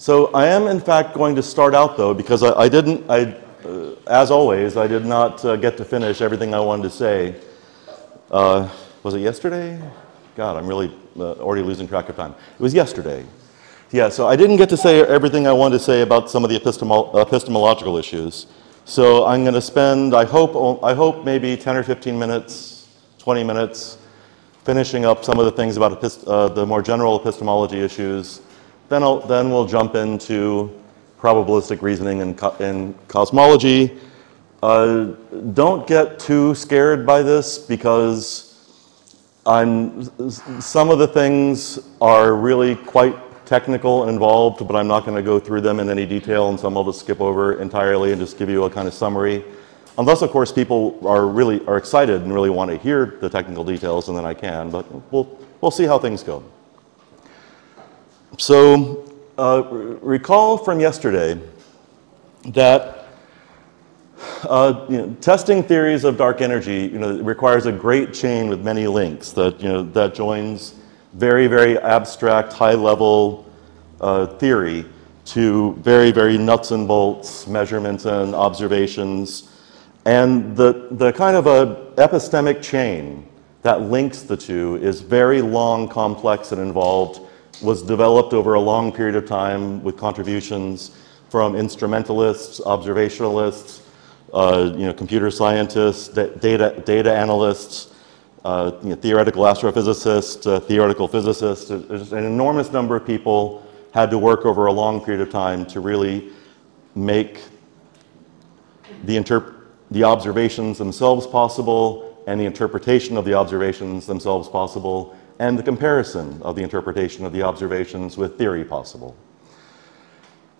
So I am, in fact, going to start out, though, because as always, I did not get to finish everything I wanted to say. Was it yesterday? God, I'm really already losing track of time. It was yesterday. Yeah, so I didn't get to say everything I wanted to say about some of the epistemological issues. So I'm going to spend, I hope maybe 10 or 15 minutes, 20 minutes, finishing up some of the things about the more general epistemology issues. Then we'll jump into probabilistic reasoning in cosmology. Don't get too scared by this, because some of the things are really quite technical and involved, but I'm not going to go through them in any detail, and some I'll just skip over entirely and just give you a kind of summary. Unless, of course, people are excited and really want to hear the technical details, and then I can, but we'll see how things go. So recall from yesterday that testing theories of dark energy requires a great chain with many links that joins very, very abstract, high-level theory to very, very nuts and bolts measurements and observations. And the kind of a epistemic chain that links the two is very long, complex, and involved, was developed over a long period of time with contributions from instrumentalists, observationalists, computer scientists, data analysts, theoretical astrophysicists, theoretical physicists. There's an enormous number of people had to work over a long period of time to really make the observations themselves possible, and the interpretation of the observations themselves possible, and the comparison of the interpretation of the observations with theory possible.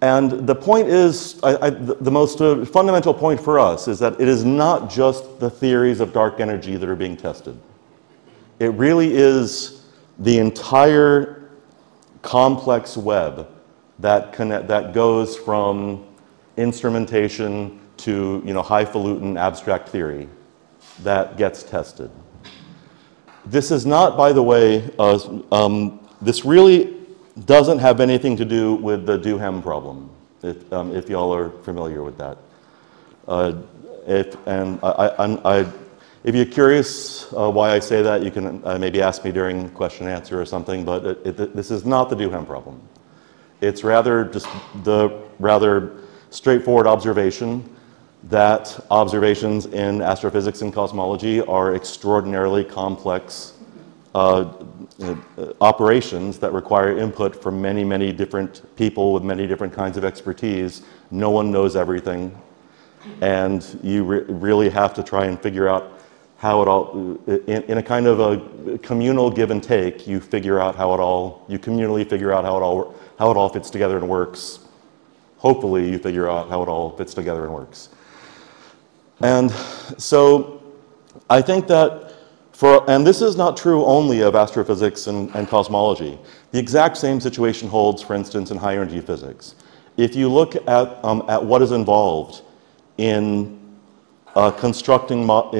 And the point is, the most fundamental point for us is that it is not just the theories of dark energy that are being tested. It really is the entire complex web that goes from instrumentation to highfalutin abstract theory that gets tested. This is not, by the way, this really doesn't have anything to do with the Duhem problem, if y'all are familiar with that. If you're curious why I say that, you can maybe ask me during question and answer or something, but this is not the Duhem problem. It's rather just the rather straightforward observation that observations in astrophysics and cosmology are extraordinarily complex operations that require input from many, many different people with many different kinds of expertise. No one knows everything, and you really have to try and figure out how it all, in a kind of a communal give and take, you communally figure out how it all fits together and works. Hopefully you figure out how it all fits together and works. And so I think that and this is not true only of astrophysics and cosmology. The exact same situation holds, for instance, in high energy physics. If you look at what is involved in constructing high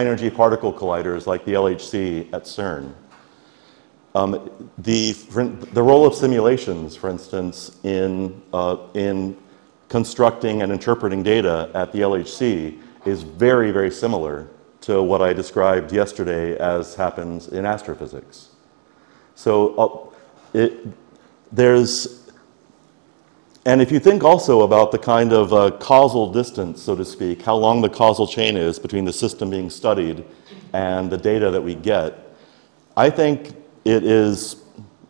energy particle colliders like the LHC at CERN, the role of simulations, for instance, in constructing and interpreting data at the LHC is very, very similar to what I described yesterday as happens in astrophysics. So and if you think also about the kind of causal distance, so to speak, how long the causal chain is between the system being studied and the data that we get, I think it is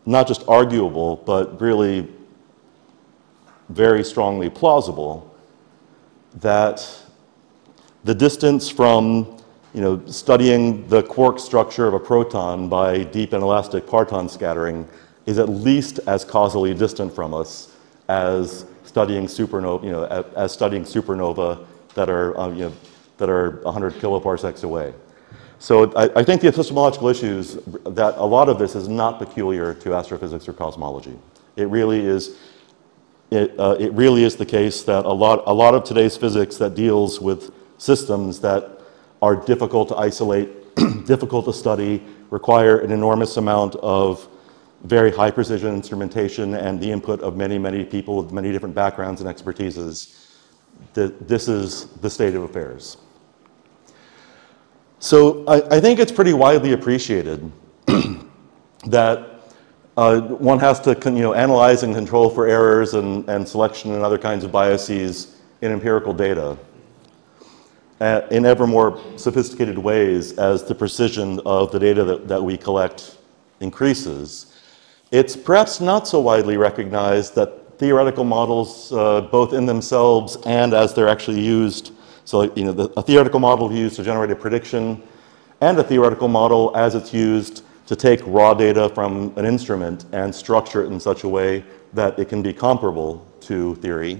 not just arguable, but really very strongly plausible that the distance from studying the quark structure of a proton by deep and elastic parton scattering is at least as causally distant from us as studying supernova, that are 100 kiloparsecs away. So I think the epistemological issues, that a lot of this is not peculiar to astrophysics or cosmology. It really is the case that a lot of today's physics that deals with systems that are difficult to isolate, difficult to study, require an enormous amount of very high precision instrumentation and the input of many, many people with many different backgrounds and expertises, this is the state of affairs. So I think it's pretty widely appreciated that one has to analyze and control for errors and selection and other kinds of biases in empirical data in ever more sophisticated ways as the precision of the data that we collect increases. It's perhaps not so widely recognized that theoretical models, both in themselves and as they're actually used, so a theoretical model used to generate a prediction and a theoretical model as it's used to take raw data from an instrument and structure it in such a way that it can be comparable to theory,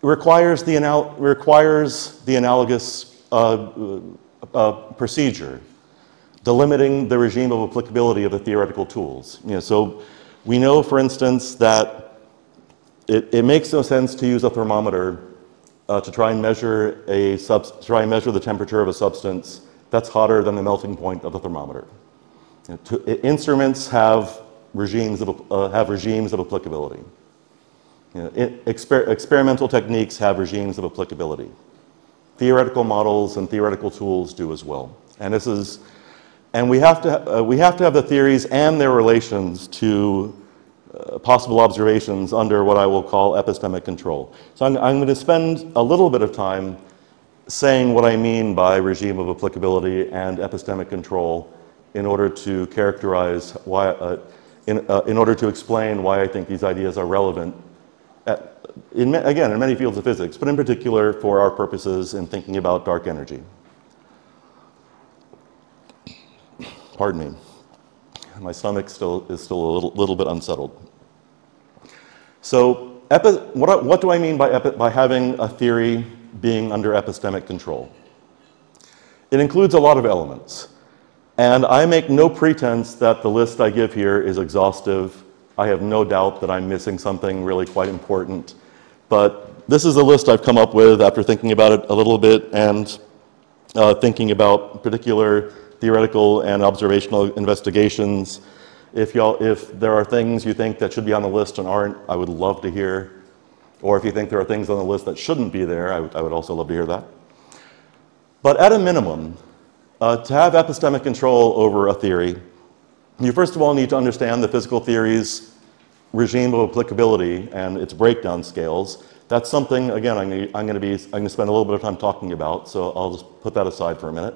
requires the analogous procedure, delimiting the regime of applicability of the theoretical tools. So we know, for instance, that it makes no sense to use a thermometer to try and measure the temperature of a substance that's hotter than the melting point of the thermometer. Instruments have regimes of applicability. Experimental techniques have regimes of applicability. Theoretical models and theoretical tools do as well. And we have to have the theories and their relations to possible observations under what I will call epistemic control. So I'm going to spend a little bit of time saying what I mean by regime of applicability and epistemic control in order to characterize why, in order to explain why I think these ideas are relevant, again, in many fields of physics, but in particular for our purposes in thinking about dark energy. Pardon me. My stomach is still a little bit unsettled. So what do I mean by having a theory being under epistemic control? It includes a lot of elements. And I make no pretense that the list I give here is exhaustive. I have no doubt that I'm missing something really quite important. But this is a list I've come up with after thinking about it a little bit and thinking about particular theoretical and observational investigations. If there are things you think that should be on the list and aren't, I would love to hear. Or if you think there are things on the list that shouldn't be there, I would also love to hear that. But at a minimum, to have epistemic control over a theory, you first of all need to understand the physical theory's regime of applicability and its breakdown scales. That's something, again, I'm going to spend a little bit of time talking about, so I'll just put that aside for a minute.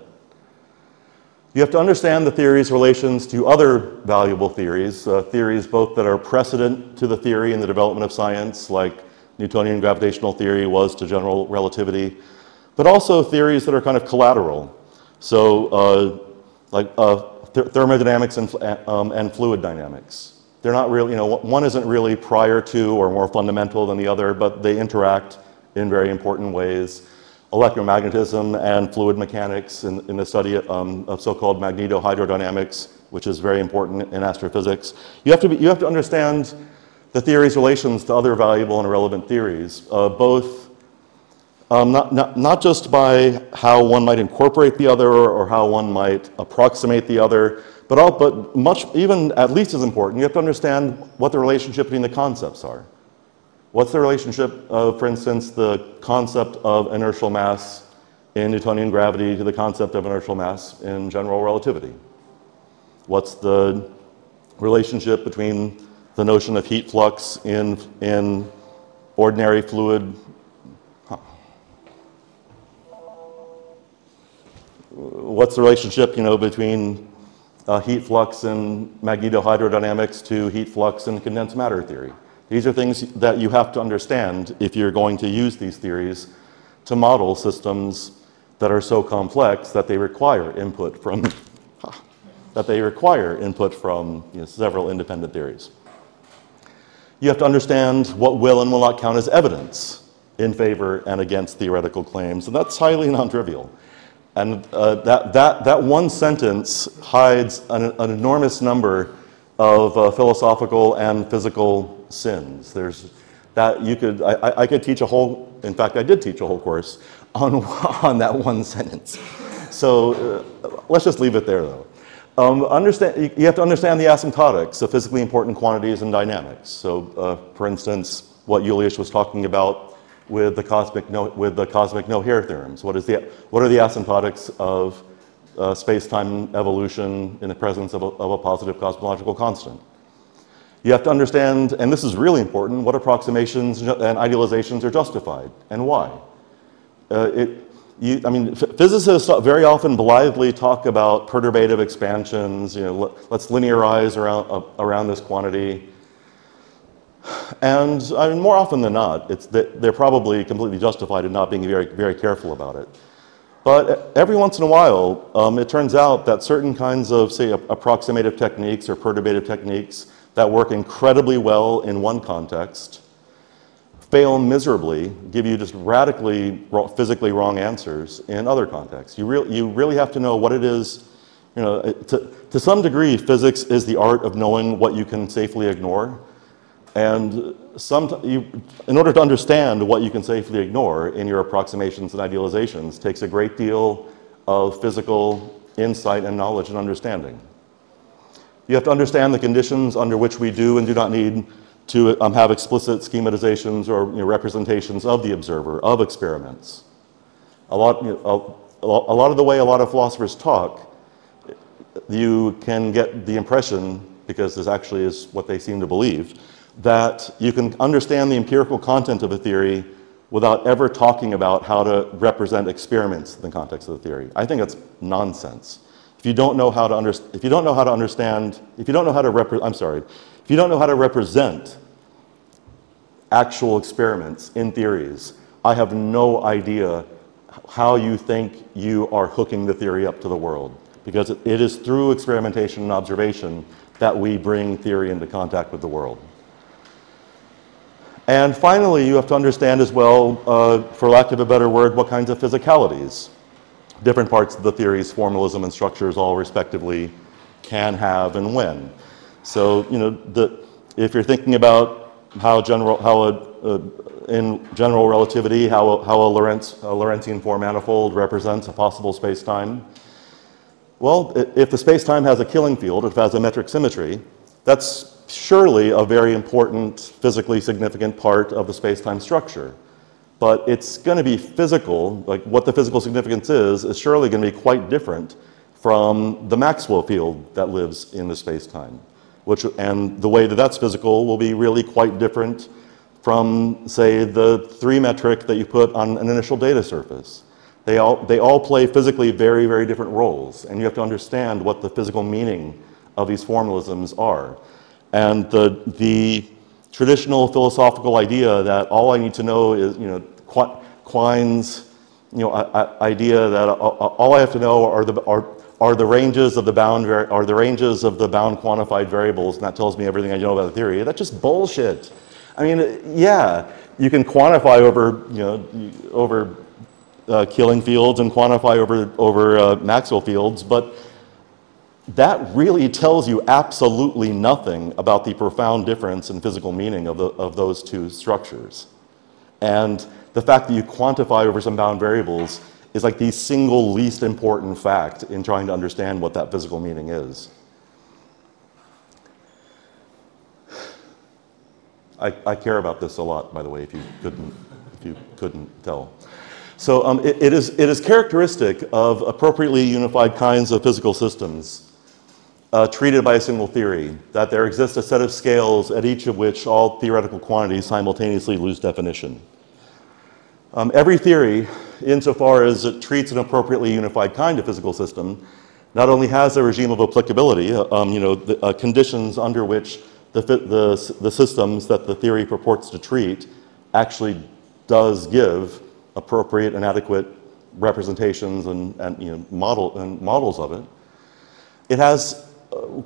You have to understand the theory's relations to other valuable theories, theories both that are precedent to the theory in the development of science, like Newtonian gravitational theory was to general relativity, but also theories that are kind of collateral. So thermodynamics and fluid dynamics. They're not really, one isn't really prior to or more fundamental than the other, but they interact in very important ways. Electromagnetism and fluid mechanics in the study of so-called magnetohydrodynamics, which is very important in astrophysics. You have to understand the theory's relations to other valuable and relevant theories, both not just by how one might incorporate the other or how one might approximate the other, but much, even at least as important, you have to understand what the relationship between the concepts are. What's the relationship of, for instance, the concept of inertial mass in Newtonian gravity to the concept of inertial mass in general relativity? What's the relationship between the notion of heat flux in ordinary fluid? What's the relationship, between heat flux in magnetohydrodynamics to heat flux in condensed matter theory? These are things that you have to understand if you're going to use these theories to model systems that are so complex that they require input from several independent theories. You have to understand what will and will not count as evidence in favor and against theoretical claims, and that's highly non-trivial. And that one sentence hides an enormous number of philosophical and physical sins. I could teach a whole, in fact, I did teach a whole course on that one sentence. So let's just leave it there, though. You have to understand the asymptotics of physically important quantities and dynamics. So, for instance, what Julius was talking about with the cosmic no-hair theorems. What are the asymptotics of space-time evolution in the presence of a positive cosmological constant? You have to understand, and this is really important, what approximations and idealizations are justified and why. Physicists very often blithely talk about perturbative expansions. Let's linearize around this quantity. And more often than not, they're probably completely justified in not being very, very careful about it. But every once in a while, it turns out that certain kinds of, say, approximative techniques or perturbative techniques that work incredibly well in one context fail miserably, give you just radically physically wrong answers in other contexts. You really have to know what it is. To some degree, physics is the art of knowing what you can safely ignore. And in order to understand what you can safely ignore in your approximations and idealizations takes a great deal of physical insight and knowledge and understanding. You have to understand the conditions under which we do and do not need to have explicit schematizations or representations of the observer, of experiments. A lot of the way a lot of philosophers talk, you can get the impression, because this actually is what they seem to believe, that you can understand the empirical content of a theory without ever talking about how to represent experiments in the context of the theory. I think that's nonsense. If you don't know how to represent actual experiments in theories, I have no idea how you think you are hooking the theory up to the world, because it is through experimentation and observation that we bring theory into contact with the world. And finally, you have to understand as well, for lack of a better word, what kinds of physicalities different parts of the theory's formalism and structures all respectively can have and when. So, if you're thinking about in general relativity, how a Lorentzian four manifold represents a possible space-time, well, if the space-time has a killing field, if it has a metric symmetry, that's surely a very important, physically significant part of the space-time structure. But it's going to be physical, like what the physical significance is surely going to be quite different from the Maxwell field that lives in the space-time. And the way that that's physical will be really quite different from, say, the 3 metric that you put on an initial data surface. They all play physically very, very different roles, and you have to understand what the physical meaning of these formalisms are. And the traditional philosophical idea that all I need to know is, Quine's, idea that all I have to know are the ranges of the bound quantified variables, and that tells me everything I know about the theory. That's just bullshit. I mean, yeah, you can quantify over killing fields and quantify over Maxwell fields, but that really tells you absolutely nothing about the profound difference in physical meaning of those two structures. And the fact that you quantify over some bound variables is like the single least important fact in trying to understand what that physical meaning is. I care about this a lot, by the way, if you couldn't tell. So it is characteristic of appropriately unified kinds of physical systems treated by a single theory that there exists a set of scales at each of which all theoretical quantities simultaneously lose definition. Every theory, insofar as it treats an appropriately unified kind of physical system, not only has a regime of applicability, conditions under which the systems that the theory purports to treat actually does give appropriate and adequate representations and models of it. It has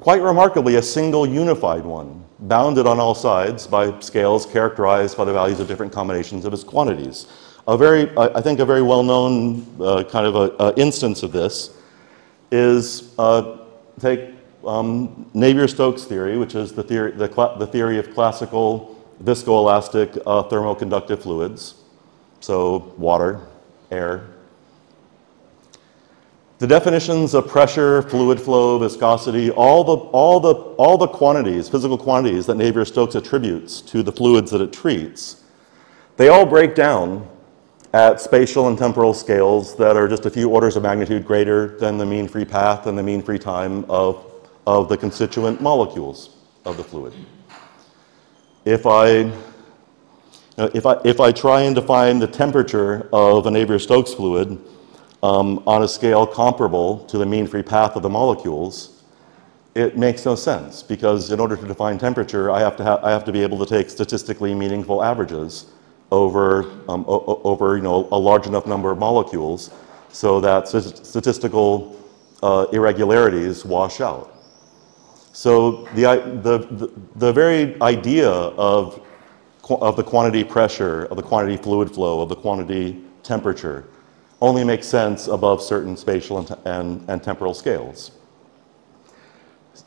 quite remarkably a single unified one, bounded on all sides by scales characterized by the values of different combinations of its quantities. I think a very well-known kind of instance of this is take Navier-Stokes theory, which is the theory of classical viscoelastic thermoconductive fluids, so water, air. The definitions of pressure, fluid flow, viscosity, all the quantities, physical quantities that Navier-Stokes attributes to the fluids that it treats, they all break down at spatial and temporal scales that are just a few orders of magnitude greater than the mean free path and the mean free time of the constituent molecules of the fluid. If I try and define the temperature of a Navier-Stokes fluid on a scale comparable to the mean free path of the molecules, it makes no sense, because in order to define temperature, I have to be able to take statistically meaningful averages over a large enough number of molecules so that statistical irregularities wash out. So the very idea of the quantity pressure, of the quantity fluid flow, of the quantity temperature only makes sense above certain spatial and temporal scales.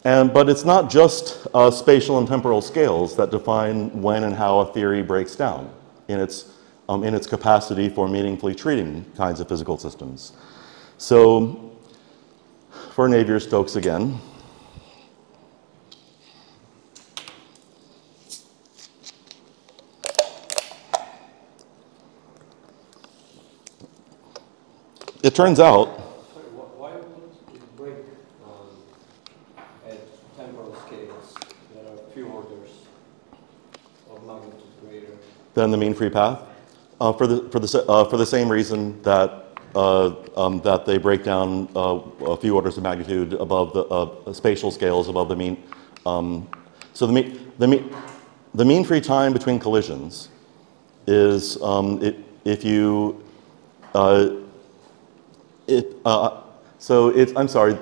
But it's not just spatial and temporal scales that define when and how a theory breaks down in its capacity for meaningfully treating kinds of physical systems. So for Navier-Stokes again, it turns out. Sorry, why wouldn't it break at temporal scales that are a few orders of magnitude greater Than the mean free path? For the same reason that that they break down a few orders of magnitude above the spatial scales above the mean. So the mean free time between collisions is if you so I'm sorry.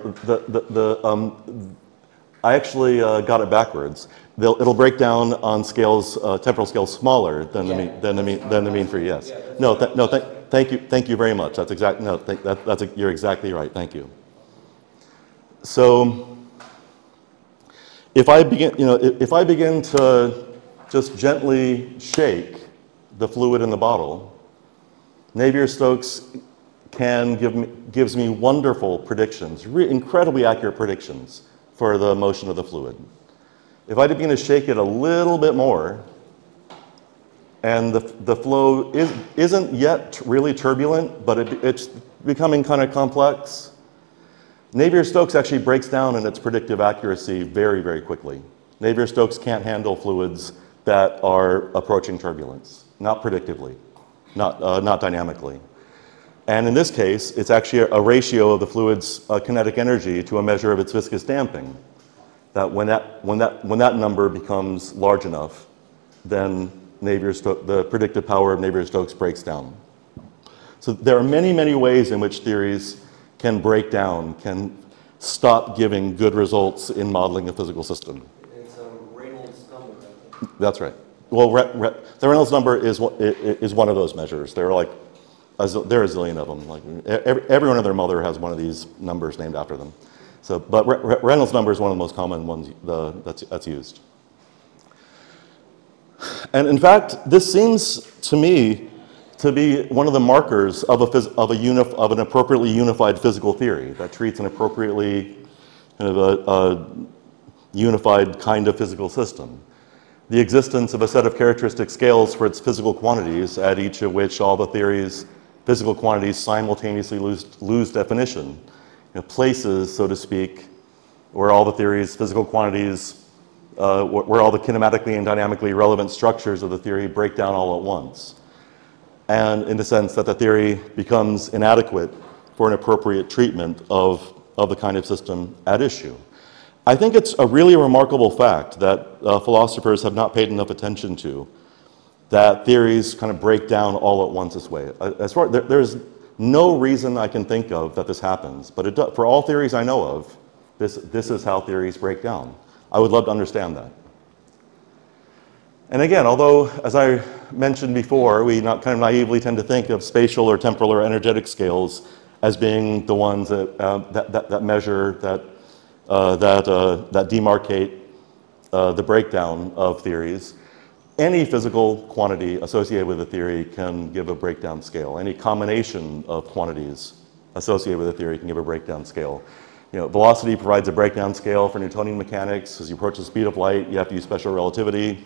I actually got it backwards. It'll break down on scales, temporal scales smaller than the mean free. Yes. Yeah, thank you very much. That's exact. No, you're exactly right. Thank you. So if I begin to just gently shake the fluid in the bottle, Navier-Stokes gives me wonderful predictions, incredibly accurate predictions for the motion of the fluid. If I begin to shake it a little bit more, and the flow isn't yet really turbulent, but it's becoming kind of complex, Navier-Stokes actually breaks down in its predictive accuracy very, very quickly. Navier-Stokes can't handle fluids that are approaching turbulence, not predictively, not dynamically. And in this case, it's actually a ratio of the fluid's kinetic energy to a measure of its viscous damping. That when that number becomes large enough, then the predictive power of Navier-Stokes breaks down. So there are many, many ways in which theories can break down, can stop giving good results in modeling a physical system. It's a Reynolds number, I think. That's right. Well, the Reynolds number is one of those measures. There are a zillion of them. Like everyone and their mother has one of these numbers named after them. So, but Reynolds number is one of the most common ones that's used. And in fact, this seems to me to be one of the markers of an appropriately unified physical theory that treats an appropriately kind of a unified kind of physical system. The existence of a set of characteristic scales for its physical quantities, at each of which all the theory's physical quantities simultaneously lose definition. Places, so to speak, where all the theory's physical quantities, where all the kinematically and dynamically relevant structures of the theory break down all at once. And in the sense that the theory becomes inadequate for an appropriate treatment of the kind of system at issue. I think it's a really remarkable fact that philosophers have not paid enough attention to, that theories kind of break down all at once this way. There's no reason I can think of that this happens, but for all theories I know of, this is how theories break down. I would love to understand that. And again, although, as I mentioned before, we kind of naively tend to think of spatial or temporal or energetic scales as being the ones that measure, that demarcate the breakdown of theories. Any physical quantity associated with a theory can give a breakdown scale. Any combination of quantities associated with a theory can give a breakdown scale. You know, velocity provides a breakdown scale for Newtonian mechanics. As you approach the speed of light, you have to use special relativity.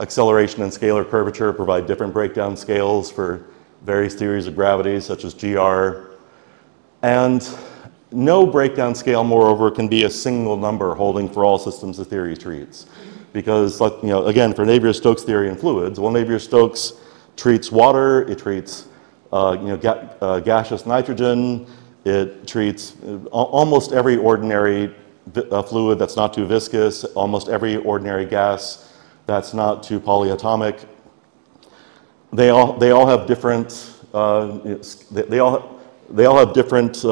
Acceleration and scalar curvature provide different breakdown scales for various theories of gravity, such as GR. And no breakdown scale, moreover, can be a single number holding for all systems the theory treats. Because, you know, again, for Navier-Stokes theory in fluids, well, Navier-Stokes treats water, it treats gaseous nitrogen, it treats almost every ordinary fluid that's not too viscous, almost every ordinary gas that's not too polyatomic. They all have different they all have different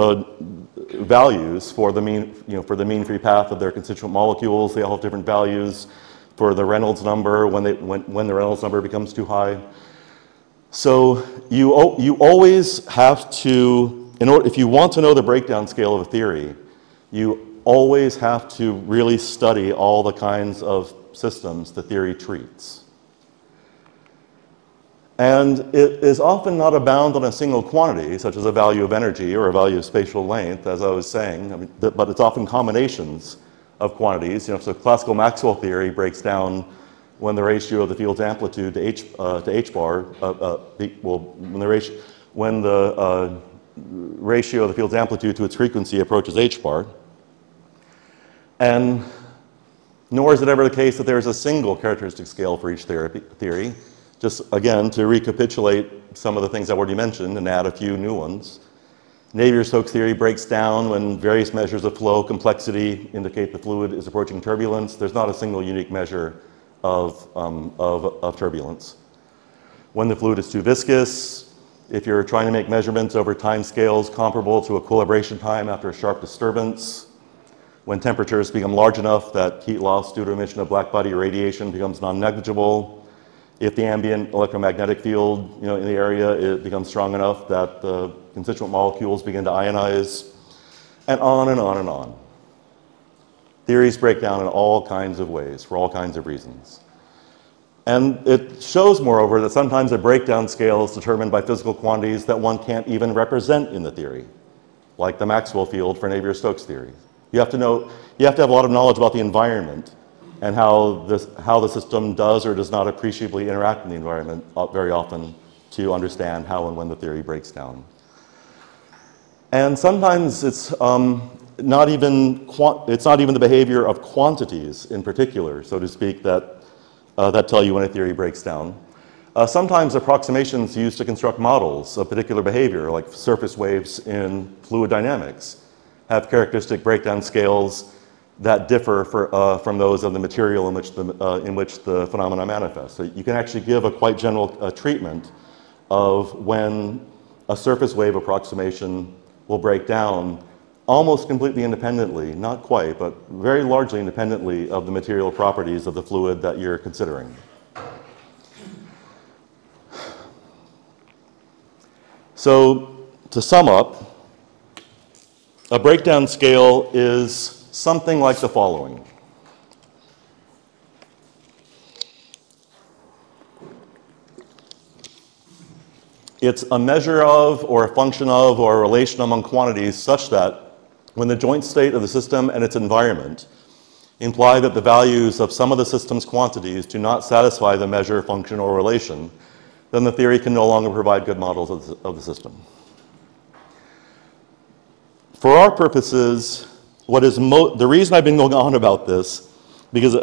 values for the mean free path of their constituent molecules. They all have different values for the Reynolds number when the Reynolds number becomes too high. So you always have to, if you want to know the breakdown scale of a theory, you always have to really study all the kinds of systems the theory treats. And it is often not a bound on a single quantity, such as a value of energy or a value of spatial length, as I was saying, but it's often combinations of quantities. You know, so classical Maxwell theory breaks down when the ratio of the field's amplitude to h bar, when the ratio of the field's amplitude to its frequency approaches h bar. And nor is it ever the case that there is a single characteristic scale for each theory. Just again, to recapitulate some of the things I already mentioned and add a few new ones. Navier-Stokes theory breaks down when various measures of flow complexity indicate the fluid is approaching turbulence. There's not a single unique measure of turbulence. When the fluid is too viscous, if you're trying to make measurements over time scales comparable to equilibration time after a sharp disturbance, when temperatures become large enough that heat loss due to emission of blackbody radiation becomes non-negligible, if the ambient electromagnetic field, you know, in the area, it becomes strong enough that the constituent molecules begin to ionize, and on and on and on. Theories break down in all kinds of ways, for all kinds of reasons. And it shows, moreover, that sometimes a breakdown scale is determined by physical quantities that one can't even represent in the theory, like the Maxwell field for Navier-Stokes theory. You have to have a lot of knowledge about the environment and how the system does or does not appreciably interact in the environment very often to understand how and when the theory breaks down. And sometimes it's not even the behavior of quantities in particular, so to speak, that tell you when a theory breaks down. Sometimes approximations used to construct models of particular behavior, like surface waves in fluid dynamics, have characteristic breakdown scales that differ from those of the material in which the phenomena manifest. So you can actually give a quite general treatment of when a surface wave approximation will break down almost completely independently, not quite, but very largely independently of the material properties of the fluid that you're considering. So to sum up, a breakdown scale is something like the following. It's a measure of, or a function of, or a relation among quantities such that when the joint state of the system and its environment imply that the values of some of the system's quantities do not satisfy the measure, function, or relation, then the theory can no longer provide good models of the system. For our purposes, the reason I've been going on about this, because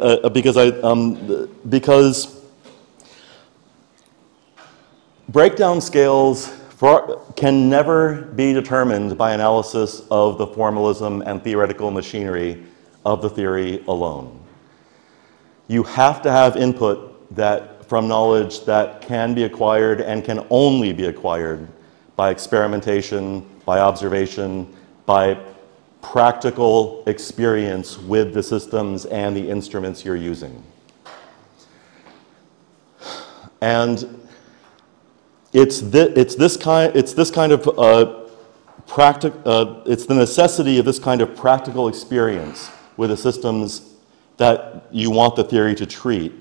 breakdown scales can never be determined by analysis of the formalism and theoretical machinery of the theory alone. You have to have input from knowledge that can be acquired and can only be acquired by experimentation, by observation, by practical experience with the systems and the instruments you're using. And it's the necessity of this kind of practical experience with the systems that you want the theory to treat,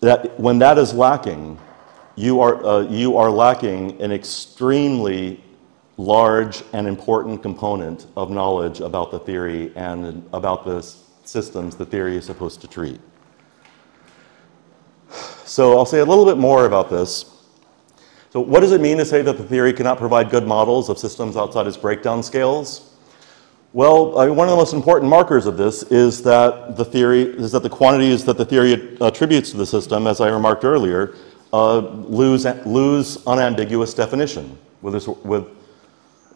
that when that is lacking, you are lacking an extremely large and important component of knowledge about the theory and about the systems the theory is supposed to treat. So I'll say a little bit more about this. So what does it mean to say that the theory cannot provide good models of systems outside its breakdown scales? Well, one of the most important markers of this is that the quantities that the theory attributes to the system, as I remarked earlier, lose unambiguous definition with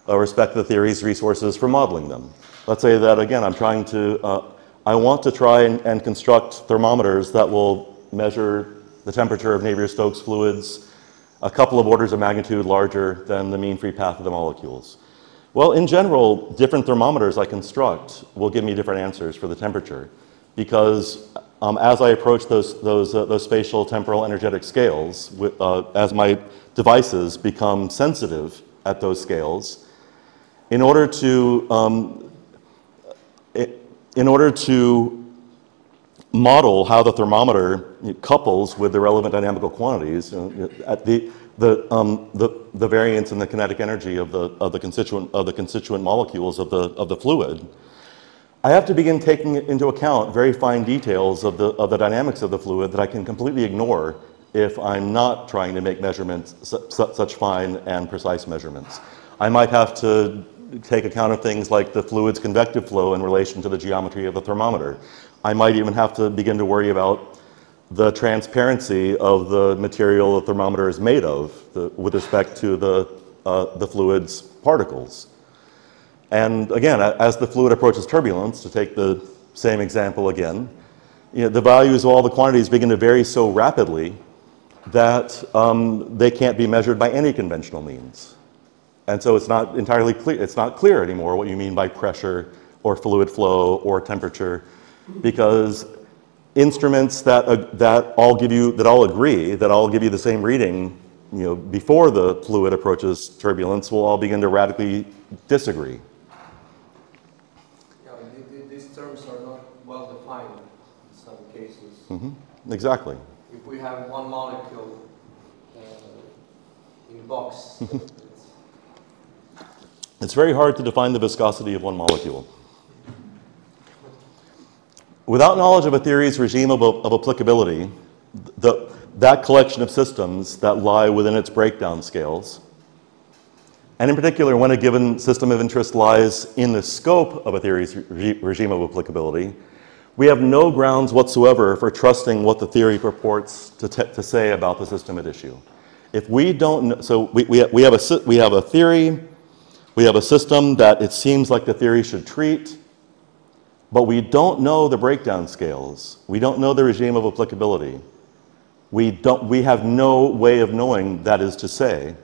respect to the theory's resources for modeling them. Let's say that, again, I want to try and construct thermometers that will measure the temperature of Navier-Stokes fluids a couple of orders of magnitude larger than the mean free path of the molecules. Well, in general, different thermometers I construct will give me different answers for the temperature, because as I approach those spatial temporal energetic scales, as my devices become sensitive at those scales, in order to model how the thermometer couples with the relevant dynamical quantities, at the variance in the kinetic energy of the constituent molecules of the fluid, I have to begin taking into account very fine details of the dynamics of the fluid that I can completely ignore if I'm not trying to make measurements, such fine and precise measurements. I might have to take account of things like the fluid's convective flow in relation to the geometry of the thermometer. I might even have to begin to worry about the transparency of the material the thermometer is made of with respect to the fluid's particles. And again, as the fluid approaches turbulence, to take the same example again, the values of all the quantities begin to vary so rapidly that they can't be measured by any conventional means. And so it's not entirely clear, it's not clear anymore what you mean by pressure or fluid flow or temperature, because instruments that all agree, that all give you the same reading, before the fluid approaches turbulence, will all begin to radically disagree. Yeah, these terms are not well defined in some cases. Mm-hmm. Exactly. If we have one molecule in a box, it's very hard to define the viscosity of one molecule. Without knowledge of a theory's regime of applicability, that collection of systems that lie within its breakdown scales, and in particular when a given system of interest lies in the scope of a theory's regime of applicability, we have no grounds whatsoever for trusting what the theory purports to say about the system at issue. If we don't know, so we have a theory, we have a system that it seems like the theory should treat, but we don't know the breakdown scales. We don't know the regime of applicability. We have no way of knowing, that is to say,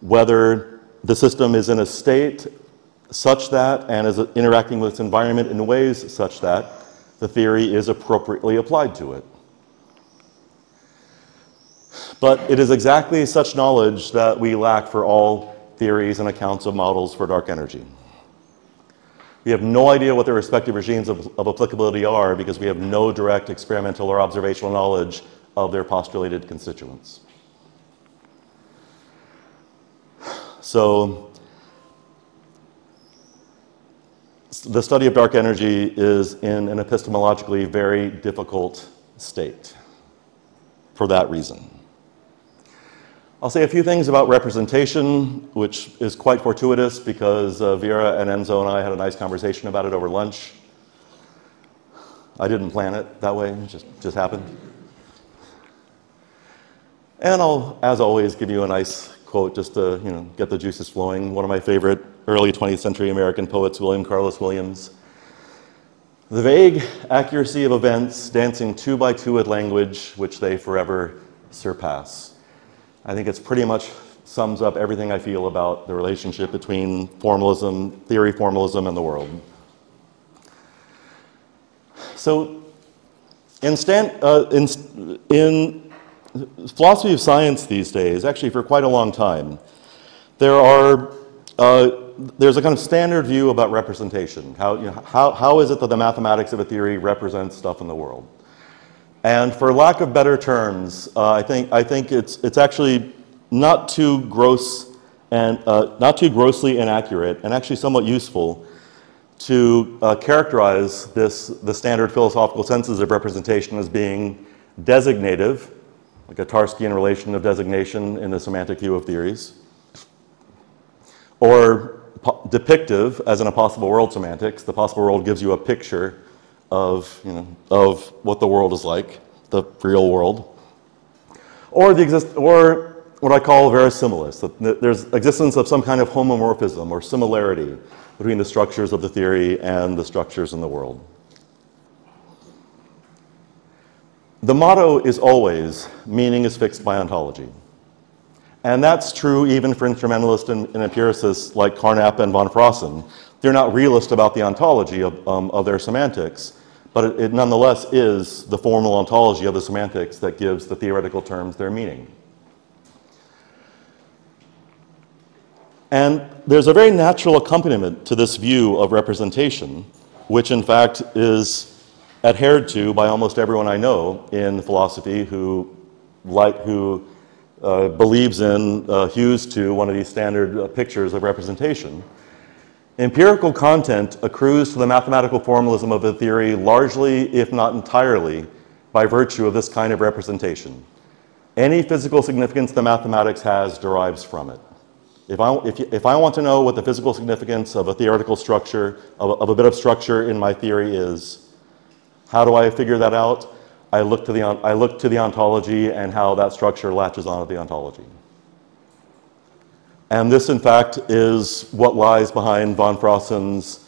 whether the system is in a state such that and is interacting with its environment in ways such that the theory is appropriately applied to it. But it is exactly such knowledge that we lack for all theories and accounts of models for dark energy. We have no idea what their respective regimes of applicability are because we have no direct experimental or observational knowledge of their postulated constituents. So the study of dark energy is in an epistemologically very difficult state for that reason. I'll say a few things about representation, which is quite fortuitous because Vera and Enzo and I had a nice conversation about it over lunch. I didn't plan it that way, it just happened. And I'll, as always, give you a nice quote just to get the juices flowing. One of my favorite early 20th century American poets, William Carlos Williams. The vague accuracy of events dancing two by two with language which they forever surpass. I think it's pretty much sums up everything I feel about the relationship between formalism, theory formalism, and the world. So in philosophy of science these days, actually for quite a long time, there's a kind of standard view about representation. How is it that the mathematics of a theory represents stuff in the world? And for lack of better terms, I think it's actually not too gross and not too grossly inaccurate, and actually somewhat useful to characterize the standard philosophical senses of representation as being designative, like a Tarskian relation of designation in the semantic view of theories, or depictive, as in a possible world semantics. The possible world gives you a picture of, of what the world is like, the real world. Or what I call verisimilus, that there's existence of some kind of homomorphism or similarity between the structures of the theory and the structures in the world. The motto is always, meaning is fixed by ontology. And that's true even for instrumentalists and empiricists like Carnap and von Frossen. They're not realist about the ontology of their semantics, but it nonetheless is the formal ontology of the semantics that gives the theoretical terms their meaning. And there's a very natural accompaniment to this view of representation, which in fact is adhered to by almost everyone I know in philosophy who believes in Hughes 2, one of these standard pictures of representation. Empirical content accrues to the mathematical formalism of a theory largely, if not entirely, by virtue of this kind of representation. Any physical significance the mathematics has derives from it. If I want to know what the physical significance of a theoretical structure, of a bit of structure in my theory is, how do I figure that out? I look to the ontology and how that structure latches onto the ontology. And this, in fact, is what lies behind von Frossen's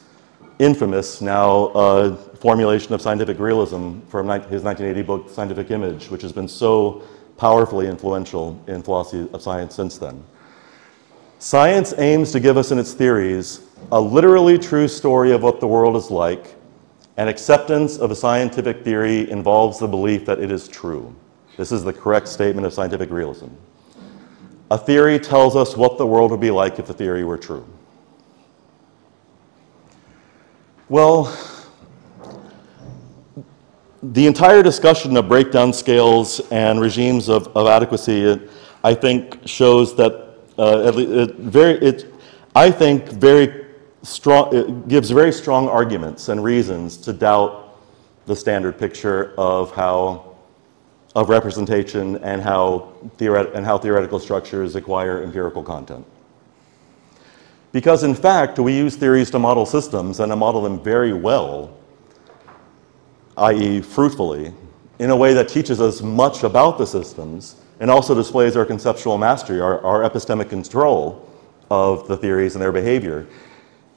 infamous now formulation of scientific realism from his 1980 book, Scientific Image, which has been so powerfully influential in philosophy of science since then. Science aims to give us in its theories a literally true story of what the world is like, and acceptance of a scientific theory involves the belief that it is true. This is the correct statement of scientific realism. A theory tells us what the world would be like if the theory were true. Well, the entire discussion of breakdown scales and regimes of adequacy, I think, shows that it gives very strong arguments and reasons to doubt the standard picture of representation and how theoretical structures acquire empirical content. Because in fact, we use theories to model systems and to model them very well, i.e. fruitfully, in a way that teaches us much about the systems and also displays our conceptual mastery, our epistemic control of the theories and their behavior,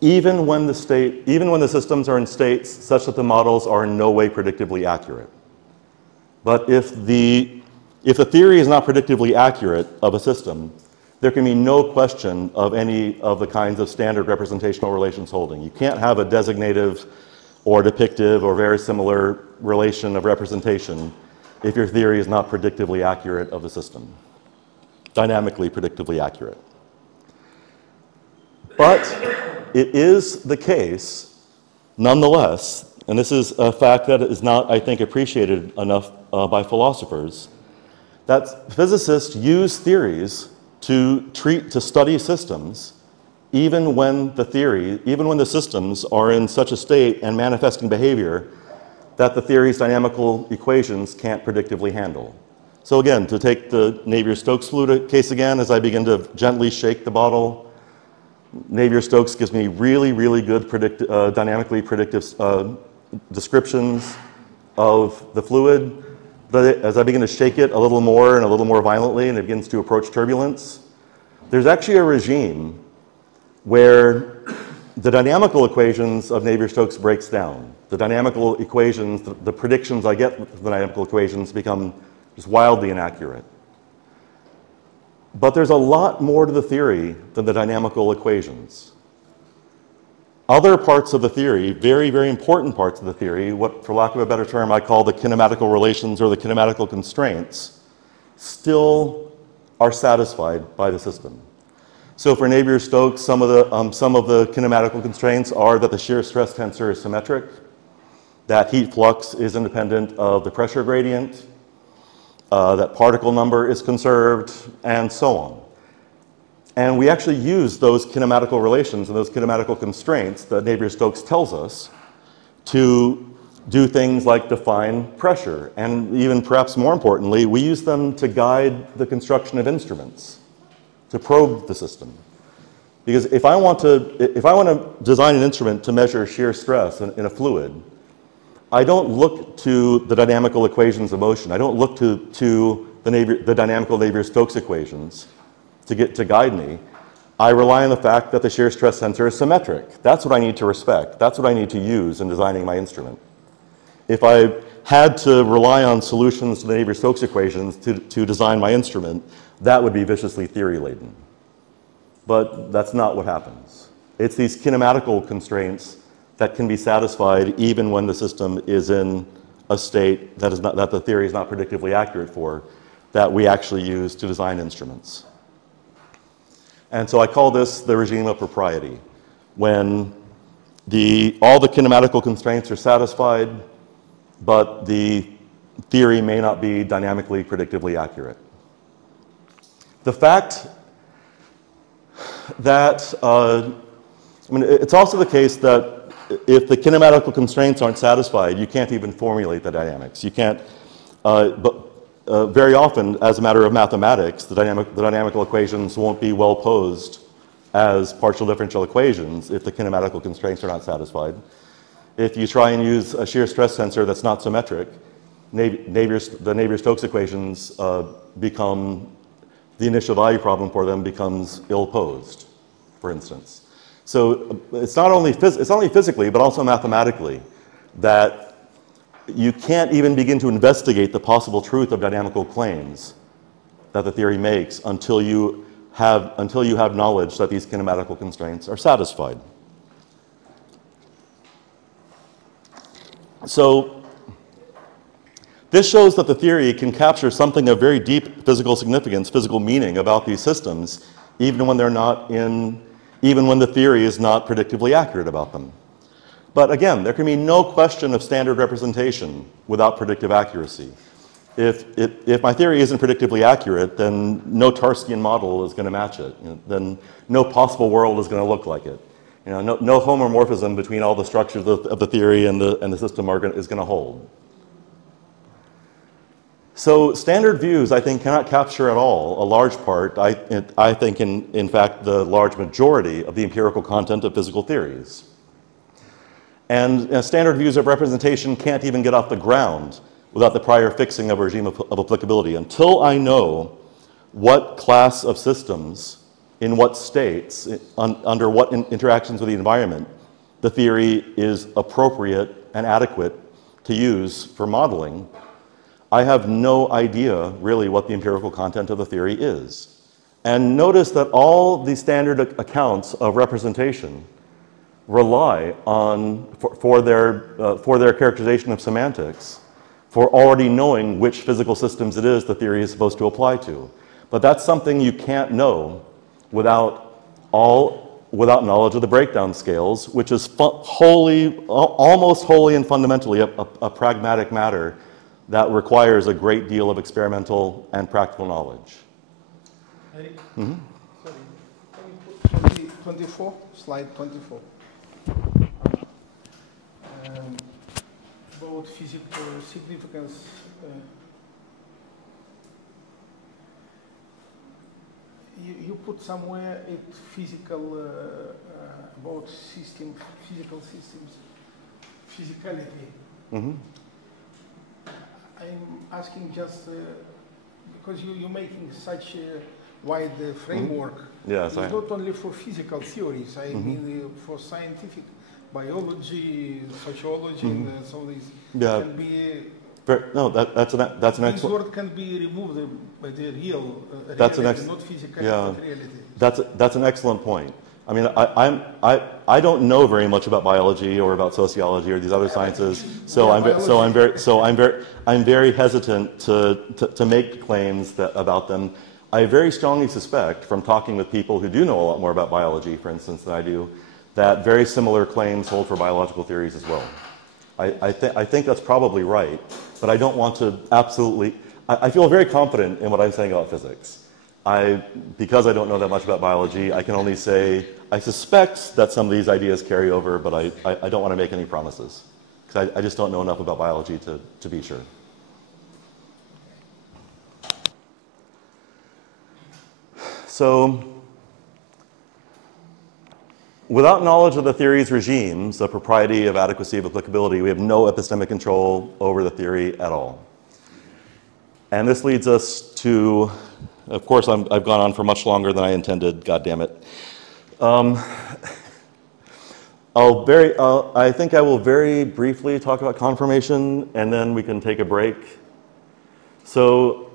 even when the systems are in states such that the models are in no way predictively accurate. But if the theory is not predictively accurate of a system, there can be no question of any of the kinds of standard representational relations holding. You can't have a designative or depictive or very similar relation of representation if your theory is not predictively accurate of the system, dynamically predictively accurate. But it is the case, nonetheless, and this is a fact that is not, I think, appreciated enough by philosophers, that physicists use theories to study systems even when the systems are in such a state and manifesting behavior that the theory's dynamical equations can't predictively handle. So again, to take the Navier-Stokes fluid case again, as I begin to gently shake the bottle, Navier-Stokes gives me really, really good dynamically predictive descriptions of the fluid. But as I begin to shake it a little more and a little more violently and it begins to approach turbulence, there's actually a regime where the dynamical equations of Navier-Stokes breaks down. The dynamical equations, the predictions I get from the dynamical equations become just wildly inaccurate. But there's a lot more to the theory than the dynamical equations. Other parts of the theory, very, very important parts of the theory, what, for lack of a better term, I call the kinematical relations or the kinematical constraints, still are satisfied by the system. So for Navier-Stokes, some of the kinematical constraints are that the shear stress tensor is symmetric, that heat flux is independent of the pressure gradient, that particle number is conserved, and so on. And we actually use those kinematical relations and those kinematical constraints that Navier-Stokes tells us to do things like define pressure. And even perhaps more importantly, we use them to guide the construction of instruments, to probe the system. Because if I want to design an instrument to measure shear stress in a fluid, I don't look to the dynamical equations of motion. I don't look to the dynamical Navier-Stokes equations to guide me. I rely on the fact that the shear stress tensor is symmetric. That's what I need to respect. That's what I need to use in designing my instrument. If I had to rely on solutions to the Navier-Stokes equations to design my instrument, that would be viciously theory-laden. But that's not what happens. It's these kinematical constraints that can be satisfied even when the system is in a state that the theory is not predictively accurate for, that we actually use to design instruments. And so I call this the regime of propriety, when all the kinematical constraints are satisfied, but the theory may not be dynamically predictively accurate. The fact that, it's also the case that if the kinematical constraints aren't satisfied, you can't even formulate the dynamics. You can't, very often, as a matter of mathematics, the dynamical equations won't be well posed as partial differential equations if the kinematical constraints are not satisfied. If you try and use a shear stress tensor that's not symmetric, the Navier-Stokes equations become, the initial value problem for them becomes ill-posed, for instance. So it's not only physically, but also mathematically, that you can't even begin to investigate the possible truth of dynamical claims that the theory makes until you have knowledge that these kinematical constraints are satisfied. So this shows that the theory can capture something of very deep physical significance, physical meaning about these systems, even when the theory is not predictively accurate about them. But again, there can be no question of standard representation without predictive accuracy. If my theory isn't predictively accurate, then no Tarskian model is going to match it. Then no possible world is going to look like it. No homomorphism between all the structures of the theory and the system is going to hold. So standard views, I think, cannot capture at all a large part, I think, in fact, the large majority of the empirical content of physical theories. And standard views of representation can't even get off the ground without the prior fixing of a regime of applicability. Until I know what class of systems, in what states, under what interactions with the environment, the theory is appropriate and adequate to use for modeling, I have no idea really what the empirical content of the theory is. And notice that all the standard accounts of representation rely on, for their characterization of semantics, for already knowing which physical systems it is the theory is supposed to apply to. But that's something you can't know without knowledge of the breakdown scales, which is almost wholly and fundamentally a pragmatic matter that requires a great deal of experimental and practical knowledge. Erik, sorry, can you put 24, slide 24. About physical significance. You put somewhere physical about physical systems, physicality. Mm-hmm. I'm asking just because you're making such a wide framework. Yes, not only for physical theories, I mean for scientific biology, sociology, and so these can be. No, that's an excellent. This word can be removed by the real that's reality, not physicality, but reality. That's an excellent point. I mean, I don't know very much about biology or about sociology or these other sciences, so I'm very hesitant to make claims about them. I very strongly suspect, from talking with people who do know a lot more about biology, for instance, than I do, that very similar claims hold for biological theories as well. I think that's probably right, but I don't want to absolutely. I feel very confident in what I'm saying about physics. because I don't know that much about biology, I can only say I suspect that some of these ideas carry over, but I don't want to make any promises, because I just don't know enough about biology to be sure. So, without knowledge of the theory's regimes, the propriety of adequacy of applicability, we have no epistemic control over the theory at all. And this leads us to, of course, I've gone on for much longer than I intended, God damn it. I think I will very briefly talk about confirmation, and then we can take a break. So,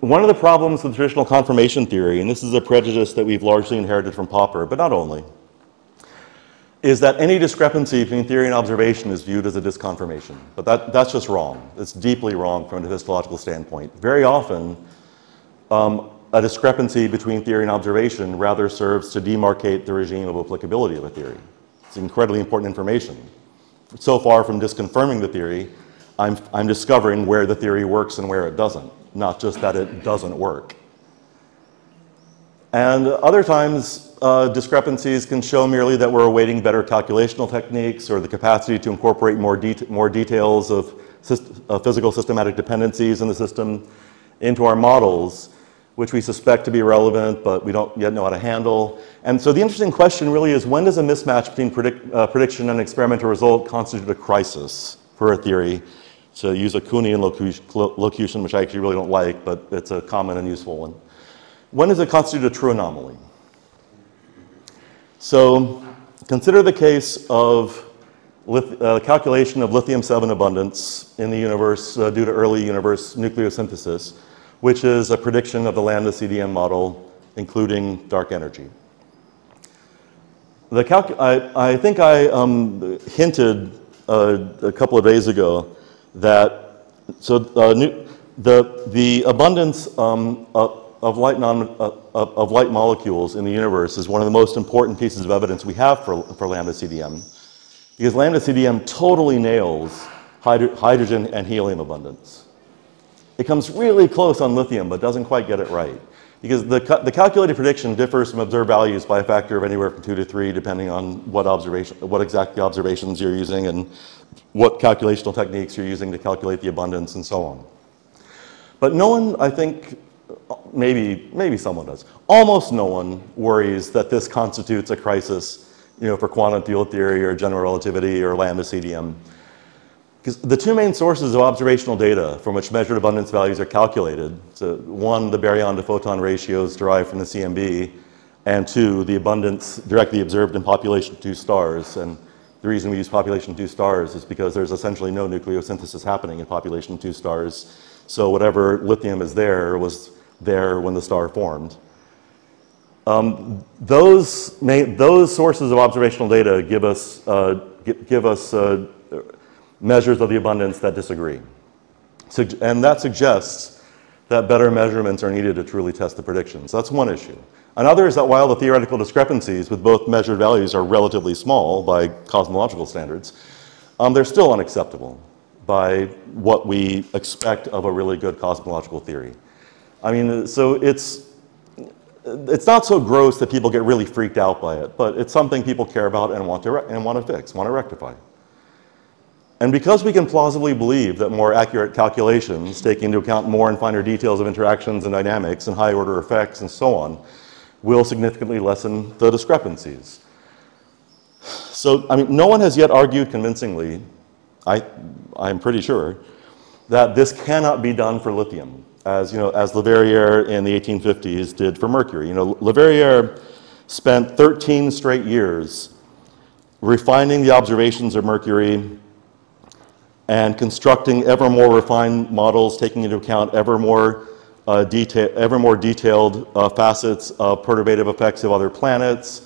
one of the problems with traditional confirmation theory, and this is a prejudice that we've largely inherited from Popper, but not only, is that any discrepancy between theory and observation is viewed as a disconfirmation. But that's just wrong. It's deeply wrong from an epistemological standpoint. Very often, a discrepancy between theory and observation rather serves to demarcate the regime of applicability of a theory. It's incredibly important information. So far from disconfirming the theory, I'm discovering where the theory works and where it doesn't, not just that it doesn't work. And other times, discrepancies can show merely that we're awaiting better calculational techniques or the capacity to incorporate more details of physical systematic dependencies in the system into our models, which we suspect to be relevant, but we don't yet know how to handle. And so the interesting question really is, when does a mismatch between prediction and experimental result constitute a crisis for a theory? To use a Kuhnian locution, which I actually really don't like, but it's a common and useful one. When does it constitute a true anomaly? So consider the case of calculation of lithium-7 abundance in the universe due to early universe nucleosynthesis, which is a prediction of the lambda CDM model, including dark energy. I think I hinted a couple of days ago that the abundance of light molecules in the universe is one of the most important pieces of evidence we have for lambda CDM, because lambda CDM totally nails hydrogen and helium abundance. It comes really close on lithium, but doesn't quite get it right, because the calculated prediction differs from observed values by a factor of anywhere from 2 to 3, depending on what exact observations you're using and what calculational techniques you're using to calculate the abundance and so on. But no one, I think, maybe someone does. Almost no one worries that this constitutes a crisis, for quantum field theory or general relativity or lambda CDM. Because the two main sources of observational data from which measured abundance values are calculated, so one, the baryon to photon ratios derived from the CMB, and two, the abundance directly observed in population 2 stars. And the reason we use population 2 stars is because there's essentially no nucleosynthesis happening in population 2 stars. So whatever lithium is there was there when the star formed. Those sources of observational data give us measures of the abundance that disagree. And that suggests that better measurements are needed to truly test the predictions. That's one issue. Another is that while the theoretical discrepancies with both measured values are relatively small by cosmological standards, they're still unacceptable by what we expect of a really good cosmological theory. I mean, so it's not so gross that people get really freaked out by it, but it's something people care about and want to fix, want to rectify. And because we can plausibly believe that more accurate calculations, taking into account more and finer details of interactions and dynamics and high order effects and so on, will significantly lessen the discrepancies. So, I mean, no one has yet argued convincingly, I'm pretty sure, that this cannot be done for lithium, as Leverrier in the 1850s did for mercury. Leverrier spent 13 straight years refining the observations of mercury and constructing ever more refined models, taking into account ever more detailed facets of perturbative effects of other planets,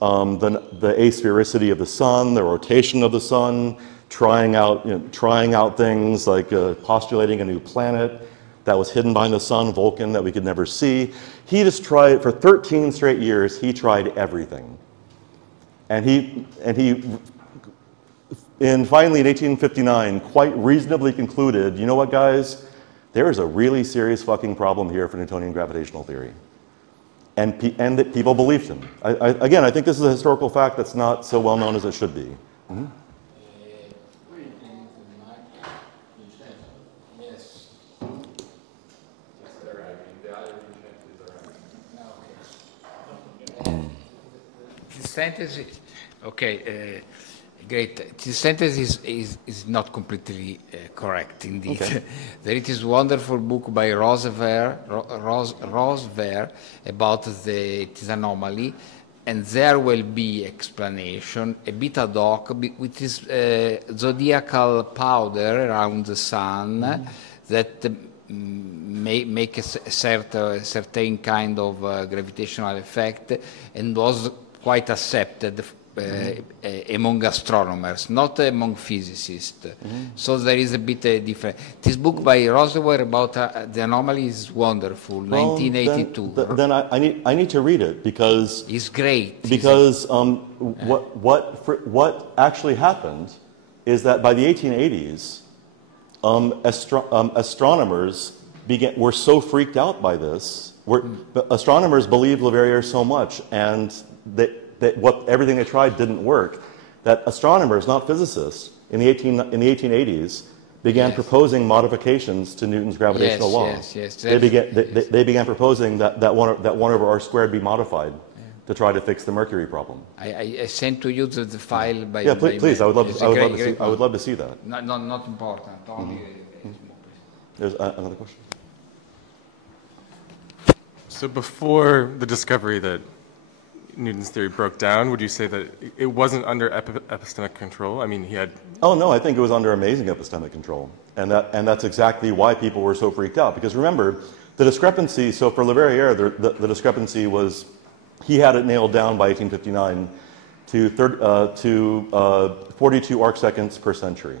the asphericity of the sun, the rotation of the sun, trying out things like postulating a new planet that was hidden behind the sun, Vulcan, that we could never see. He just tried, for 13 straight years, he tried everything. And finally in 1859, quite reasonably concluded, you know what, guys? there is a really serious fucking problem here for Newtonian gravitational theory. And that people believed him. Again, I think this is a historical fact that's not so well known as it should be. Mm-hmm. This sentence, okay, great. This sentence is not completely correct, indeed. Okay. There is a wonderful book by Rosever about this anomaly, and there will be explanation, a bit ad hoc, with this zodiacal powder around the sun that make a certain kind of gravitational effect, and was quite accepted among astronomers, not among physicists. So there is a bit different. This book by Rosever about the anomaly is wonderful, well, 1982. Then I need to read it because it's great. Because what actually happened is that by the 1880s, astronomers were so freaked out by this. Astronomers believed Leverrier so much, and everything they tried didn't work, that astronomers, not physicists, in the 1880s began proposing modifications to Newton's gravitational law. They began proposing that 1 over r squared be modified to try to fix the mercury problem. I sent to you the file by please. I would love to see that. Not important. Only There's another question. So before the discovery that Newton's theory broke down, would you say that it wasn't under epistemic control? I mean, he had... Oh, no, I think it was under amazing epistemic control. And that's exactly why people were so freaked out. Because remember, the discrepancy, so for Leverrier, the discrepancy was, he had it nailed down by 1859 to 42 arc seconds per century.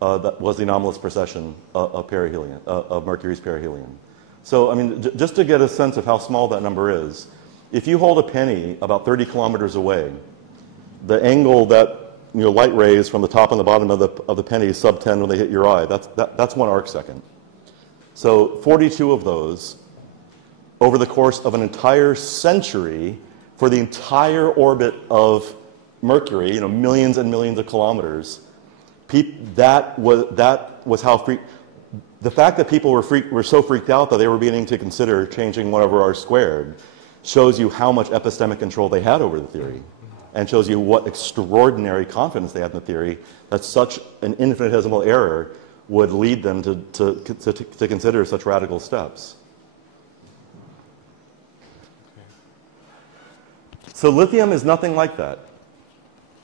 That was the anomalous precession of perihelion, of Mercury's perihelion. So, I mean, just to get a sense of how small that number is, if you hold a penny about 30 kilometers away, the angle that light rays from the top and the bottom of the penny is sub 10 when they hit your eye. That's 1 arc second. So 42 of those over the course of an entire century for the entire orbit of Mercury, millions and millions of kilometers. That was how the fact that people were so freaked out that they were beginning to consider changing 1 over r squared shows you how much epistemic control they had over the theory, and shows you what extraordinary confidence they had in the theory that such an infinitesimal error would lead them to consider such radical steps. So lithium is nothing like that.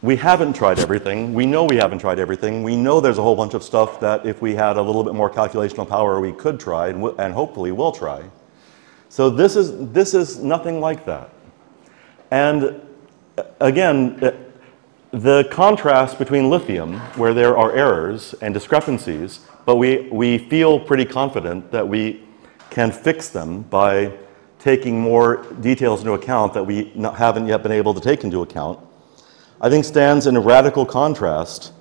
We haven't tried everything. We know we haven't tried everything. We know there's a whole bunch of stuff that if we had a little bit more calculational power, we could try and hopefully will try. So this is nothing like that. And again, the contrast between lithium, where there are errors and discrepancies, but we feel pretty confident that we can fix them by taking more details into account that we haven't yet been able to take into account, I think stands in a radical contrast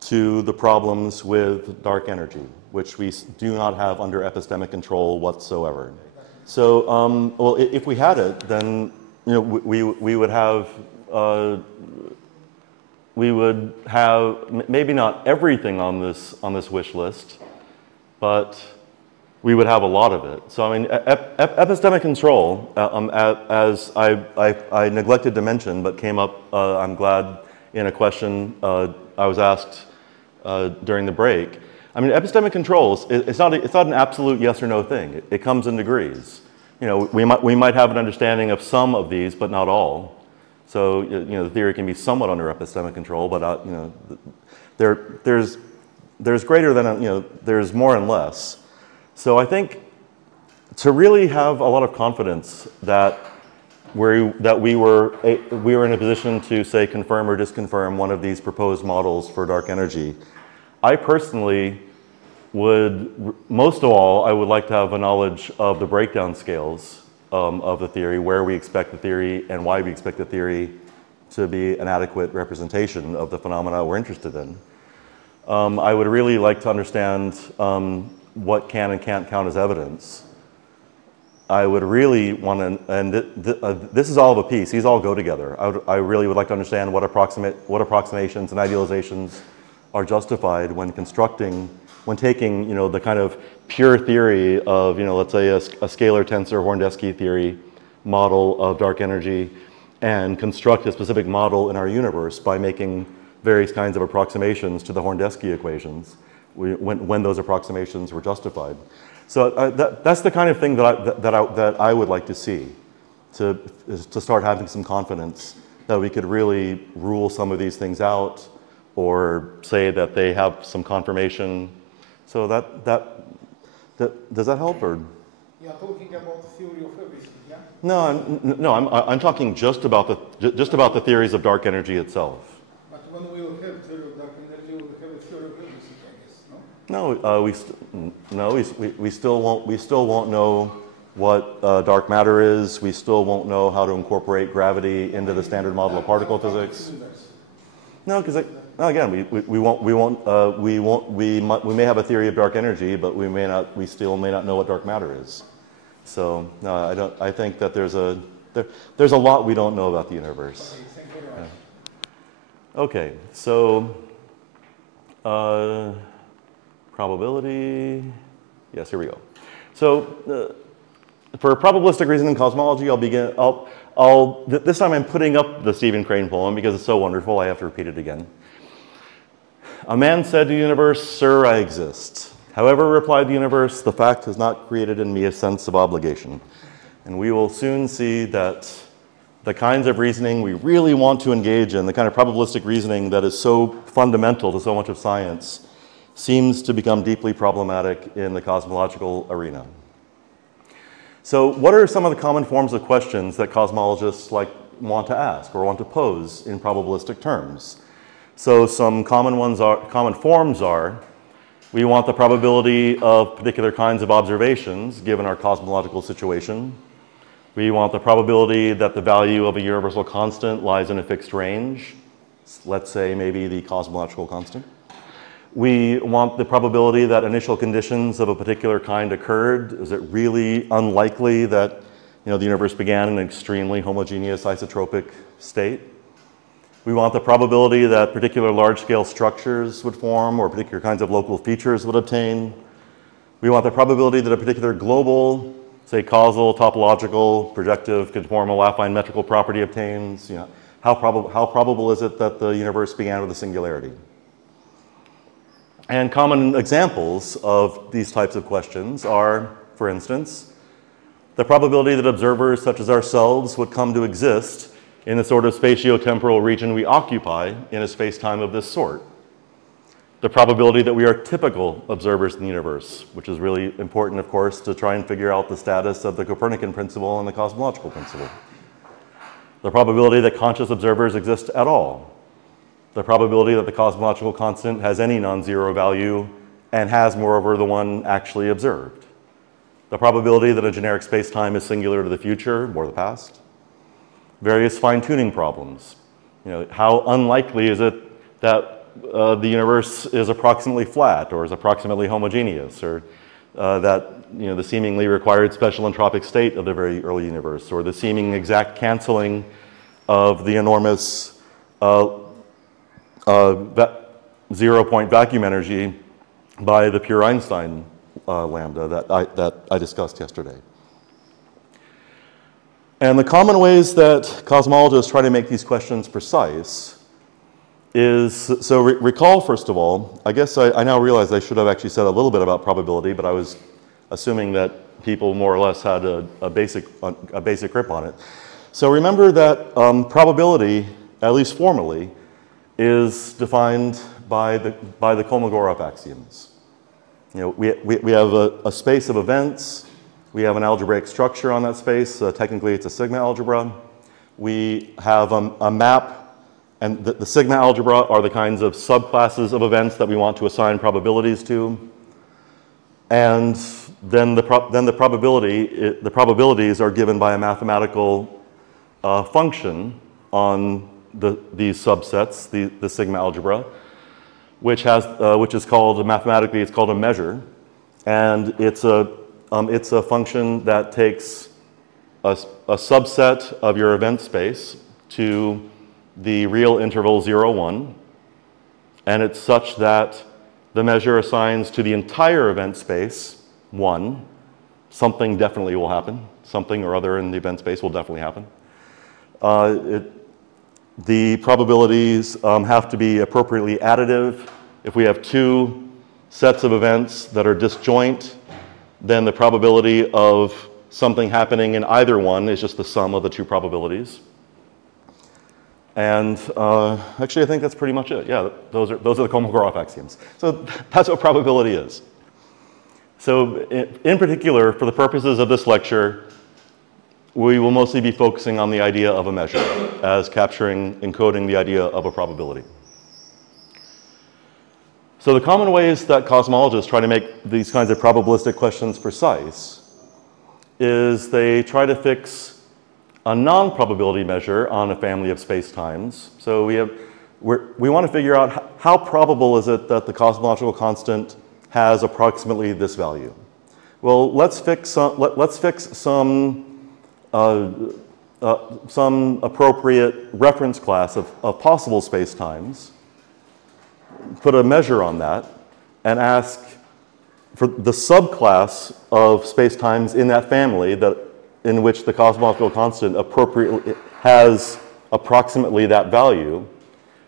to the problems with dark energy, which we do not have under epistemic control whatsoever. So, well, if we had it, then we would have maybe not everything on this wish list, but we would have a lot of it. So I mean, epistemic control, as I neglected to mention, but came up, I'm glad, in a question I was asked during the break. I mean, epistemic controls, it's not an absolute yes or no thing. It comes in degrees. We might have an understanding of some of these, but not all. So the theory can be somewhat under epistemic control, but there's greater than there's more and less. So I think to really have a lot of confidence that we were in a position to, say, confirm or disconfirm one of these proposed models for dark energy, I personally would, most of all, I would like to have a knowledge of the breakdown scales of the theory, where we expect the theory and why we expect the theory to be an adequate representation of the phenomena we're interested in. I would really like to understand what can and can't count as evidence, I would really want to, and this is all of a piece, these all go together. I really would like to understand what approximations and idealizations are justified when constructing, when taking, you know, the kind of pure theory of, you know, let's say a scalar tensor Horndeski theory model of dark energy and construct a specific model in our universe by making various kinds of approximations to the Horndeski equations when those approximations were justified. So that's the kind of thing that I would like to see, to start having some confidence that we could really rule some of these things out or say that they have some confirmation. So does that help? Or? You are talking about theory of everything, yeah? No, I'm talking just about the theories of dark energy itself. But when we will have theory of dark energy, we will have a theory of everything, I guess, no? We still won't know what dark matter is. We still won't know how to incorporate gravity into the standard model of particle physics. No, because again, we may have a theory of dark energy, but we still may not know what dark matter is. So no, I think that there's a lot we don't know about the universe. Okay, thank you very much. Okay, so probability. Yes, here we go. So for probabilistic reasoning in cosmology, I'll begin. This time I'm putting up the Stephen Crane poem because it's so wonderful. I have to repeat it again. A man said to the universe, "Sir, I exist." However, replied the universe, "the fact has not created in me a sense of obligation." And we will soon see that the kinds of reasoning we really want to engage in, the kind of probabilistic reasoning that is so fundamental to so much of science, seems to become deeply problematic in the cosmological arena. So what are some of the common forms of questions that cosmologists want to ask or want to pose in probabilistic terms? So some common forms are, we want the probability of particular kinds of observations given our cosmological situation. We want the probability that the value of a universal constant lies in a fixed range. Let's say maybe the cosmological constant. We want the probability that initial conditions of a particular kind occurred. Is it really unlikely that, you know, the universe began in an extremely homogeneous isotropic state? We want the probability that particular large-scale structures would form or particular kinds of local features would obtain. We want the probability that a particular global, say causal, topological, projective, conformal, affine metrical property obtains. You know, how probable is it that the universe began with a singularity? And common examples of these types of questions are, for instance, the probability that observers such as ourselves would come to exist in the sort of spatiotemporal region we occupy in a space-time of this sort. The probability that we are typical observers in the universe, which is really important, of course, to try and figure out the status of the Copernican principle and the cosmological principle. The probability that conscious observers exist at all. The probability that the cosmological constant has any non-zero value and has, moreover, the one actually observed. The probability that a generic space-time is singular to the future or the past. Various fine-tuning problems. You know, how unlikely is it that the universe is approximately flat or is approximately homogeneous, or that, you know, the seemingly required special entropic state of the very early universe, or the seeming exact canceling of the enormous zero-point vacuum energy by the pure Einstein lambda that I discussed yesterday. And the common ways that cosmologists try to make these questions precise is, so recall, first of all, I guess I now realize I should have actually said a little bit about probability, but I was assuming that people more or less had a basic grip on it. So remember that probability, at least formally, is defined by the Kolmogorov axioms. You know, we have a space of events. We have an algebraic structure on that space. Technically, it's a sigma algebra. We have a map, and the sigma algebra are the kinds of subclasses of events that we want to assign probabilities to. And then the probabilities are given by a mathematical function on these subsets, the sigma algebra, which is called, mathematically, it's called a measure. And it's a function that takes a subset of your event space to the real interval 0, 1. And it's such that the measure assigns to the entire event space 1. Something definitely will happen. Something or other in the event space will definitely happen. The probabilities have to be appropriately additive. If we have two sets of events that are disjoint, then the probability of something happening in either one is just the sum of the two probabilities. And actually, I think that's pretty much it. Yeah, those are the Kolmogorov axioms. So that's what probability is. So in particular, for the purposes of this lecture, we will mostly be focusing on the idea of a measure as encoding the idea of a probability. So the common ways that cosmologists try to make these kinds of probabilistic questions precise is they try to fix a non-probability measure on a family of spacetimes. So we want to figure out how probable is it that the cosmological constant has approximately this value. Well, let's fix some appropriate reference class of possible spacetimes, put a measure on that, and ask for the subclass of spacetimes in that family in which the cosmological constant appropriately has approximately that value,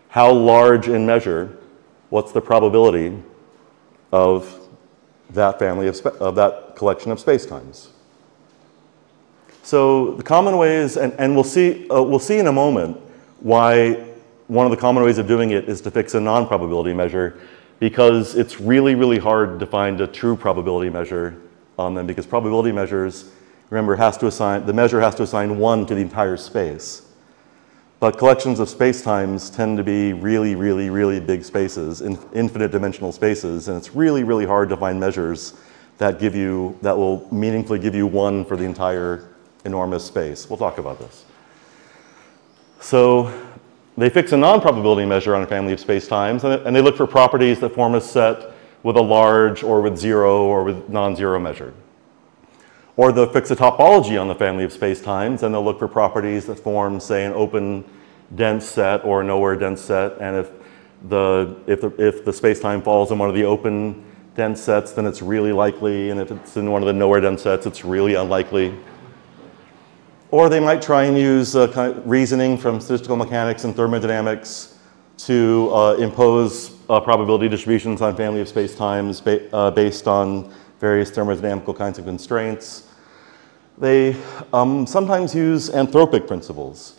how large in measure, what's the probability of that family of that collection of spacetimes. So the common ways, and we'll see in a moment why one of the common ways of doing it is to fix a non-probability measure, because it's really, really hard to find a true probability measure on them, because probability measures, remember, the measure has to assign 1 to the entire space. But collections of spacetimes tend to be really, really, really big spaces, infinite dimensional spaces, and it's really, really hard to find measures that will meaningfully give you 1 for the entire enormous space. We'll talk about this. So they fix a non-probability measure on a family of spacetimes, and they look for properties that form a set with a large or with 0 or with non-zero measure. Or they'll fix a topology on the family of spacetimes, and they'll look for properties that form, say, an open dense set or a nowhere dense set. And if the spacetime falls in one of the open dense sets, then it's really likely. And if it's in one of the nowhere dense sets, it's really unlikely. Or they might try and use kind of reasoning from statistical mechanics and thermodynamics to impose probability distributions on family of spacetimes based on various thermodynamical kinds of constraints. They sometimes use anthropic principles.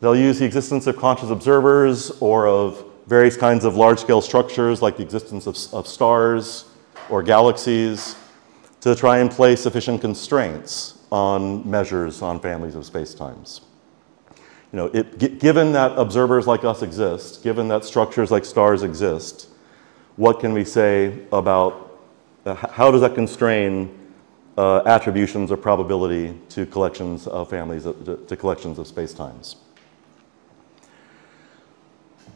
They'll use the existence of conscious observers or of various kinds of large-scale structures like the existence of stars or galaxies to try and place sufficient constraints on measures on families of spacetimes. Given that observers like us exist, given that structures like stars exist, what can we say about how does that constrain attributions of probability to collections of families, to collections of spacetimes?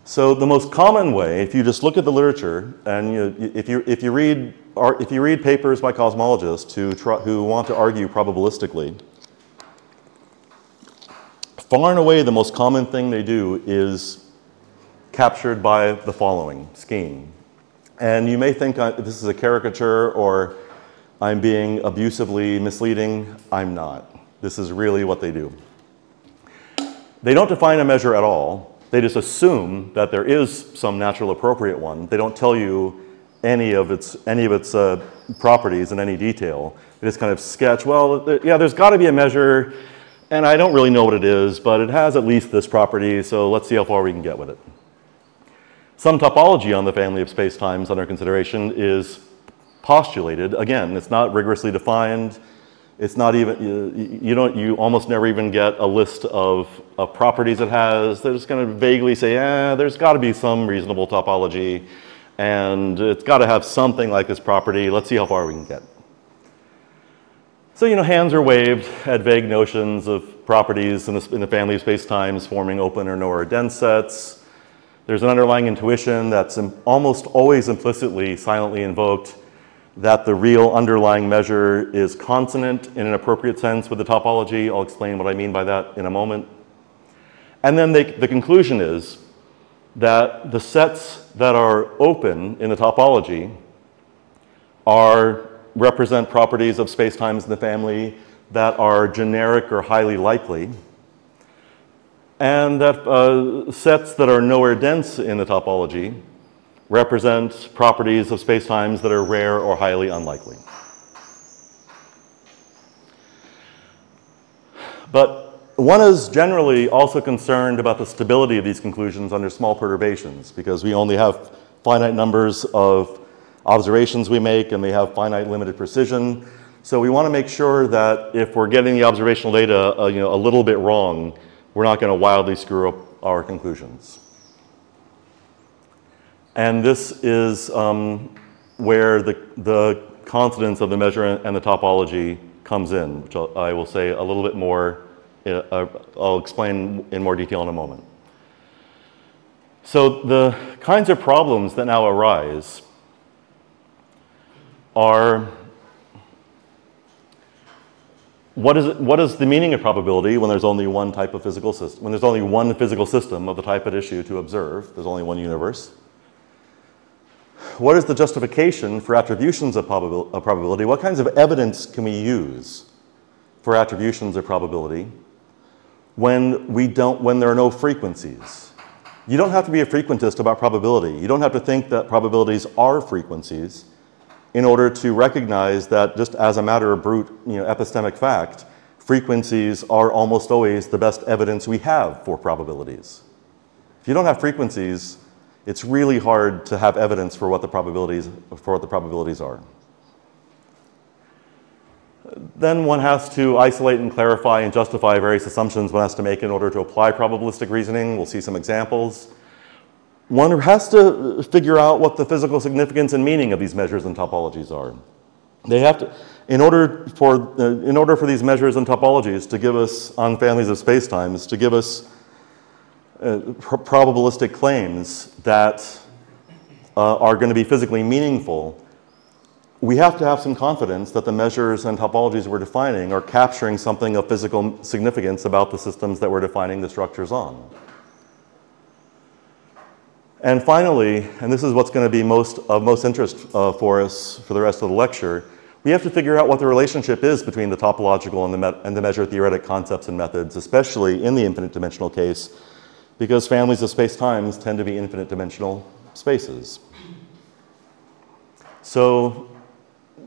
So the most common way, if you just look at the literature, and if you read papers by cosmologists who want to argue probabilistically, far and away the most common thing they do is captured by the following scheme. And you may think this is a caricature or I'm being abusively misleading. I'm not. This is really what they do. They don't define a measure at all. They just assume that there is some natural appropriate one. They don't tell you any of its properties in any detail. They just kind of sketch, well, yeah, there's got to be a measure, and I don't really know what it is, but it has at least this property, so let's see how far we can get with it. Some topology on the family of spacetimes under consideration is postulated. Again, it's not rigorously defined. It's not even, you almost never even get a list of properties it has. They're just going to vaguely say, there's got to be some reasonable topology, and it's got to have something like this property. Let's see how far we can get. So, hands are waved at vague notions of properties in the family of spacetimes forming open or nowhere dense sets. There's an underlying intuition that's almost always implicitly, silently invoked that the real underlying measure is consonant in an appropriate sense with the topology. I'll explain what I mean by that in a moment. And then the conclusion is that the sets that are open in the topology represent properties of spacetimes in the family that are generic or highly likely, and that sets that are nowhere dense in the topology represent properties of spacetimes that are rare or highly unlikely. But one is generally also concerned about the stability of these conclusions under small perturbations, because we only have finite numbers of observations we make, and they have finite limited precision. So we want to make sure that if we're getting the observational data a little bit wrong, we're not going to wildly screw up our conclusions. And this is where the confidence of the measure and the topology comes in, which I will say a little bit more, I'll explain in more detail in a moment. So the kinds of problems that now arise are, what is the meaning of probability when there's only one type of physical system, when there's only one physical system of the type at issue to observe, there's only one universe? What is the justification for attributions of probability? What kinds of evidence can we use for attributions of probability when there are no frequencies? You don't have to be a frequentist about probability. You don't have to think that probabilities are frequencies in order to recognize that, just as a matter of brute epistemic fact, frequencies are almost always the best evidence we have for probabilities. If you don't have frequencies, it's really hard to have evidence for what the probabilities are. Then one has to isolate and clarify and justify various assumptions one has to make in order to apply probabilistic reasoning. We'll see some examples. One has to figure out what the physical significance and meaning of these measures and topologies are. They have to, in order for these measures and topologies to give us, on families of spacetimes, to give us probabilistic claims that are going to be physically meaningful, we have to have some confidence that the measures and topologies we're defining are capturing something of physical significance about the systems that we're defining the structures on. And finally, and this is what's going to be of most interest for us for the rest of the lecture, we have to figure out what the relationship is between the topological and the measure theoretic concepts and methods, especially in the infinite dimensional case, because families of spacetimes tend to be infinite dimensional spaces. So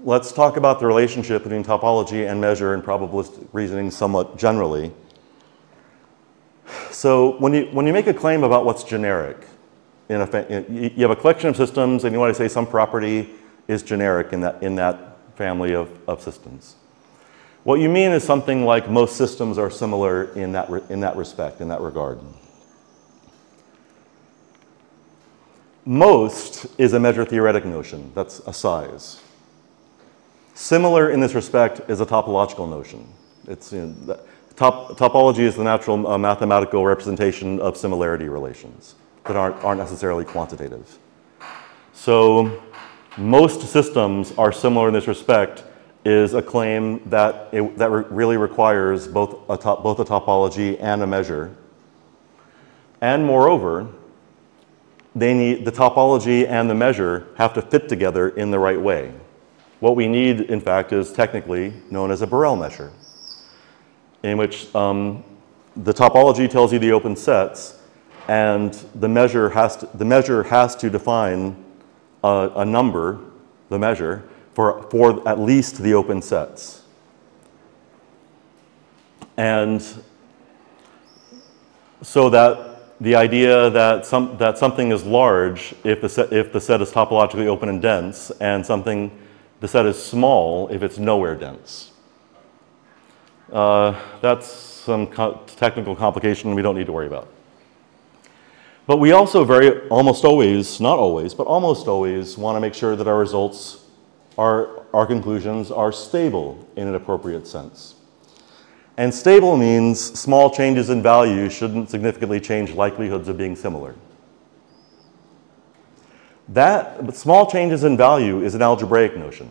let's talk about the relationship between topology and measure and probabilistic reasoning somewhat generally. So when you make a claim about what's generic, you have a collection of systems and you want to say some property is generic in that family of systems. What you mean is something like most systems are similar in that respect, in that regard. Most is a measure theoretic notion. That's a size. Similar in this respect is a topological notion. It's, topology is the natural mathematical representation of similarity relations that aren't necessarily quantitative. So most systems are similar in this respect is a claim that really requires both a topology and a measure. And moreover, the topology and the measure have to fit together in the right way. What we need, in fact, is technically known as a Borel measure, in which the topology tells you the open sets, and the measure has to define a number, the measure, for at least the open sets. And so that the idea that something is large if the set is topologically open and dense, and the set is small if it's nowhere dense. That's some technical complication we don't need to worry about. But we also almost always, not always, but almost always want to make sure that our results, our conclusions are stable in an appropriate sense. And stable means small changes in value shouldn't significantly change likelihoods of being similar. But small changes in value is an algebraic notion.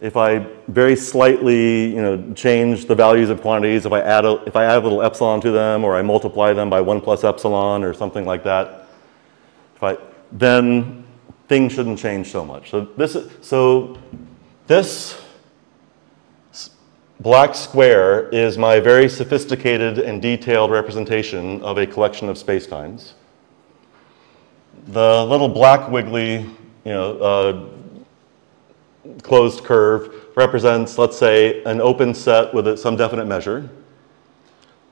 If I very slightly, change the values of quantities, if I add a little epsilon to them, or I multiply them by 1 plus epsilon or something like that, then things shouldn't change so much. So this black square is my very sophisticated and detailed representation of a collection of spacetimes. The little black wiggly, closed curve represents, let's say, an open set with some definite measure.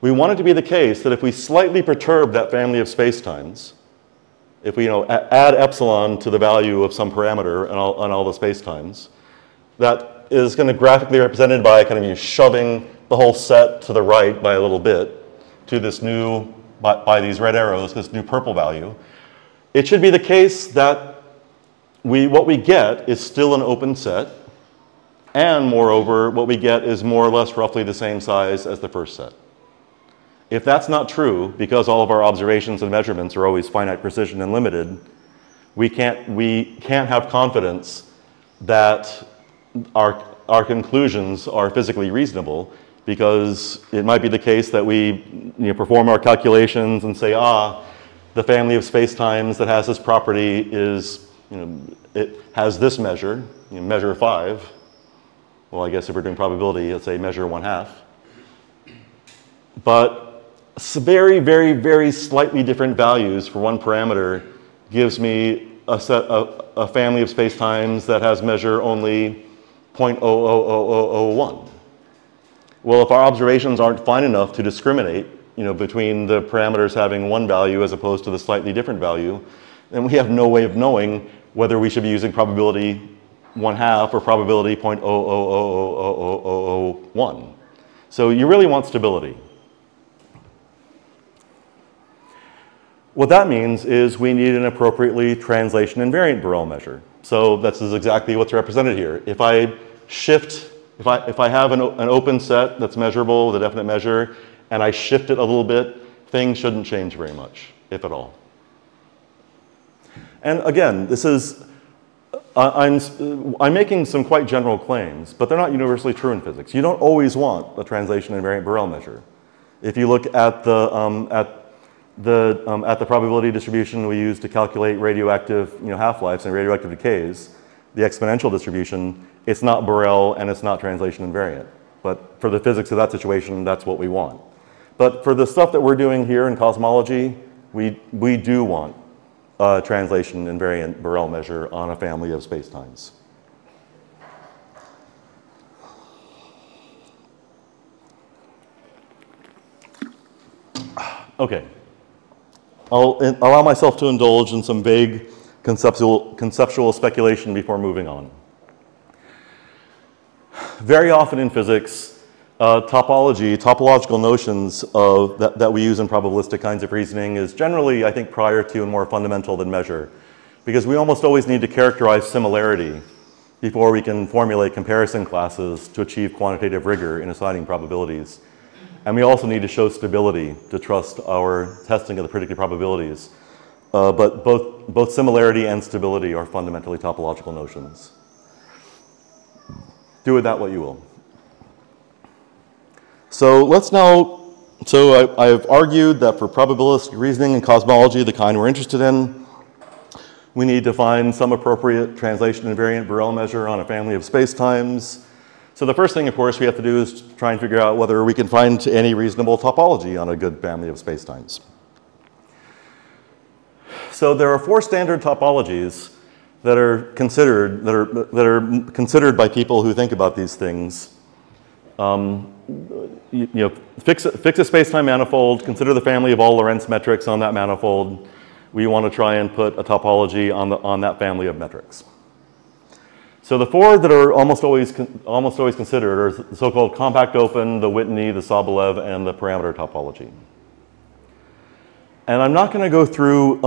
We want it to be the case that if we slightly perturb that family of spacetimes, if we add epsilon to the value of some parameter on all the spacetimes, that is going to graphically represented by kind of shoving the whole set to the right by a little bit to this new, by these red arrows, this new purple value. It should be the case that what we get is still an open set, and moreover, what we get is more or less roughly the same size as the first set. If that's not true, because all of our observations and measurements are always finite precision and limited, we can't have confidence that our conclusions are physically reasonable, because it might be the case that we perform our calculations and say, the family of spacetimes that has this property is, it has this measure, measure 5. Well, I guess if we're doing probability, let's say measure 1/2. But very, very, very slightly different values for one parameter gives me a family of spacetimes that has measure only 0.00001. Well, if our observations aren't fine enough to discriminate, between the parameters having one value as opposed to the slightly different value, then we have no way of knowing whether we should be using probability 1/2 or probability 0.0000001. So you really want stability. What that means is we need an appropriately translation invariant Borel measure. So this is exactly what's represented here. If I have an open set that's measurable with a definite measure, and I shift it a little bit, things shouldn't change very much, if at all. And again, I'm making some quite general claims, but they're not universally true in physics. You don't always want a translation invariant Borel measure. If you look at the probability distribution we use to calculate radioactive half-lives and radioactive decays, the exponential distribution, it's not Borel and it's not translation invariant. But for the physics of that situation, that's what we want. But for the stuff that we're doing here in cosmology, we do want a translation invariant Borel measure on a family of spacetimes. Okay. I'll allow myself to indulge in some vague conceptual speculation before moving on. Very often in physics, topological notions that we use in probabilistic kinds of reasoning is generally, I think, prior to and more fundamental than measure. Because we almost always need to characterize similarity before we can formulate comparison classes to achieve quantitative rigor in assigning probabilities. And we also need to show stability to trust our testing of the predicted probabilities. But both similarity and stability are fundamentally topological notions. Do with that what you will. So let's now, I've argued that for probabilistic reasoning and cosmology, the kind we're interested in, we need to find some appropriate translation invariant Borel measure on a family of spacetimes. So the first thing, of course, we have to do is try and figure out whether we can find any reasonable topology on a good family of spacetimes. So there are 4 standard topologies that are considered by people who think about these things. Fix a spacetime manifold, consider the family of all Lorentz metrics on that manifold. We want to try and put a topology on that family of metrics. So the 4 that are almost always considered are the so-called compact open, the Whitney, the Sobolev, and the parameter topology. And I'm not going to go through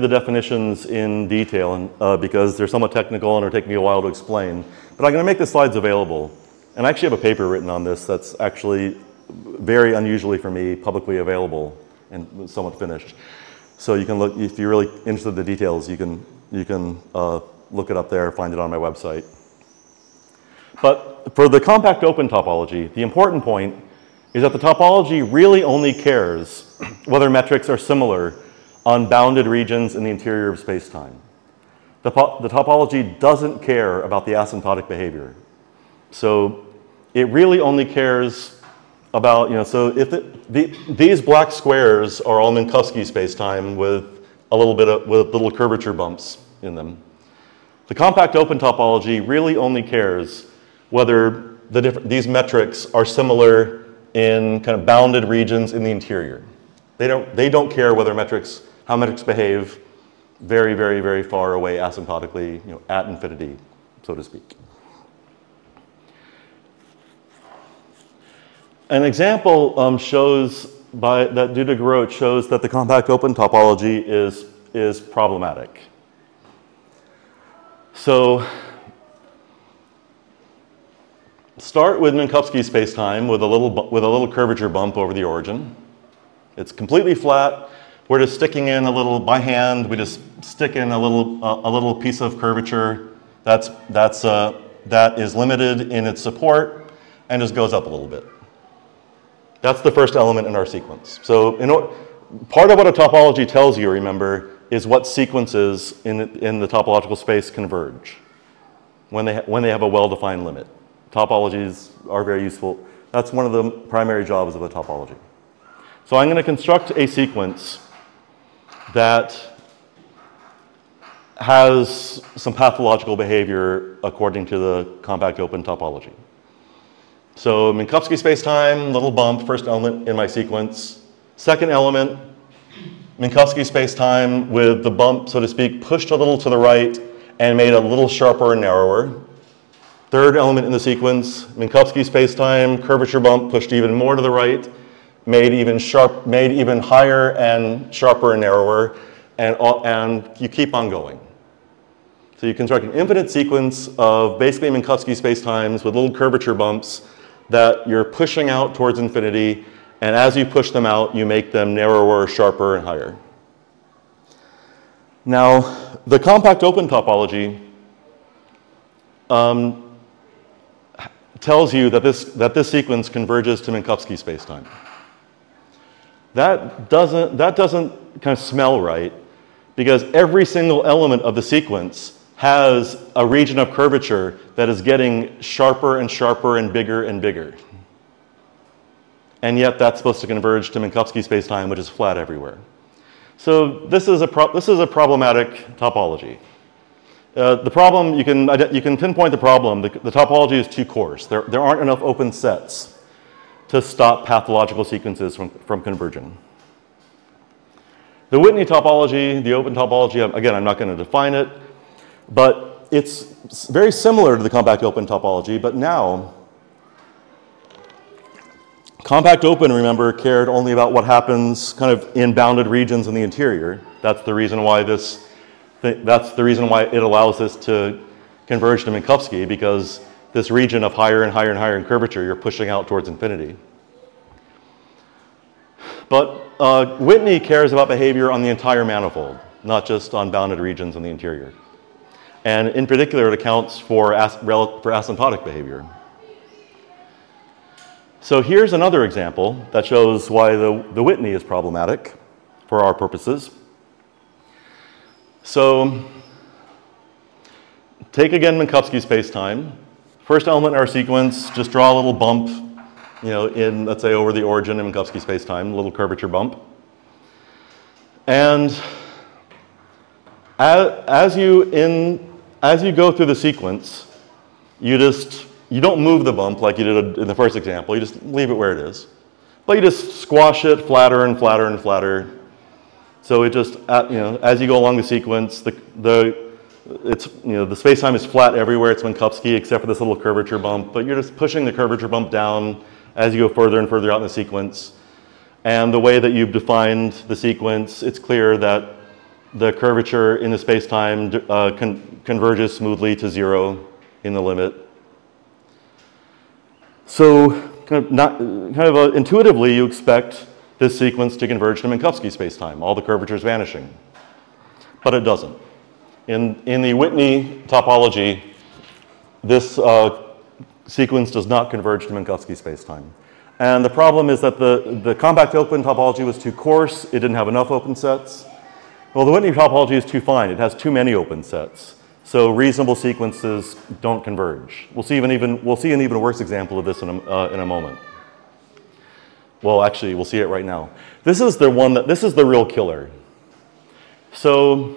the definitions in detail because they're somewhat technical and it'll take me a while to explain. But I'm going to make the slides available. And I actually have a paper written on this that's actually very unusually for me, publicly available and somewhat finished. So you can look, if you're really interested in the details, you can look it up there, find it on my website. But for the compact open topology, the important point is that the topology really only cares whether metrics are similar on bounded regions in the interior of space-time. The topology doesn't care about the asymptotic behavior. So it really only cares about, so if these black squares are all Minkowski space-time with a little bit of, with little curvature bumps in them. The compact open topology really only cares whether these metrics are similar in kind of bounded regions in the interior. They don't care whether how metrics behave very, very, very far away asymptotically, at infinity, so to speak. An example shows that due to Groth shows that the compact open topology is problematic. So start with Minkowski spacetime with a little curvature bump over the origin. It's completely flat. We're just sticking in a little by hand. We just stick in a little piece of curvature that is limited in its support and just goes up a little bit. That's the first element in our sequence. So part of what a topology tells you, remember, is what sequences in the topological space converge when they have a well-defined limit. Topologies are very useful. That's one of the primary jobs of a topology. So I'm going to construct a sequence that has some pathological behavior according to the compact open topology. So Minkowski spacetime, little bump, first element in my sequence. Second element, Minkowski spacetime with the bump, so to speak, pushed a little to the right and made a little sharper and narrower. Third element in the sequence, Minkowski spacetime, curvature bump, pushed even more to the right, made even higher and sharper and narrower, and you keep on going. So you construct an infinite sequence of basically Minkowski spacetimes with little curvature bumps that you're pushing out towards infinity, and as you push them out, you make them narrower, sharper, and higher. Now, the compact open topology tells you that this sequence converges to Minkowski spacetime. That doesn't kind of smell right, because every single element of the sequence has a region of curvature that is getting sharper and sharper and bigger. And yet that's supposed to converge to Minkowski spacetime, which is flat everywhere. So this is a problematic topology. The problem, you can pinpoint the problem. The topology is too coarse. There aren't enough open sets to stop pathological sequences from converging. The Whitney topology, the open topology, again, I'm not going to define it, but it's very similar to the compact open topology, but now compact open, remember, cared only about what happens kind of in bounded regions in the interior. That's the reason why it allows this to converge to Minkowski, because this region of higher and higher and higher in curvature, you're pushing out towards infinity. But Whitney cares about behavior on the entire manifold, not just on bounded regions in the interior. And in particular, it accounts for asymptotic behavior. So here's another example that shows why the Whitney is problematic for our purposes. So take again Minkowski spacetime. First element in our sequence, just draw a little bump, in, let's say, over the origin in Minkowski spacetime, a little curvature bump. And as you go through the sequence, you don't move the bump like you did in the first example. You just leave it where it is. But you just squash it flatter and flatter and flatter. So it just, as you go along the sequence, the space-time is flat everywhere. It's Minkowski except for this little curvature bump. But you're just pushing the curvature bump down as you go further and further out in the sequence. And the way that you've defined the sequence, it's clear that the curvature in the space-time converges smoothly to 0 in the limit. So intuitively, you expect this sequence to converge to Minkowski spacetime, all the curvatures vanishing. But it doesn't. In the Whitney topology, this sequence does not converge to Minkowski spacetime. And the problem is that the compact open topology was too coarse. It didn't have enough open sets. Well, the Whitney topology is too fine. It has too many open sets. So reasonable sequences don't converge. We'll see an even worse example of this in a moment. Well, actually, we'll see it right now. This is the real killer. So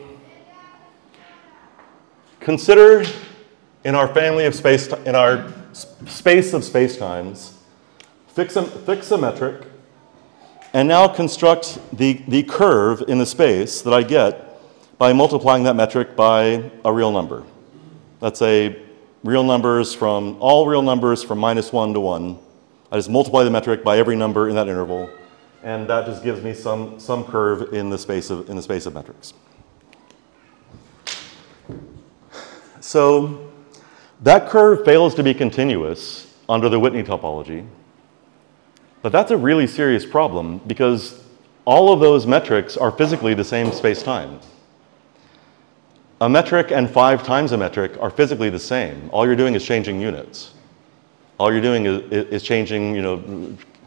consider in our family of in our space of spacetimes, fix a metric, and now construct the curve in the space that I get by multiplying that metric by a real number. Let's say all real numbers from -1 to 1. I just multiply the metric by every number in that interval, and that just gives me some curve in the space of metrics. So that curve fails to be continuous under the Whitney topology, but that's a really serious problem because all of those metrics are physically the same space-time. A metric and 5 times a metric are physically the same. All you're doing is changing units. All you're doing is changing,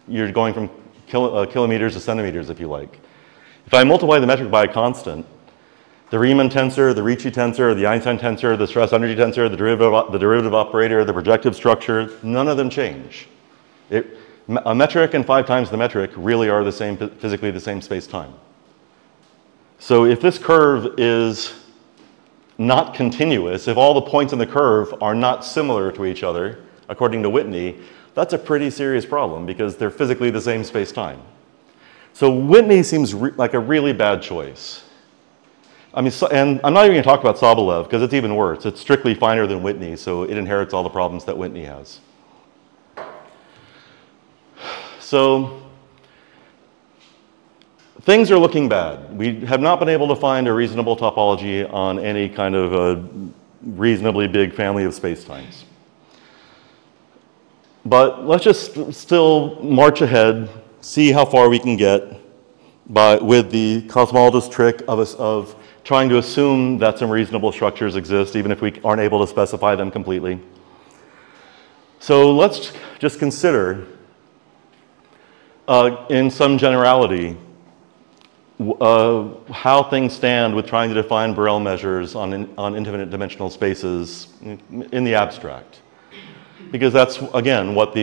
you're going from kilometers to centimeters, if you like. If I multiply the metric by a constant, the Riemann tensor, the Ricci tensor, the Einstein tensor, the stress energy tensor, the derivative operator, the projective structure, none of them change. A metric and 5 times the metric really are physically the same space-time. So if this curve is not continuous, if all the points in the curve are not similar to each other, according to Whitney, that's a pretty serious problem because they're physically the same space-time. So Whitney seems like a really bad choice. I mean, and I'm not even going to talk about Sobolev because it's even worse. It's strictly finer than Whitney, so it inherits all the problems that Whitney has. So things are looking bad. We have not been able to find a reasonable topology on any kind of a reasonably big family of spacetimes. But let's just still march ahead, see how far we can get with the cosmologist trick of trying to assume that some reasonable structures exist, even if we aren't able to specify them completely. So let's just consider, in some generality, how things stand with trying to define Borel measures on infinite dimensional spaces in the abstract. Because that's, again, what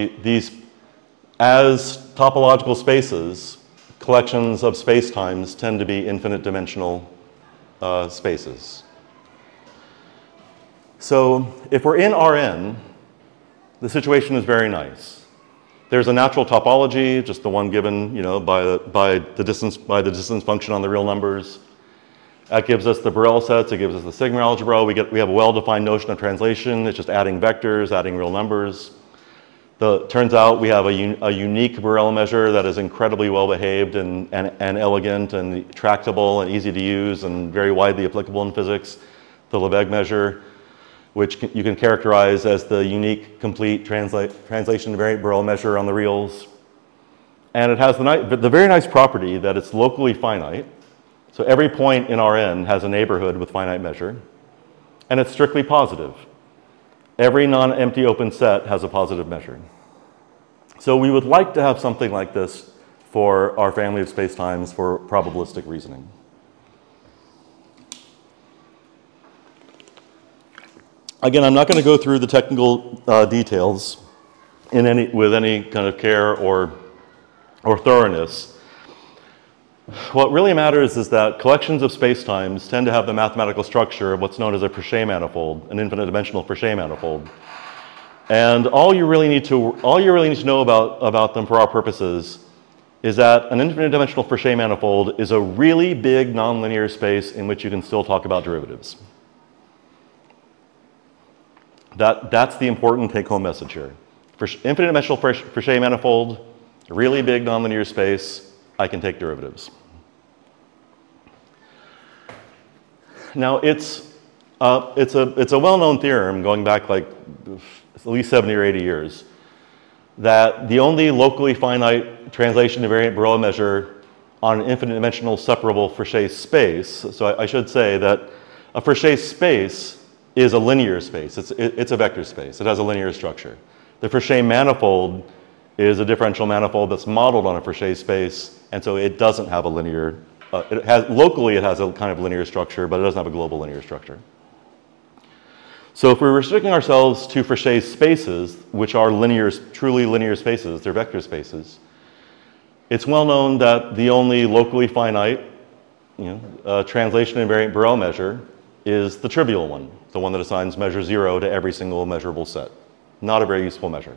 as topological spaces, collections of spacetimes tend to be infinite dimensional spaces. So if we're in Rn, the situation is very nice. There's a natural topology, just the one given, by the distance function on the real numbers. That gives us the Borel sets. It gives us the sigma algebra. We have a well-defined notion of translation. It's just adding vectors, adding real numbers. Turns out we have a unique Borel measure that is incredibly well-behaved and elegant and tractable and easy to use and very widely applicable in physics, the Lebesgue measure, which you can characterize as the unique, complete translation invariant Borel measure on the reals. And it has the very nice property that it's locally finite. So every point in Rn has a neighborhood with finite measure, and it's strictly positive. Every non-empty open set has a positive measure. So we would like to have something like this for our family of spacetimes for probabilistic reasoning. Again, I'm not going to go through the technical details with any kind of care or thoroughness. What really matters is that collections of spacetimes tend to have the mathematical structure of what's known as a Fréchet manifold, an infinite dimensional Fréchet manifold. And all you really need to know about them for our purposes is that an infinite dimensional Fréchet manifold is a really big nonlinear space in which you can still talk about derivatives. That's the important take-home message here. Infinite dimensional Fréchet manifold, a really big nonlinear space, I can take derivatives. Now it's a well-known theorem going back like at least 70 or 80 years that the only locally finite translation invariant Borel measure on an infinite dimensional separable Fréchet space, so I should say that a Fréchet space is a linear space. It's a vector space. It has a linear structure. The Fréchet manifold is a differential manifold that's modeled on a Fréchet space, and so it doesn't have a linear, locally it has a kind of linear structure, but it doesn't have a global linear structure. So if we're restricting ourselves to Fréchet spaces, which are linear, truly linear spaces, they're vector spaces, it's well known that the only locally finite translation invariant Borel measure is the trivial one, the one that assigns measure 0 to every single measurable set. Not a very useful measure.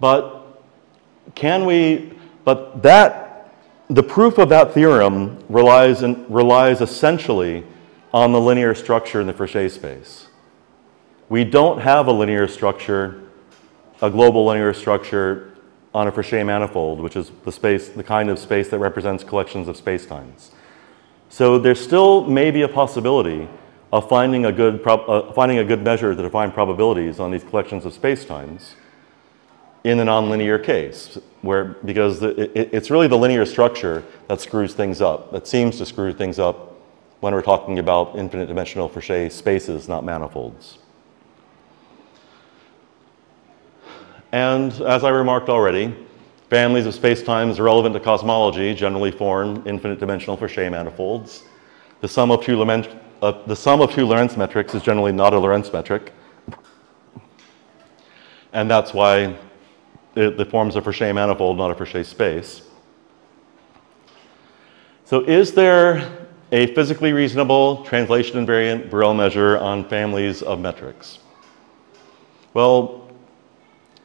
But the proof of that theorem relies essentially on the linear structure in the Fréchet space. We don't have a linear structure, a global linear structure on a Fréchet manifold, which is the kind of space that represents collections of spacetimes. So there still may be a possibility of finding a good measure to define probabilities on these collections of spacetimes in a nonlinear case, because it's really the linear structure that screws things up, that seems to screw things up when we're talking about infinite dimensional Fréchet spaces, not manifolds. And as I remarked already, families of spacetimes relevant to cosmology generally form infinite dimensional Fréchet manifolds. The sum of two Lorentz metrics is generally not a Lorentz metric. And that's why it forms a Fréchet manifold, not a Fréchet space. So is there a physically reasonable translation invariant Borel measure on families of metrics? Well,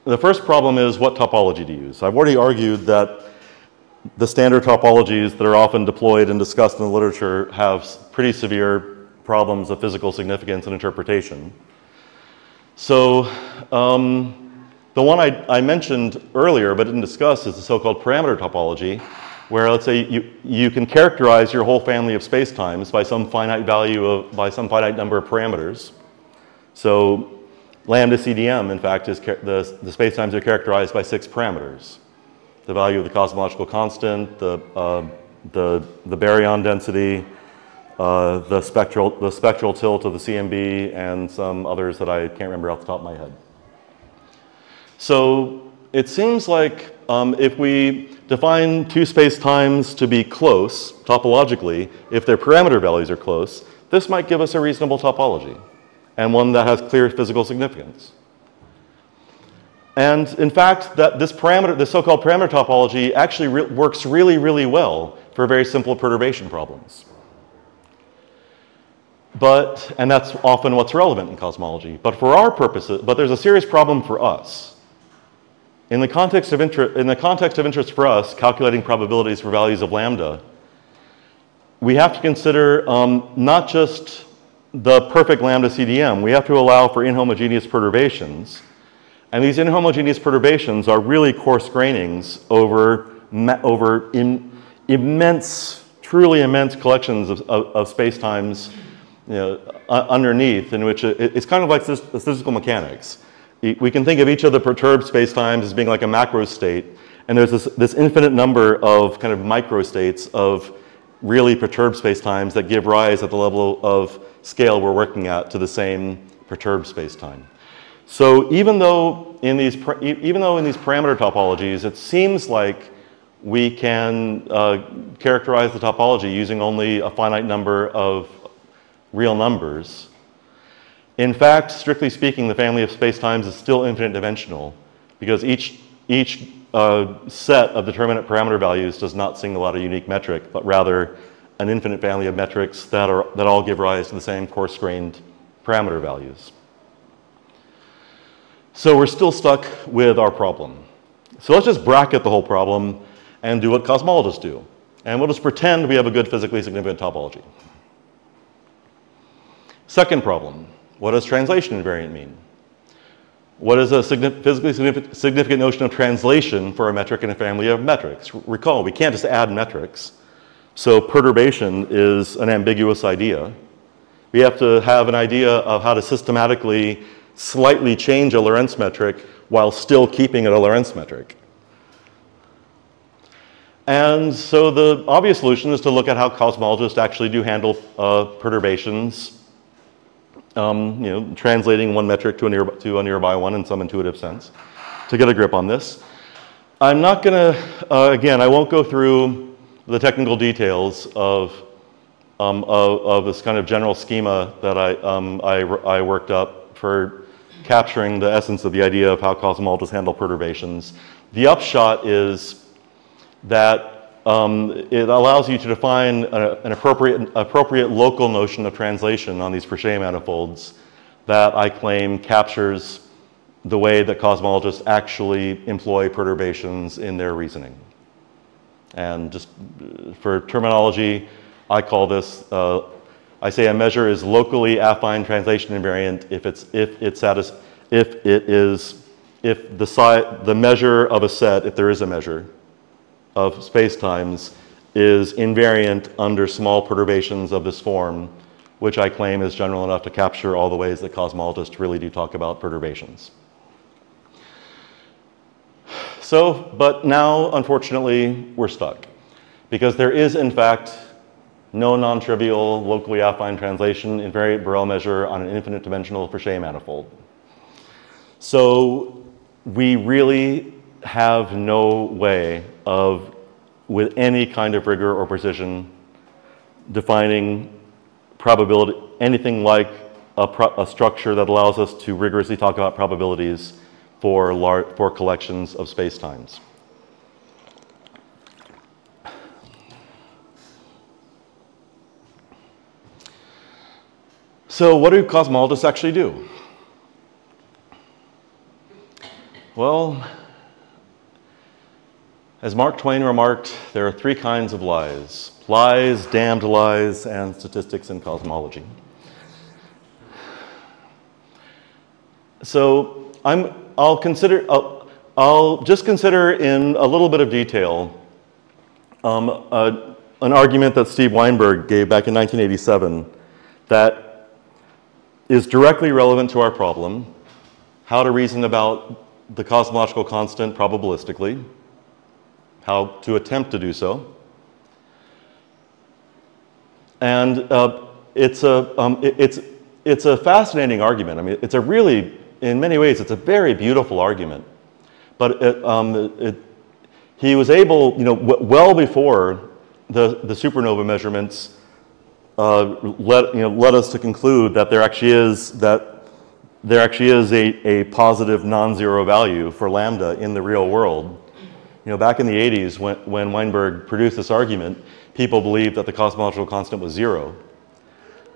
the first problem is what topology to use. I've already argued that the standard topologies that are often deployed and discussed in the literature have pretty severe problems of physical significance and interpretation. So the one I mentioned earlier but didn't discuss is the so-called parameter topology, where let's say you can characterize your whole family of spacetimes by some finite by some finite number of parameters. So lambda CDM, in fact, is the spacetimes are characterized by 6 parameters: the value of the cosmological constant, the baryon density, the spectral tilt of the CMB, and some others that I can't remember off the top of my head. So it seems like if we define two spacetimes to be close topologically, if their parameter values are close, this might give us a reasonable topology, and one that has clear physical significance. And in fact, this so-called parameter topology actually works really, really well for very simple perturbation problems. And that's often what's relevant in cosmology. But for our purposes, there's a serious problem for us. In the context of interest for us, calculating probabilities for values of lambda, we have to consider not just the perfect lambda CDM. We have to allow for inhomogeneous perturbations. And these inhomogeneous perturbations are really coarse grainings over immense, truly immense collections of spacetimes underneath, in which it's kind of like statistical mechanics. We can think of each of the perturbed spacetimes as being like a macro state, and there's this infinite number of kind of microstates of really perturbed spacetimes that give rise at the level of scale we're working at to the same perturbed spacetime. So even though in these parameter topologies, it seems like we can characterize the topology using only a finite number of real numbers, in fact, strictly speaking, the family of spacetimes is still infinite dimensional, because each set of determinate parameter values does not single out a unique metric, but rather an infinite family of metrics that all give rise to the same coarse-grained parameter values. So we're still stuck with our problem. So let's just bracket the whole problem and do what cosmologists do. And we'll just pretend we have a good physically significant topology. Second problem, what does translation invariant mean? What is a physically significant notion of translation for a metric in a family of metrics? Recall, we can't just add metrics. So perturbation is an ambiguous idea. We have to have an idea of how to systematically slightly change a Lorentz metric while still keeping it a Lorentz metric. And so the obvious solution is to look at how cosmologists actually do handle perturbations, translating one metric to a nearby one in some intuitive sense, to get a grip on this. I'm not going to, again, I won't go through the technical details of this kind of general schema that I worked up for capturing the essence of the idea of how cosmologists handle perturbations. The upshot is that it allows you to define an appropriate local notion of translation on these Frechet manifolds that I claim captures the way that cosmologists actually employ perturbations in their reasoning. And just for terminology, I call this, I say a measure is locally affine translation invariant if the measure of a set, if there is a measure of spacetimes, is invariant under small perturbations of this form, which I claim is general enough to capture all the ways that cosmologists really do talk about perturbations. So, but now, unfortunately, we're stuck, because there is, in fact, no non-trivial locally affine translation invariant Borel measure on an infinite dimensional Frechet manifold. So we really have no way of, with any kind of rigor or precision, defining probability, anything like a structure that allows us to rigorously talk about probabilities for collections of spacetimes. So what do cosmologists actually do? Well, as Mark Twain remarked, there are three kinds of lies: lies, damned lies, and statistics in cosmology. So I'll just consider in a little bit of detail an argument that Steve Weinberg gave back in 1987 that is directly relevant to our problem: how to reason about the cosmological constant probabilistically, how to attempt to do so. And it's a fascinating argument. I mean, it's a really, in many ways, it's a very beautiful argument. But he was able, well before the supernova measurements led us to conclude that there actually is a positive non-zero value for lambda in the real world. Back in the 80s, when Weinberg produced this argument, people believed that the cosmological constant was 0.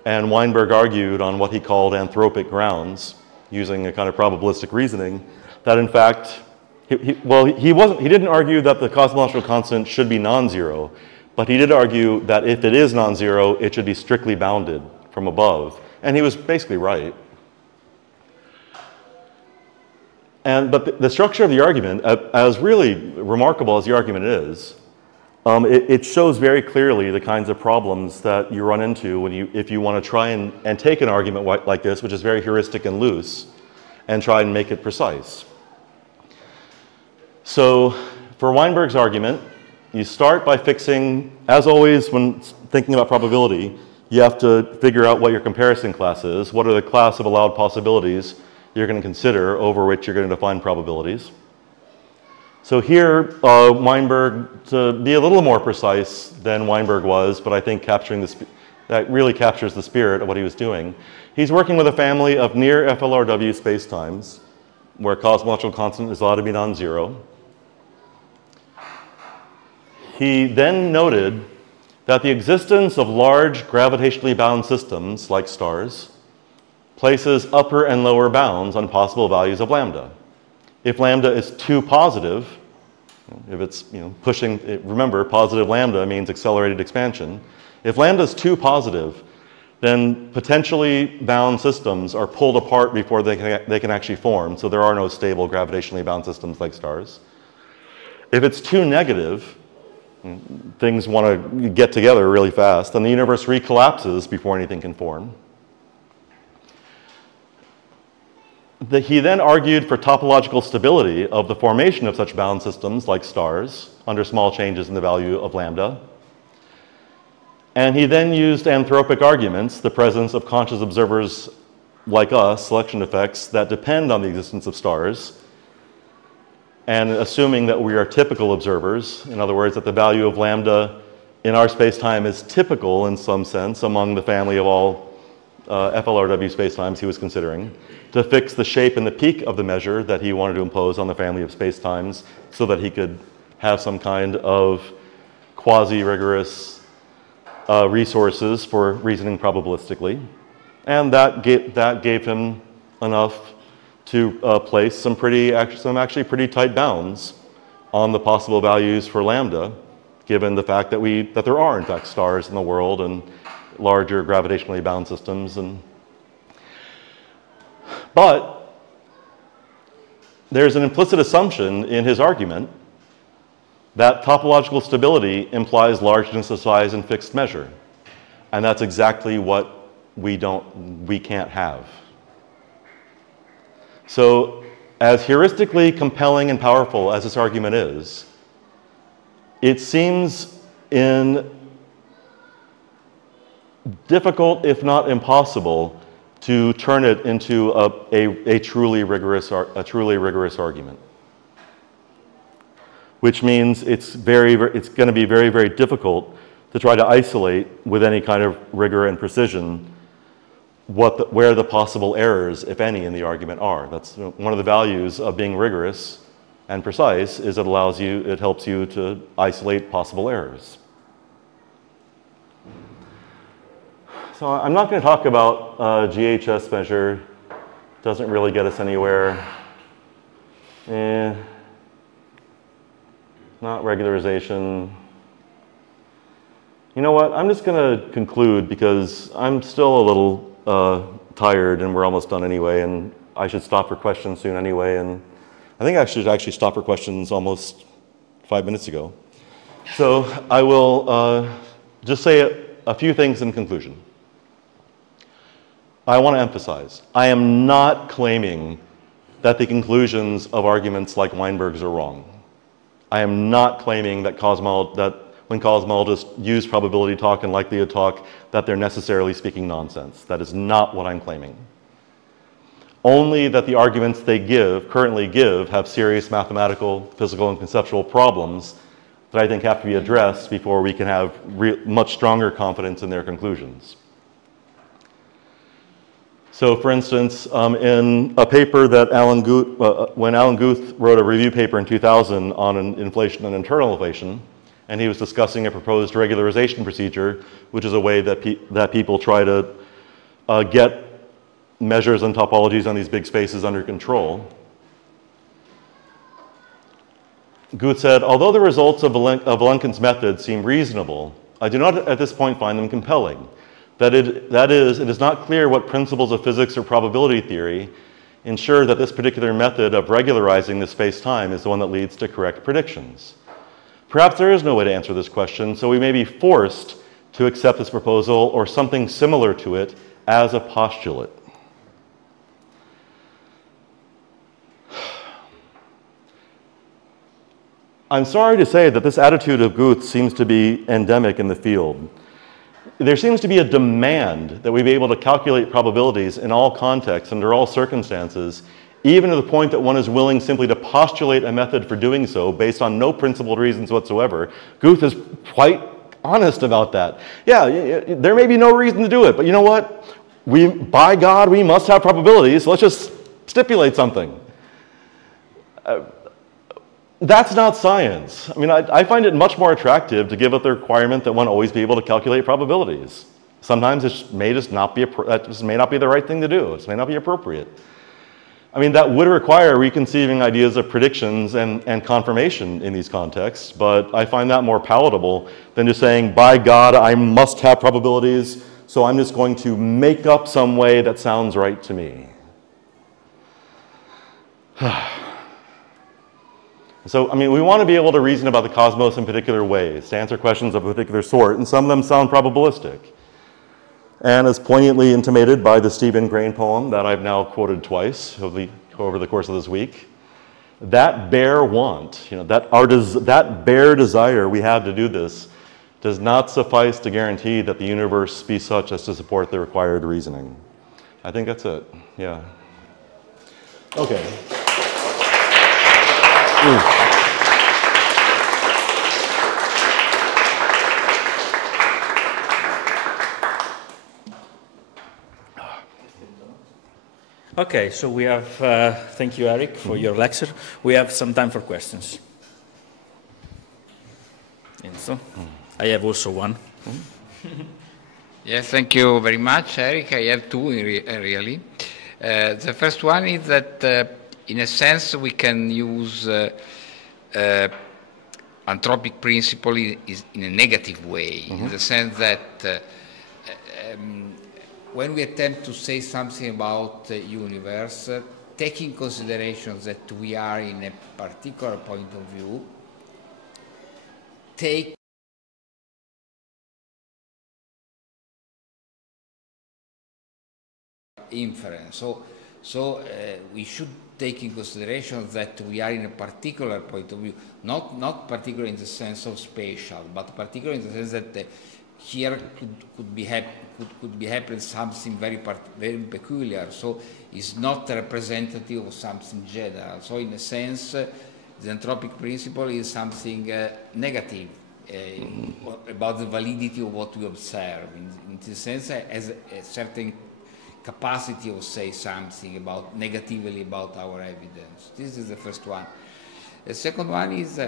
And Weinberg argued on what he called anthropic grounds, using a kind of probabilistic reasoning, that in fact, he didn't argue that the cosmological constant should be non-zero, but he did argue that if it is non-zero, it should be strictly bounded from above. And he was basically right. But the structure of the argument, as really remarkable as the argument is, it shows very clearly the kinds of problems that you run into if you want to try and take an argument like this, which is very heuristic and loose, and try and make it precise. So for Weinberg's argument, you start by fixing, as always when thinking about probability, you have to figure out what your comparison class is. What are the class of allowed possibilities you're going to consider over which you're going to define probabilities? So here, Weinberg, to be a little more precise than Weinberg was, but I think that really captures the spirit of what he was doing. He's working with a family of near FLRW spacetimes where cosmological constant is allowed to be non-zero. He then noted that the existence of large gravitationally bound systems, like stars, places upper and lower bounds on possible values of lambda. If lambda is too positive, if it's pushing, remember positive lambda means accelerated expansion. If lambda is too positive, then potentially bound systems are pulled apart before they can actually form, so there are no stable gravitationally bound systems like stars. If it's too negative, things want to get together really fast, then the universe recollapses before anything can form. He then argued for topological stability of the formation of such bound systems like stars under small changes in the value of lambda. And he then used anthropic arguments, the presence of conscious observers like us, selection effects, that depend on the existence of stars, and assuming that we are typical observers, in other words, that the value of lambda in our space-time is typical in some sense among the family of all FLRW spacetimes he was considering, to fix the shape and the peak of the measure that he wanted to impose on the family of spacetimes so that he could have some kind of quasi-rigorous resources for reasoning probabilistically. And that gave him enough to place some actually pretty tight bounds on the possible values for lambda, given the fact that there are in fact stars in the world and larger gravitationally bound systems. But there's an implicit assumption in his argument that topological stability implies largeness of size and fixed measure. And that's exactly what we can't have. So as heuristically compelling and powerful as this argument is, it seems difficult, if not impossible, to turn it into a truly rigorous argument. Which means it's going to be very, very difficult to try to isolate with any kind of rigor and precision where the possible errors, if any, in the argument are. That's one of the values of being rigorous and precise, is it helps you to isolate possible errors. So I'm not going to talk about GHS measure. Doesn't really get us anywhere. Not regularization. You know what? I'm just going to conclude because I'm still a little tired and we're almost done anyway, and I should stop for questions soon anyway, and I think I should actually stop for questions almost 5 minutes ago. So I will just say a few things in conclusion. I want to emphasize, I am not claiming that the conclusions of arguments like Weinberg's are wrong. I am not claiming that when cosmologists use probability talk and likelihood talk, that they're necessarily speaking nonsense. That is not what I'm claiming. Only that the arguments they currently give, have serious mathematical, physical, and conceptual problems that I think have to be addressed before we can have much stronger confidence in their conclusions. So for instance, in a paper that when Alan Guth wrote a review paper in 2000 on inflation and internal inflation, and he was discussing a proposed regularization procedure, which is a way that people try to get measures and topologies on these big spaces under control. Guth said, although the results of Vilenkin's method seem reasonable, I do not at this point find them compelling. That is, it is not clear what principles of physics or probability theory ensure that this particular method of regularizing the space-time is the one that leads to correct predictions. Perhaps there is no way to answer this question, so we may be forced to accept this proposal or something similar to it as a postulate. I'm sorry to say that this attitude of Guth seems to be endemic in the field. There seems to be a demand that we be able to calculate probabilities in all contexts, under all circumstances, even to the point that one is willing simply to postulate a method for doing so based on no principled reasons whatsoever. Guth is quite honest about that. Yeah, there may be no reason to do it, but you know what? By God, we must have probabilities, so let's just stipulate something. That's not science. I mean, I find it much more attractive to give up the requirement that one always be able to calculate probabilities. Sometimes it may just not be the right thing to do. It may not be appropriate. I mean, that would require reconceiving ideas of predictions and confirmation in these contexts, but I find that more palatable than just saying, by God, I must have probabilities, so I'm just going to make up some way that sounds right to me. So, I mean, we want to be able to reason about the cosmos in particular ways, to answer questions of a particular sort, and some of them sound probabilistic. And as poignantly intimated by the Stephen Grain poem that I've now quoted twice over the course of this week, that bare want, that bare desire we have to do this does not suffice to guarantee that the universe be such as to support the required reasoning. I think that's it, yeah. Okay. Okay, so we have, thank you, Erik, for your lecture. We have some time for questions. Enzo, I have also one. Yes, thank you very much, Erik. I have two, really. The first one is that, in a sense, we can use anthropic principle in a negative way, in the sense that when we attempt to say something about the universe, taking consideration that we are in a particular point of view, take inference. So we should take in consideration that we are in a particular point of view, not particular in the sense of spatial, but particular in the sense that here could be happening something very peculiar. So it's not representative of something general. So in a sense, the anthropic principle is something negative about the validity of what we observe. In this sense, as a certain capacity of say something about negatively about our evidence. This is the first one. The second one is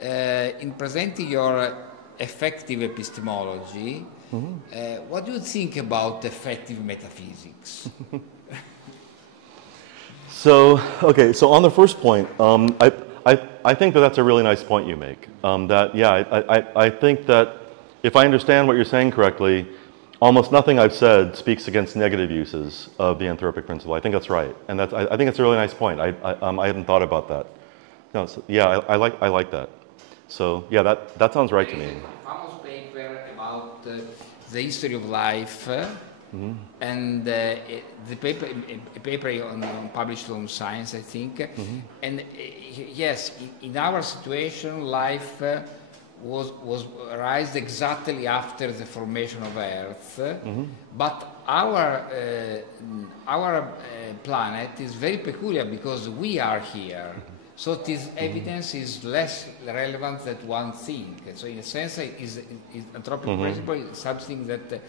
in presenting your effective epistemology, what do you think about effective metaphysics? So, okay, so on the first point, I think that that's a really nice point you make. I think that if I understand what you're saying correctly, almost nothing I've said speaks against negative uses of the anthropic principle. I think that's right, and I think it's a really nice point. I hadn't thought about that. No, so, yeah, I like that. So yeah, that sounds right to me. There is a famous paper about the history of life, and the paper, a paper published on Science, I think. And yes, in our situation, life was raised exactly after the formation of Earth, but our planet is very peculiar because we are here. So this evidence is less relevant than one thing. So in a sense, is anthropic principle is something that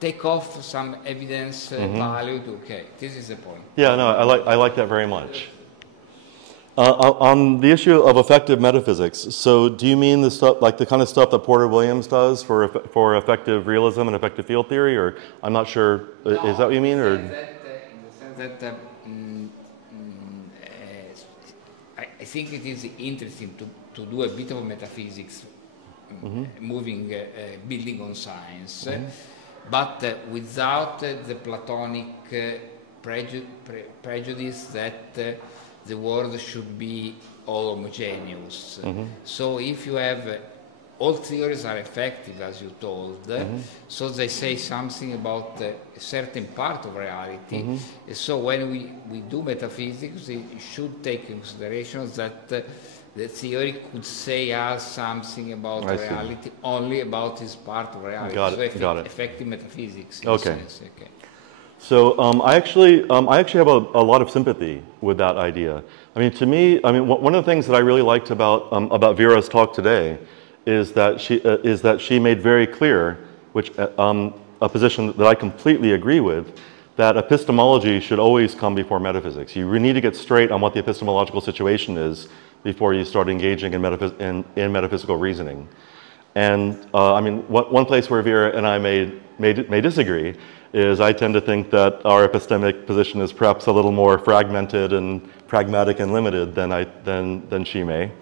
take off some evidence value to, okay, this is the point. Yeah, no, I like that very much. On the issue of effective metaphysics, so do you mean the stuff, like the kind of stuff that Porter Williams does for effective realism and effective field theory, or I'm not sure, no, is that what you mean? Or? In the sense that I think it is interesting to do a bit of metaphysics, moving, building on science, but without the Platonic prejudice that the world should be all homogeneous. So if you have, all theories are effective, as you told, so they say something about a certain part of reality. So when we do metaphysics, we should take in consideration that the theory could say us something about reality, only about this part of reality. Got it. Effective metaphysics. Okay. So I actually have a lot of sympathy with that idea. I mean, to me, one of the things that I really liked about Vera's talk today is that she made very clear, which a position that I completely agree with, that epistemology should always come before metaphysics. You need to get straight on what the epistemological situation is before you start engaging in metaphysical reasoning. And one place where Vera and I may disagree is I tend to think that our epistemic position is perhaps a little more fragmented and pragmatic and limited than she may.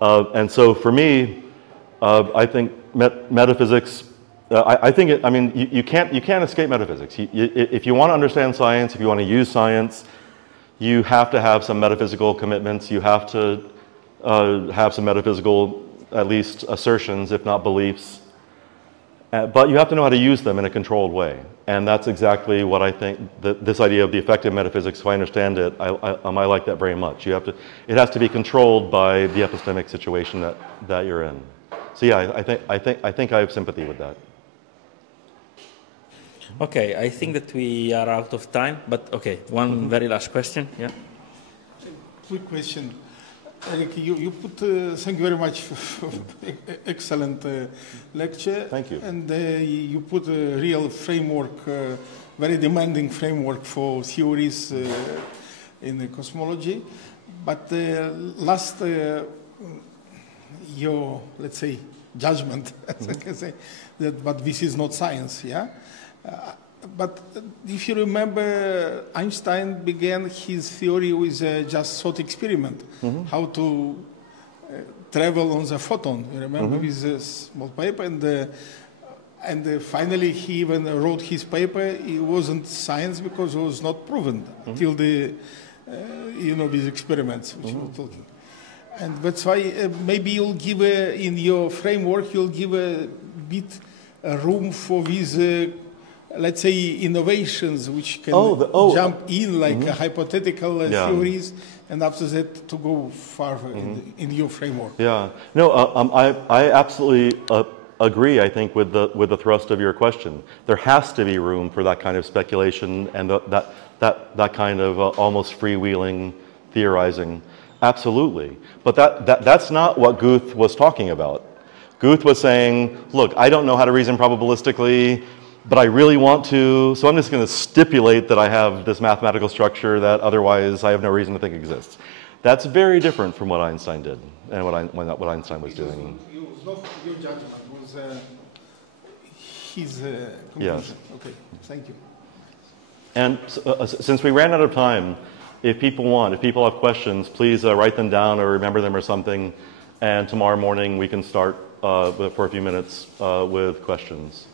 And so for me, I think metaphysics, you can't escape metaphysics. If you want to understand science, if you want to use science, you have to have some metaphysical commitments. You have to have some metaphysical, at least, assertions, if not beliefs. But you have to know how to use them in a controlled way. And that's exactly what I think, this idea of the effective metaphysics, if I understand it, I like that very much. It has to be controlled by the epistemic situation that you're in. So yeah, I think I have sympathy with that. Okay, I think that we are out of time, but okay, one very last question, yeah. Quick question. Erik, you put, thank you very much for excellent lecture. Thank you. And you put a real framework, very demanding framework for theories in the cosmology. But last, your, let's say, judgment, as I can say, that, but this is not science, yeah? But if you remember, Einstein began his theory with just thought experiment, how to travel on the photon. You remember with a small paper, and finally he even wrote his paper. It wasn't science because it was not proven until the these experiments which you were talking. And that's why maybe you'll give in your framework you'll give a bit room for these. Let's say innovations which can jump in like hypothetical theories, and after that to go farther in your framework. Yeah, no, I absolutely agree. I think with the thrust of your question, there has to be room for that kind of speculation and that kind of almost freewheeling theorizing. Absolutely, but that's not what Guth was talking about. Guth was saying, look, I don't know how to reason probabilistically, but I really want to, so I'm just going to stipulate that I have this mathematical structure that otherwise I have no reason to think exists. That's very different from what Einstein did and what Einstein was doing. Not your judgment, was his conclusion. Yes. Okay, thank you. And since we ran out of time, if people have questions, please write them down or remember them or something. And tomorrow morning we can start for a few minutes with questions.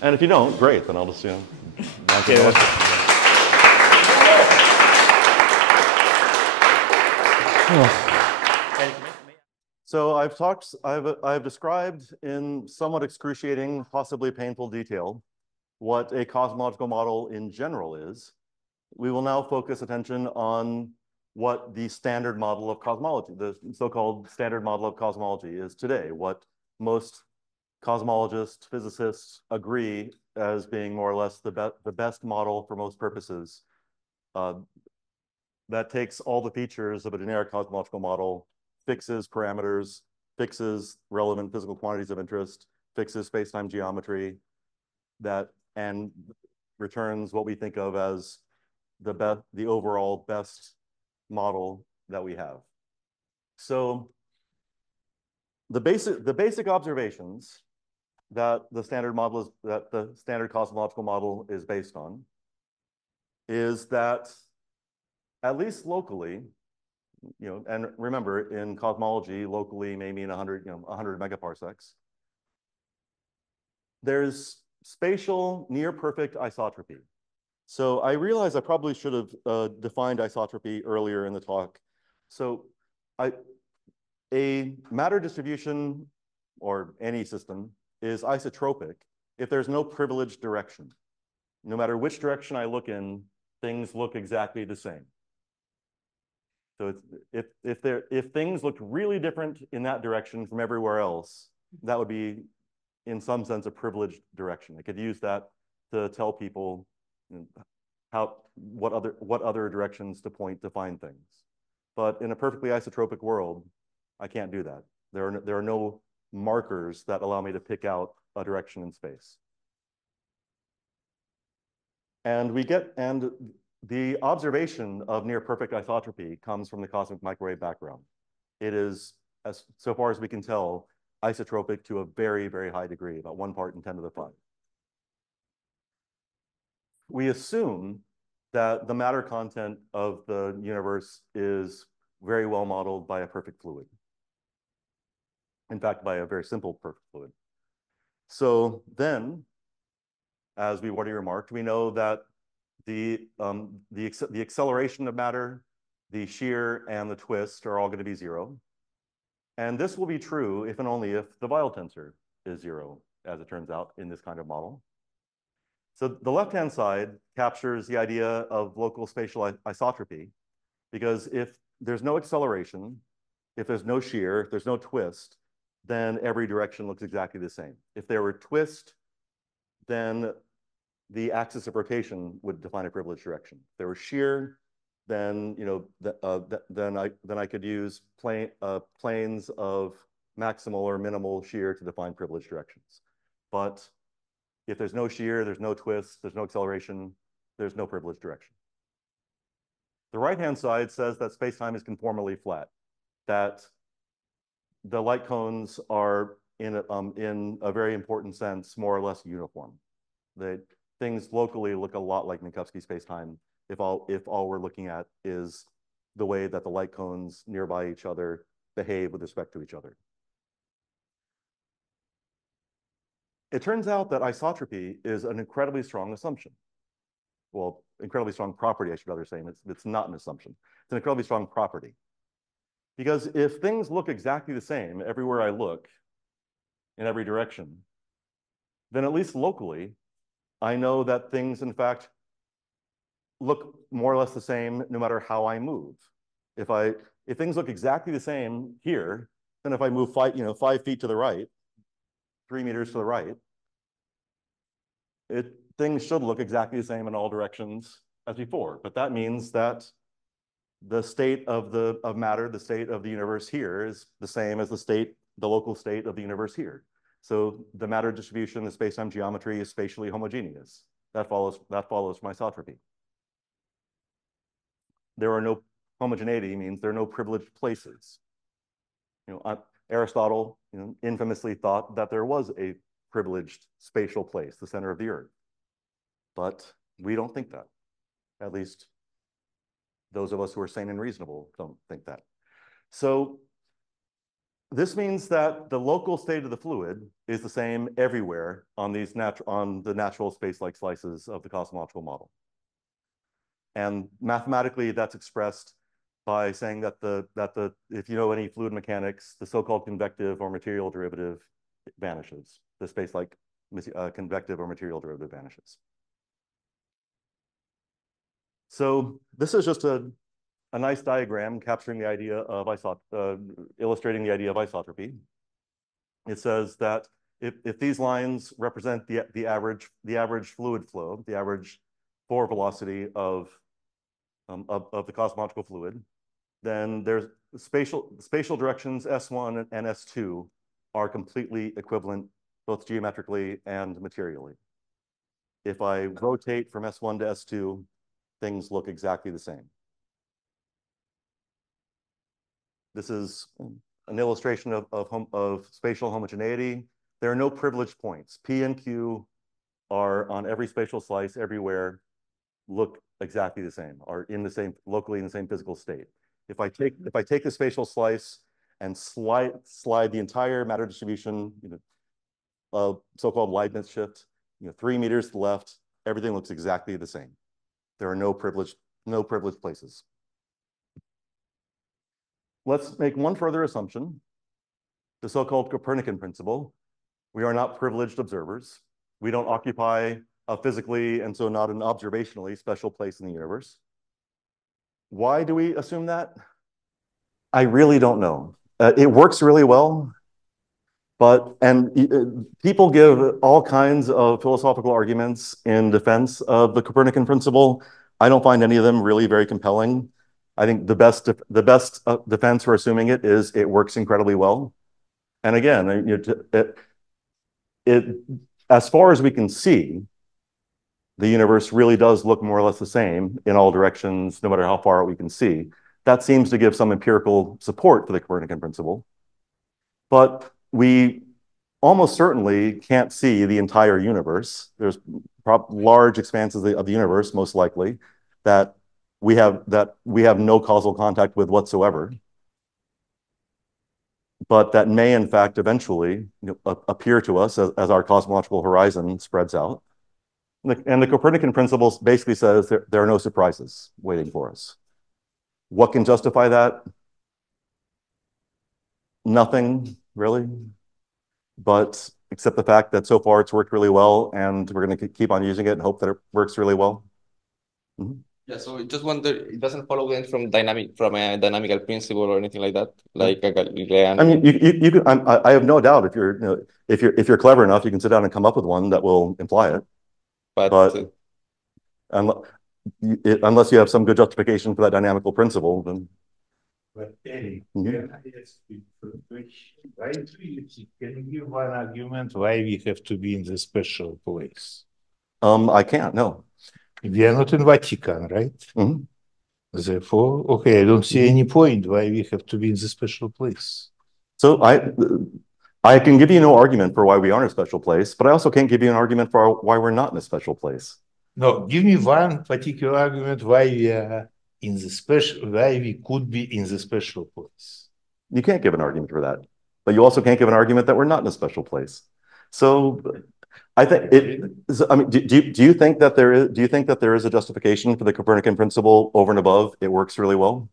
And if you don't, great, then I'll just, answer the question. So I've described in somewhat excruciating, possibly painful detail what a cosmological model in general is. We will now focus attention on what the standard model of cosmology, the so-called standard model of cosmology is today, what most cosmologists, physicists agree as being more or less the best model for most purposes. That takes all the features of a generic cosmological model, fixes parameters, fixes relevant physical quantities of interest, fixes space-time geometry, and returns what we think of as the overall best model that we have. So the basic observations that the standard cosmological model is based on is that, at least locally, and remember, in cosmology, locally may mean 100 megaparsecs. There's spatial near-perfect isotropy. So I realize I probably should have defined isotropy earlier in the talk. So a matter distribution, or any system, is isotropic if there's no privileged direction. No matter which direction I look in, things look exactly the same. So if things looked really different in that direction from everywhere else, that would be, in some sense, a privileged direction. I could use that to tell people what other directions to point to find things. But in a perfectly isotropic world, I can't do that. There are no markers that allow me to pick out a direction in space. And the observation of near perfect isotropy comes from the cosmic microwave background. It is, so far as we can tell, isotropic to a very, very high degree, about 1 part in 10 to the 5. We assume that the matter content of the universe is very well modeled by a perfect fluid. In fact, by a very simple perfect fluid. So then, as we've already remarked, we know that the acceleration of matter, the shear, and the twist are all going to be 0. And this will be true if and only if the Weyl tensor is 0. as it turns out, in this kind of model. So the left-hand side captures the idea of local spatial isotropy, because if there's no acceleration, if there's no shear, if there's no twist, then every direction looks exactly the same. If there were twist, then the axis of rotation would define a privileged direction. If there were shear, then then I could use planes of maximal or minimal shear to define privileged directions. But if there's no shear, there's no twist, there's no acceleration, there's no privileged direction. The right-hand side says that space-time is conformally flat, that the light cones are, in a very important sense, more or less uniform. That things locally look a lot like Minkowski space-time if all we're looking at is the way that the light cones nearby each other behave with respect to each other. It turns out that isotropy is an incredibly strong assumption. Well, incredibly strong property, I should rather say. It's not an assumption. It's an incredibly strong property. Because if things look exactly the same everywhere I look, in every direction, then at least locally, I know that things, in fact, look more or less the same no matter how I move. If things look exactly the same here, then if I move 5 feet to the right, 3 meters to the right, things should look exactly the same in all directions as before. But that means that the state of matter, the state of the universe here, is the same as the local state of the universe here. So the matter distribution, the space-time geometry is spatially homogeneous. That follows from isotropy. There are no homogeneity means there are no privileged places. Aristotle infamously thought that there was a privileged spatial place, the center of the Earth. But we don't think that. At least those of us who are sane and reasonable don't think that. So this means that the local state of the fluid is the same everywhere on the natural space-like slices of the cosmological model. And mathematically, that's expressed by saying that if you know any fluid mechanics, the so-called convective or material derivative vanishes. The space-like convective or material derivative vanishes. So this is just a nice diagram capturing the idea of illustrating the idea of isotropy. It says that if these lines represent the average fluid flow, the average pore velocity of the cosmological fluid, then there's spatial directions S1 and S2 are completely equivalent, both geometrically and materially. If I rotate from S1 to S2, things look exactly the same. This is an illustration of spatial homogeneity. There are no privileged points. P and Q are on every spatial slice everywhere, look exactly the same, are locally in the same physical state. If I take the spatial slice and slide the entire matter distribution, so-called Leibniz shift, 3 meters to the left, everything looks exactly the same. There are no privileged places. Let's make one further assumption, the so-called Copernican principle. We are not privileged observers. We don't occupy a physically, and so not an observationally, special place in the universe. Why do we assume that? I really don't know. It works really well, and people give all kinds of philosophical arguments in defense of the Copernican principle. I don't find any of them really very compelling. I think the best defense for assuming it is it works incredibly well. And again, as far as we can see, the universe really does look more or less the same in all directions, no matter how far we can see. That seems to give some empirical support for the Copernican principle. But we almost certainly can't see the entire universe. There's large expanses of the universe, most likely, that we have no causal contact with whatsoever, but that may, in fact, eventually appear to us as our cosmological horizon spreads out. And the Copernican principle basically says there are no surprises waiting for us. What can justify that? Nothing, really. But accept the fact that so far it's worked really well, and we're going to keep on using it and hope that it works really well. Mm-hmm. Yeah, so I just wonder, it doesn't follow then from a dynamical principle or anything like that, like a Galilean. I mean, you can. I have no doubt if you're, if you're clever enough, you can sit down and come up with one that will imply it. But unless you have some good justification for that dynamical principle, then. But Erik, can you give one argument why we have to be in the special place? I can't. No. We are not in Vatican, right? Mm-hmm. Therefore, okay, I don't see any point why we have to be in the special place. So I can give you no argument for why we are in a special place, but I also can't give you an argument for why we're not in a special place. No, give me one particular argument why we are in the special, why we could be in the special place. You can't give an argument for that, but you also can't give an argument that we're not in a special place. So I think I mean, do you think that there is a justification for the Copernican principle over and above? It works really well.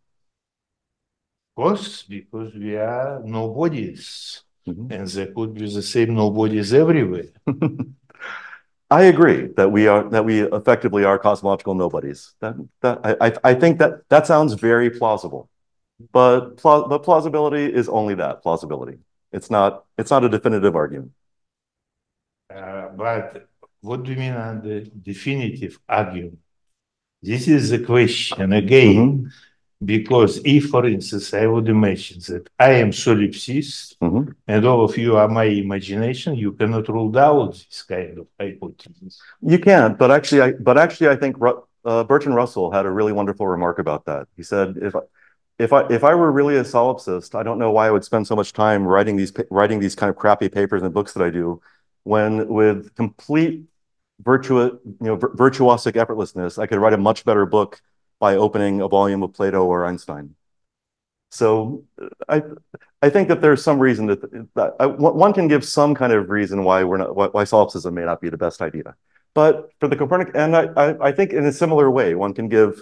Of course, because we are nobodies, and there could be the same nobodies everywhere. I agree that we effectively are cosmological nobodies. I think that sounds very plausible, but plausibility is only that, plausibility. It's not a definitive argument. But what do you mean on the definitive argument? This is the question again, because if, for instance, I would imagine that I am solipsist and all of you are my imagination, you cannot rule out this kind of hypothesis. You can't, but actually, I think Bertrand Russell had a really wonderful remark about that. He said, if I were really a solipsist, I don't know why I would spend so much time writing these kind of crappy papers and books that I do, when with complete virtuosic effortlessness, I could write a much better book by opening a volume of Plato or Einstein. So I think that there's some reason that one can give some kind of reason why solipsism may not be the best idea. But for the Copernican, and I think in a similar way, one can give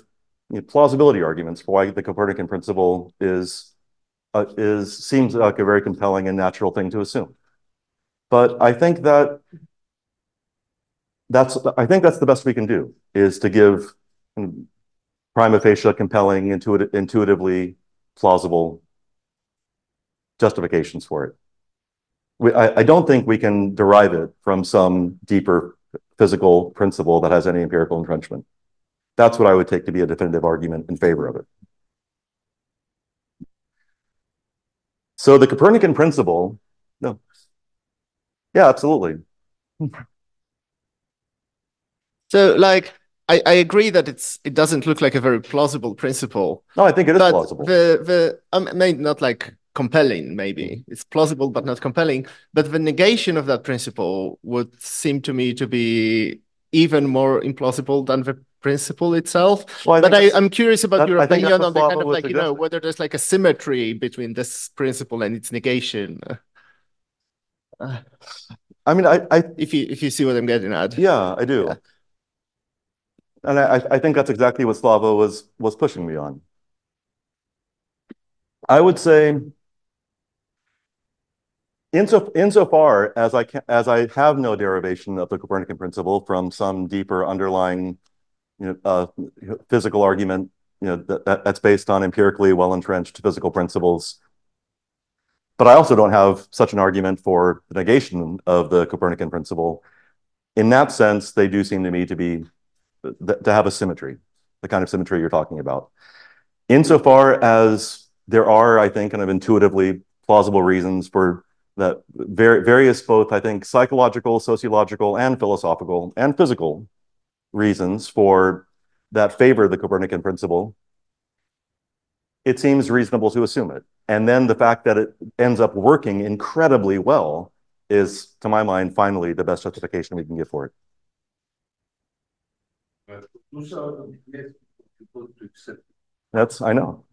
plausibility arguments for why the Copernican principle seems like a very compelling and natural thing to assume. But I think that's the best we can do, is to give prima facie compelling, intuitively plausible justifications for it. I don't think we can derive it from some deeper physical principle that has any empirical entrenchment. That's what I would take to be a definitive argument in favor of it. So the Copernican principle, no. Yeah, absolutely. So, like, I agree that it doesn't look like a very plausible principle. No, I think it is plausible. Maybe not like compelling, maybe. It's plausible, but not compelling. But the negation of that principle would seem to me to be even more implausible than the principle itself. Well, but I'm curious about your opinion on the kind of, like, whether there's like a symmetry between this principle and its negation. I mean, if you see what I'm getting at. Yeah, I do. Yeah. And I think that's exactly what Slava was pushing me on. I would say, insofar as I have no derivation of the Copernican principle from some deeper underlying, physical argument, that's based on empirically well-entrenched physical principles. But I also don't have such an argument for the negation of the Copernican principle. In that sense, they do seem to me to have a symmetry, the kind of symmetry you're talking about. Insofar as there are, I think, kind of intuitively plausible reasons for that, various both, I think, psychological, sociological, and philosophical and physical reasons for that favor the Copernican principle, it seems reasonable to assume it. And then the fact that it ends up working incredibly well is, to my mind, finally the best justification we can give for it. I know,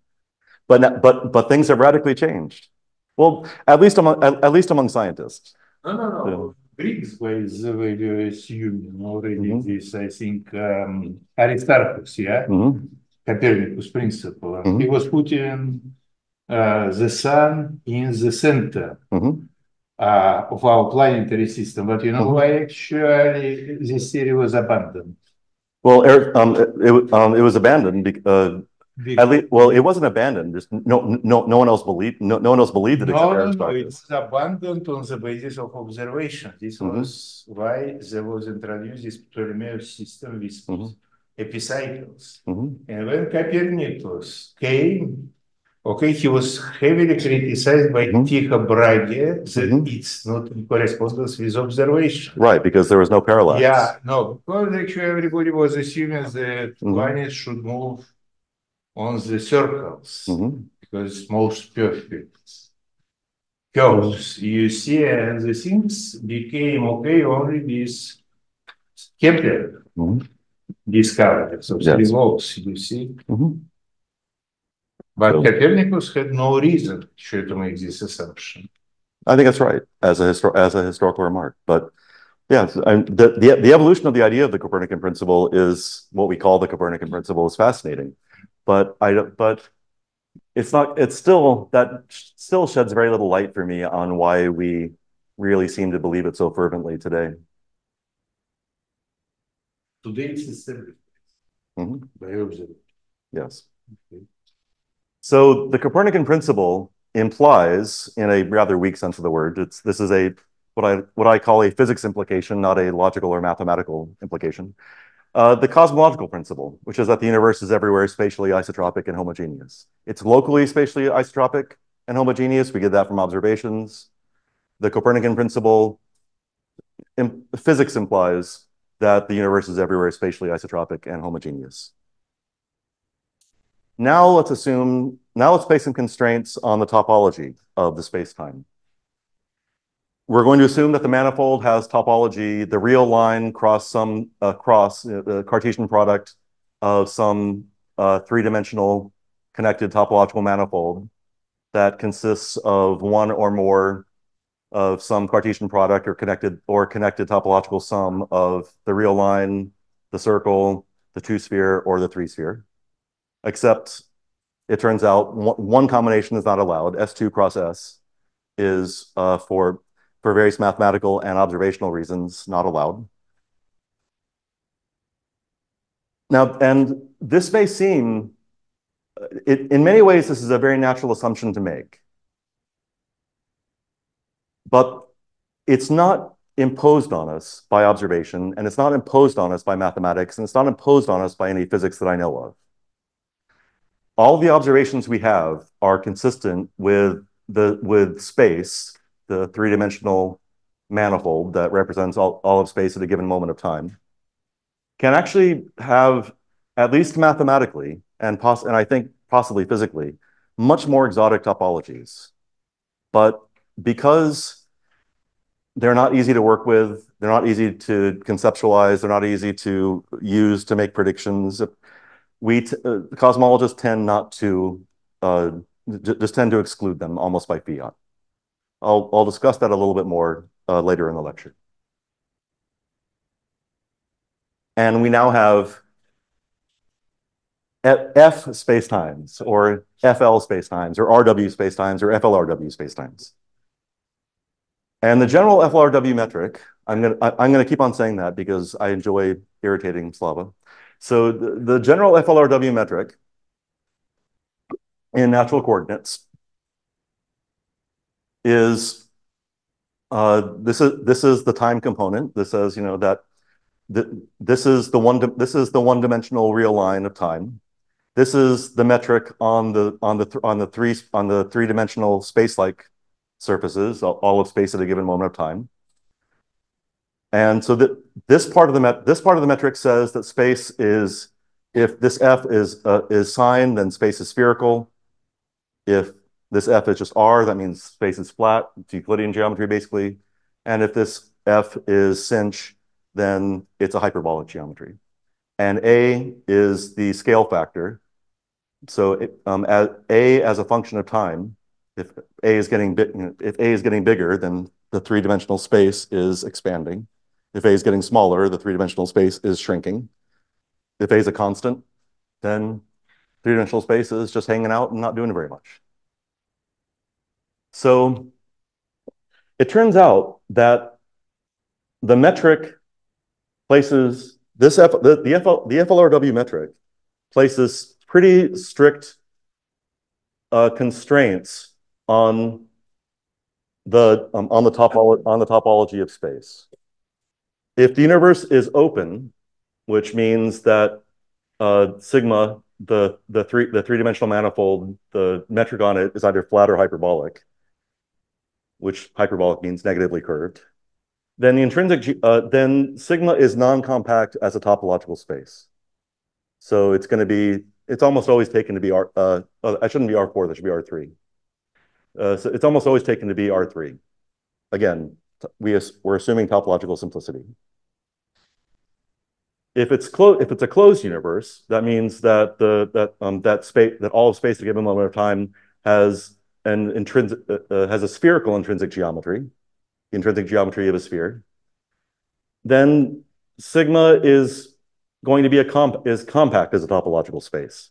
but things have radically changed. Well, at least among scientists. No. Greeks were assuming already this. I think Aristarchus, Copernicus principle. He was putting the sun in the center. of our planetary system. But you know why actually this theory was abandoned? Well, Eric, it was abandoned at least, well, it wasn't abandoned. Just no one else believed. No one else believed it except Aristotle. It was abandoned on the basis of observation. This was why there was introduced this Ptolemaic system with epicycles. And when Copernicus came, okay, he was heavily criticized by Tycho Brahe that it's not in correspondence with observation. Right, because there was no parallax. Yeah, no, because actually everybody was assuming that planets should move on the circles because it's most perfect curves you see, and the things became okay only with Kepler discovered. So three laws, you see. But Copernicus had no reason to make this assumption. I think that's right as a historical remark. But yeah, the evolution of the idea of the Copernican principle is what we call the Copernican principle is fascinating. But it's not. It's still sheds very little light for me on why we really seem to believe it so fervently today. Today it's established by observation. Yes. Okay. So the Copernican principle implies, in a rather weak sense of the word, this is what I call a physics implication, not a logical or mathematical implication. The cosmological principle, which is that the universe is everywhere spatially isotropic and homogeneous. It's locally spatially isotropic and homogeneous. We get that from observations. The Copernican principle, physics implies that the universe is everywhere spatially isotropic and homogeneous. Now let's place some constraints on the topology of the space-time. We're going to assume that the manifold has topology, the real line cross the Cartesian product of some three-dimensional connected topological manifold that consists of one or more of some Cartesian product or connected topological sum of the real line, the circle, the two-sphere, or the three-sphere. Except it turns out one combination is not allowed. S2 cross S is for various mathematical and observational reasons not allowed. Now, and this may seem, in many ways, this is a very natural assumption to make. But it's not imposed on us by observation, and it's not imposed on us by mathematics, and it's not imposed on us by any physics that I know of. All the observations we have are consistent with space, the three-dimensional manifold that represents all of space at a given moment of time, can actually have, at least mathematically, and I think possibly physically, much more exotic topologies. But because they're not easy to work with, they're not easy to conceptualize, they're not easy to use to make predictions, cosmologists tend not to, just tend to exclude them almost by fiat. I'll discuss that a little bit more later in the lecture. And we now have F spacetimes, or FL spacetimes, or RW spacetimes, or FLRW spacetimes. And the general FLRW metric, I'm gonna keep on saying that because I enjoy irritating Slava. So the general FLRW metric in natural coordinates is this is the time component. This says, you know, that this is the one-dimensional real line of time. This is the metric on the three-dimensional space-like surfaces, all of space at a given moment of time. And so this part of the metric says that space is, if this F is signed, then space is spherical. If this F is just R, that means space is flat. It's Euclidean geometry, basically. And if this F is sinh, then it's a hyperbolic geometry. And A is the scale factor. So A as a function of time, if A is getting bigger, then the three-dimensional space is expanding. If A is getting smaller, the three-dimensional space is shrinking. If A is a constant, then three-dimensional space is just hanging out and not doing very much. So It turns out that the metric places this the FLRW metric places pretty strict constraints on the topology of space. If the universe is open, which means that sigma, the three-dimensional manifold, the metric on it is either flat or hyperbolic, which hyperbolic means negatively curved, then the intrinsic then sigma is non-compact as a topological space. So it's going to be, it's almost always taken to be that shouldn't be R4, that should be R3. So it's almost always taken to be R3. Again, we're assuming topological simplicity. If it's a closed universe, that means that that all of space at a given moment of time has has a spherical intrinsic geometry, the intrinsic geometry of a sphere. Then sigma is going to be compact as a topological space.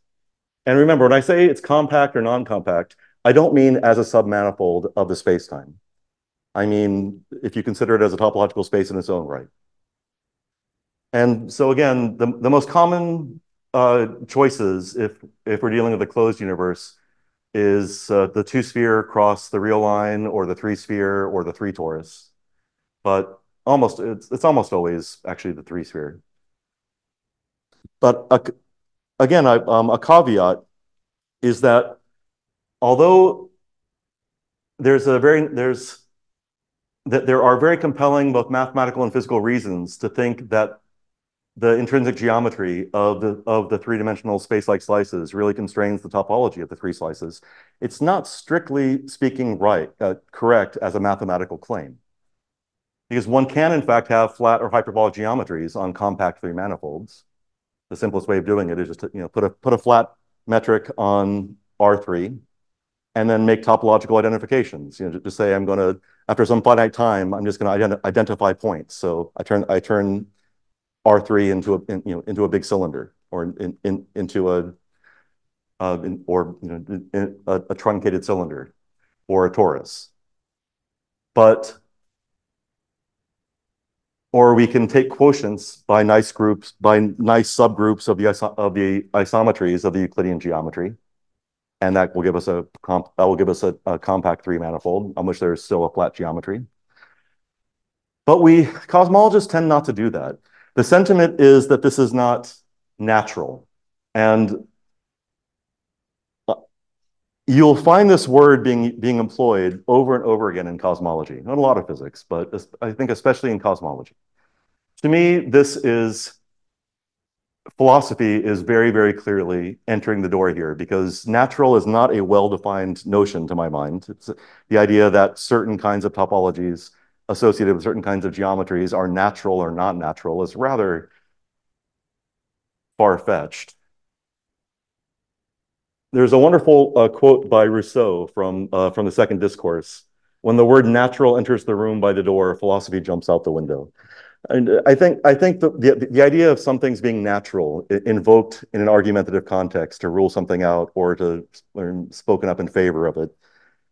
And remember, when I say it's compact or non-compact, I don't mean as a submanifold of the spacetime. I mean, if you consider it as a topological space in its own right. And so again, the most common choices, if we're dealing with a closed universe, is the two-sphere cross the real line, or the three-sphere, or the three-torus. But it's almost always actually the three-sphere. But again, a caveat is that although there are very compelling both mathematical and physical reasons to think that the intrinsic geometry of the three-dimensional space-like slices really constrains the topology of the three slices, it's not strictly speaking correct as a mathematical claim. Because one can, in fact, have flat or hyperbolic geometries on compact three manifolds. The simplest way of doing it is just to put a flat metric on R3 and then make topological identifications. Just say I'm going to, after some finite time, I'm just going to identify points. So I turn R3 into a big cylinder, or into a truncated cylinder, or a torus. Or we can take quotients by nice subgroups of the isometries of the Euclidean geometry, and that will give us a compact three manifold on which there is still a flat geometry. But cosmologists tend not to do that. The sentiment is that this is not natural, and you'll find this word being employed over and over again in cosmology, not a lot of physics, but I think especially in cosmology. To me, philosophy is very, very clearly entering the door here, because natural is not a well-defined notion to my mind. It's the idea that certain kinds of topologies associated with certain kinds of geometries are natural or not natural is rather far-fetched. There's a wonderful quote by Rousseau from the Second Discourse. When the word natural enters the room by the door, philosophy jumps out the window. And I think the idea of some things being natural, invoked in an argumentative context to rule something out or spoken up in favor of it,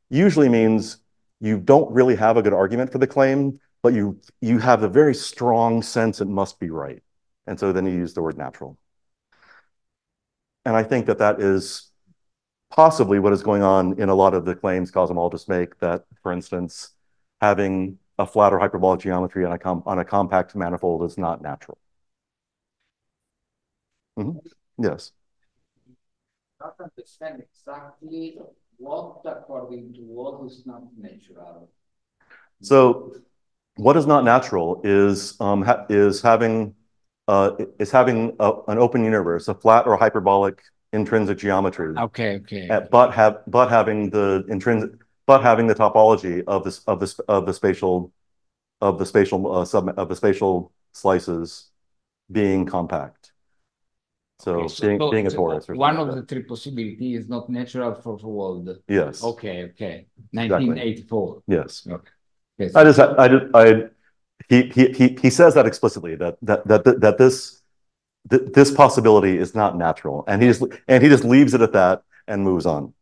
usually means you don't really have a good argument for the claim, but you have a very strong sense it must be right. And so then you use the word natural. And I think that is possibly what is going on in a lot of the claims cosmologists make, that, for instance, having a flat or hyperbolic geometry on a compact manifold is not natural. Yes. Not understand exactly what, according to what, is not natural. So, what is not natural is having an open universe, a flat or hyperbolic intrinsic geometry. Okay. But having the topology of the spatial slices being compact. So, being a torus. Or one of the three possibilities is not natural for the world. Yes. Okay. 1984. Exactly. Yes. Okay. He says that explicitly, that this possibility is not natural, and he just leaves it at that and moves on.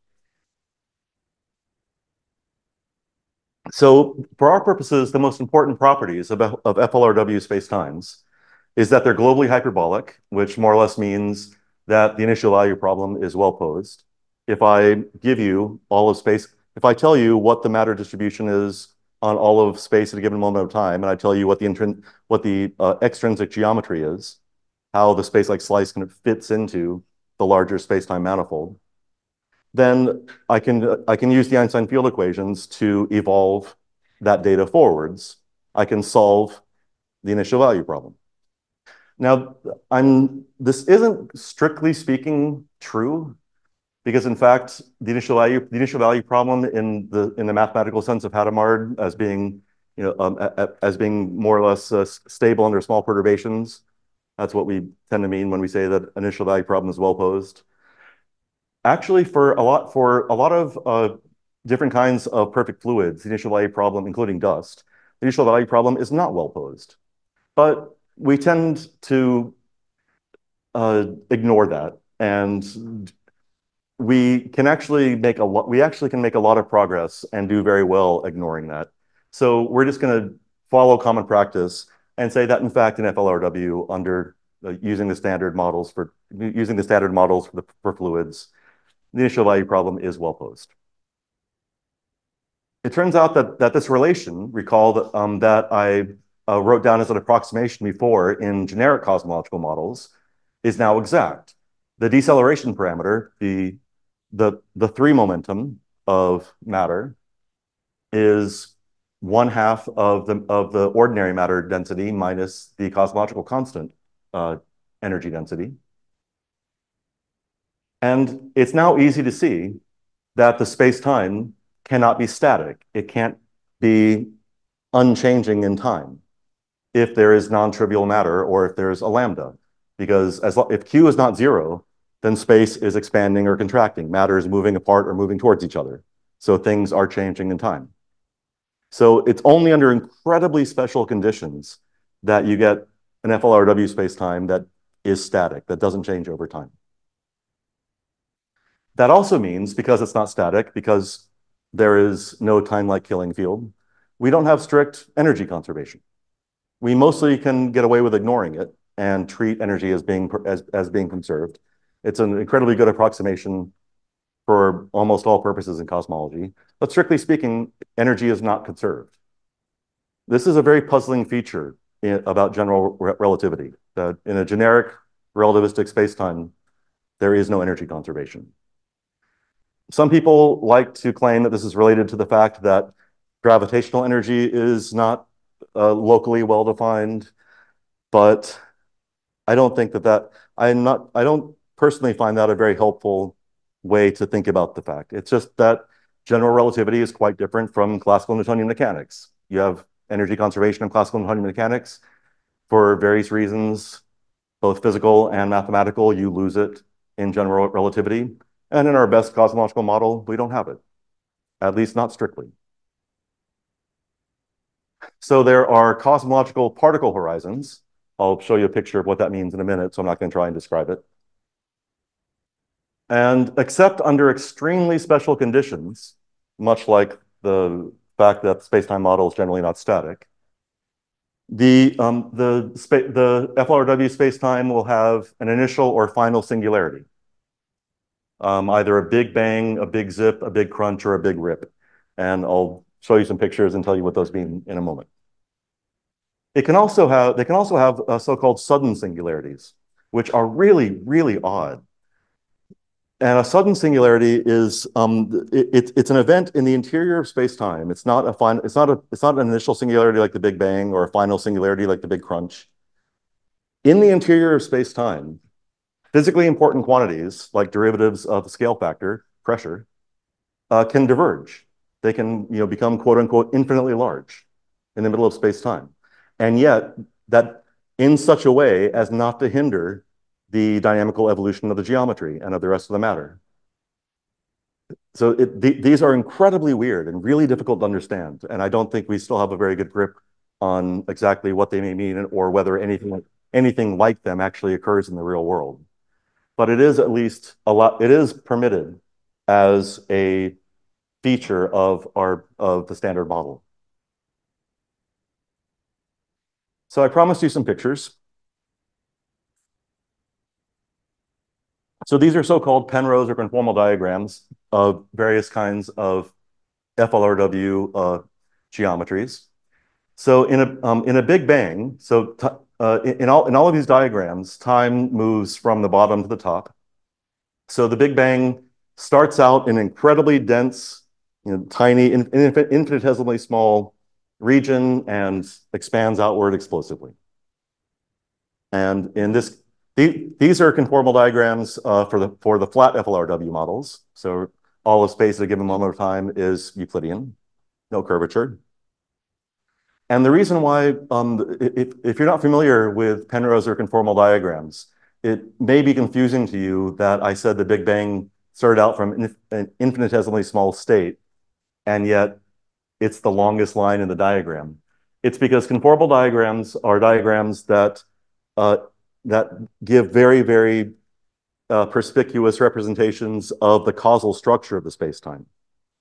So for our purposes, the most important properties of FLRW spacetimes is that they're globally hyperbolic, which more or less means that the initial value problem is well posed. If I give you all of space, if I tell you what the matter distribution is on all of space at a given moment of time, and I tell you what the extrinsic geometry is, how the space-like slice kind of fits into the larger space-time manifold, then I can use the Einstein field equations to evolve that data forwards. I can solve the initial value problem. Now, this isn't strictly speaking true, because in fact, the initial value problem in the mathematical sense of Hadamard as being, as being more or less stable under small perturbations, that's what we tend to mean when we say that initial value problem is well posed. Actually, for a lot of different kinds of perfect fluids, the initial value problem, including dust, the initial value problem is not well posed. But we tend to ignore that, and we can actually make a lot of progress and do very well ignoring that. So we're just going to follow common practice and say that in fact in FLRW, under using the standard models for fluids, the initial value problem is well posed. It turns out that this relation, recall that I wrote down as an approximation before in generic cosmological models, is now exact. The deceleration parameter, the 3 momentum of matter, is 1/2 of the ordinary matter density minus the cosmological constant energy density. And it's now easy to see that the space-time cannot be static. It can't be unchanging in time if there is non-trivial matter or if there's a lambda. Because if Q is not 0, then space is expanding or contracting. Matter is moving apart or moving towards each other. So things are changing in time. So it's only under incredibly special conditions that you get an FLRW space-time that is static, that doesn't change over time. That also means, because it's not static, because there is no time-like killing field, we don't have strict energy conservation. We mostly can get away with ignoring it and treat energy as being conserved. It's an incredibly good approximation for almost all purposes in cosmology. But strictly speaking, energy is not conserved. This is a very puzzling feature about general relativity, that in a generic relativistic spacetime, there is no energy conservation. Some people like to claim that this is related to the fact that gravitational energy is not locally well-defined, but I don't think I don't personally find that a very helpful way to think about the fact. It's just that general relativity is quite different from classical Newtonian mechanics. You have energy conservation in classical Newtonian mechanics for various reasons, both physical and mathematical. You lose it in general relativity. And in our best cosmological model, we don't have it, at least not strictly. So there are cosmological particle horizons. I'll show you a picture of what that means in a minute, so I'm not going to try and describe it. And except under extremely special conditions, much like the fact that the space-time model is generally not static, the FLRW space-time will have an initial or final singularity. Either a big bang, a big zip, a big crunch, or a big rip. And I'll show you some pictures and tell you what those mean in a moment. They can also have so-called sudden singularities, which are really, really odd. And a sudden singularity is it's an event in the interior of space-time. It's not an initial singularity like the Big Bang or a final singularity like the Big Crunch. In the interior of space-time, physically important quantities, like derivatives of the scale factor, pressure, can diverge. They can become quote unquote infinitely large in the middle of space-time. And yet, that in such a way as not to hinder the dynamical evolution of the geometry and of the rest of the matter. So these are incredibly weird and really difficult to understand. And I don't think we still have a very good grip on exactly what they may mean or whether anything like them actually occurs in the real world. But it is at least it is permitted as a feature of the standard model. So I promised you some pictures. So these are so-called Penrose or conformal diagrams of various kinds of FLRW geometries. So in a Big Bang, so in all of these diagrams, time moves from the bottom to the top. So the Big Bang starts out in incredibly dense, tiny, infinitesimally small region and expands outward explosively. And in this, these are conformal diagrams for the flat FLRW models. So all of space at a given moment of time is Euclidean, no curvature. And the reason why, if you're not familiar with Penrose or conformal diagrams, it may be confusing to you that I said the Big Bang started out from an infinitesimally small state, and yet it's the longest line in the diagram. It's because conformal diagrams are diagrams that give very, very perspicuous representations of the causal structure of the spacetime,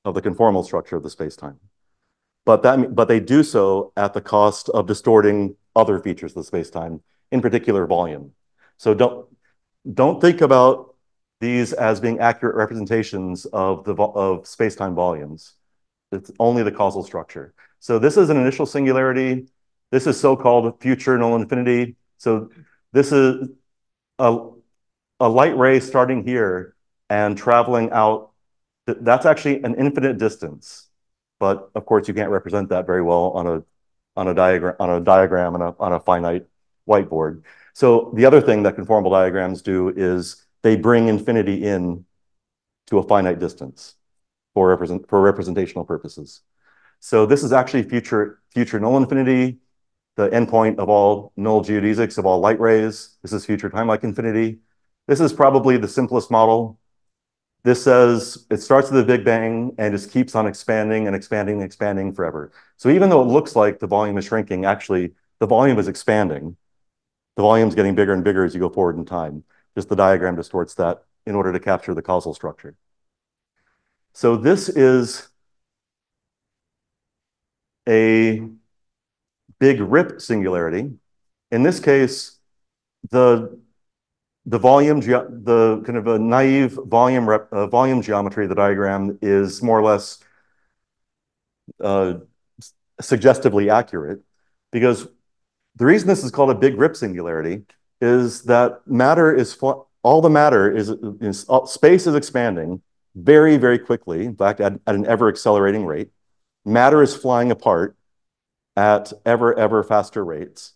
of the conformal structure of the spacetime. But they do so at the cost of distorting other features of the spacetime, in particular volume. So don't think about these as being accurate representations of spacetime volumes. It's only the causal structure. So this is an initial singularity. This is so-called future null infinity. So this is a light ray starting here and traveling out. That's actually an infinite distance. But of course, you can't represent that very well on a diagram on a finite whiteboard. So the other thing that conformal diagrams do is they bring infinity in to a finite distance for representational purposes. So this is actually future null infinity, the endpoint of all null geodesics of all light rays. This is future time-like infinity. This is probably the simplest model. This says it starts with the Big Bang and just keeps on expanding and expanding and expanding forever. So even though it looks like the volume is shrinking, actually the volume is expanding. The volume is getting bigger and bigger as you go forward in time. Just the diagram distorts that in order to capture the causal structure. So this is a big rip singularity. In this case, the kind of a naive volume geometry of the diagram is more or less suggestively accurate, because the reason this is called a big rip singularity is that space is expanding very, very quickly, in fact, at an ever accelerating rate. Matter is flying apart at ever faster rates.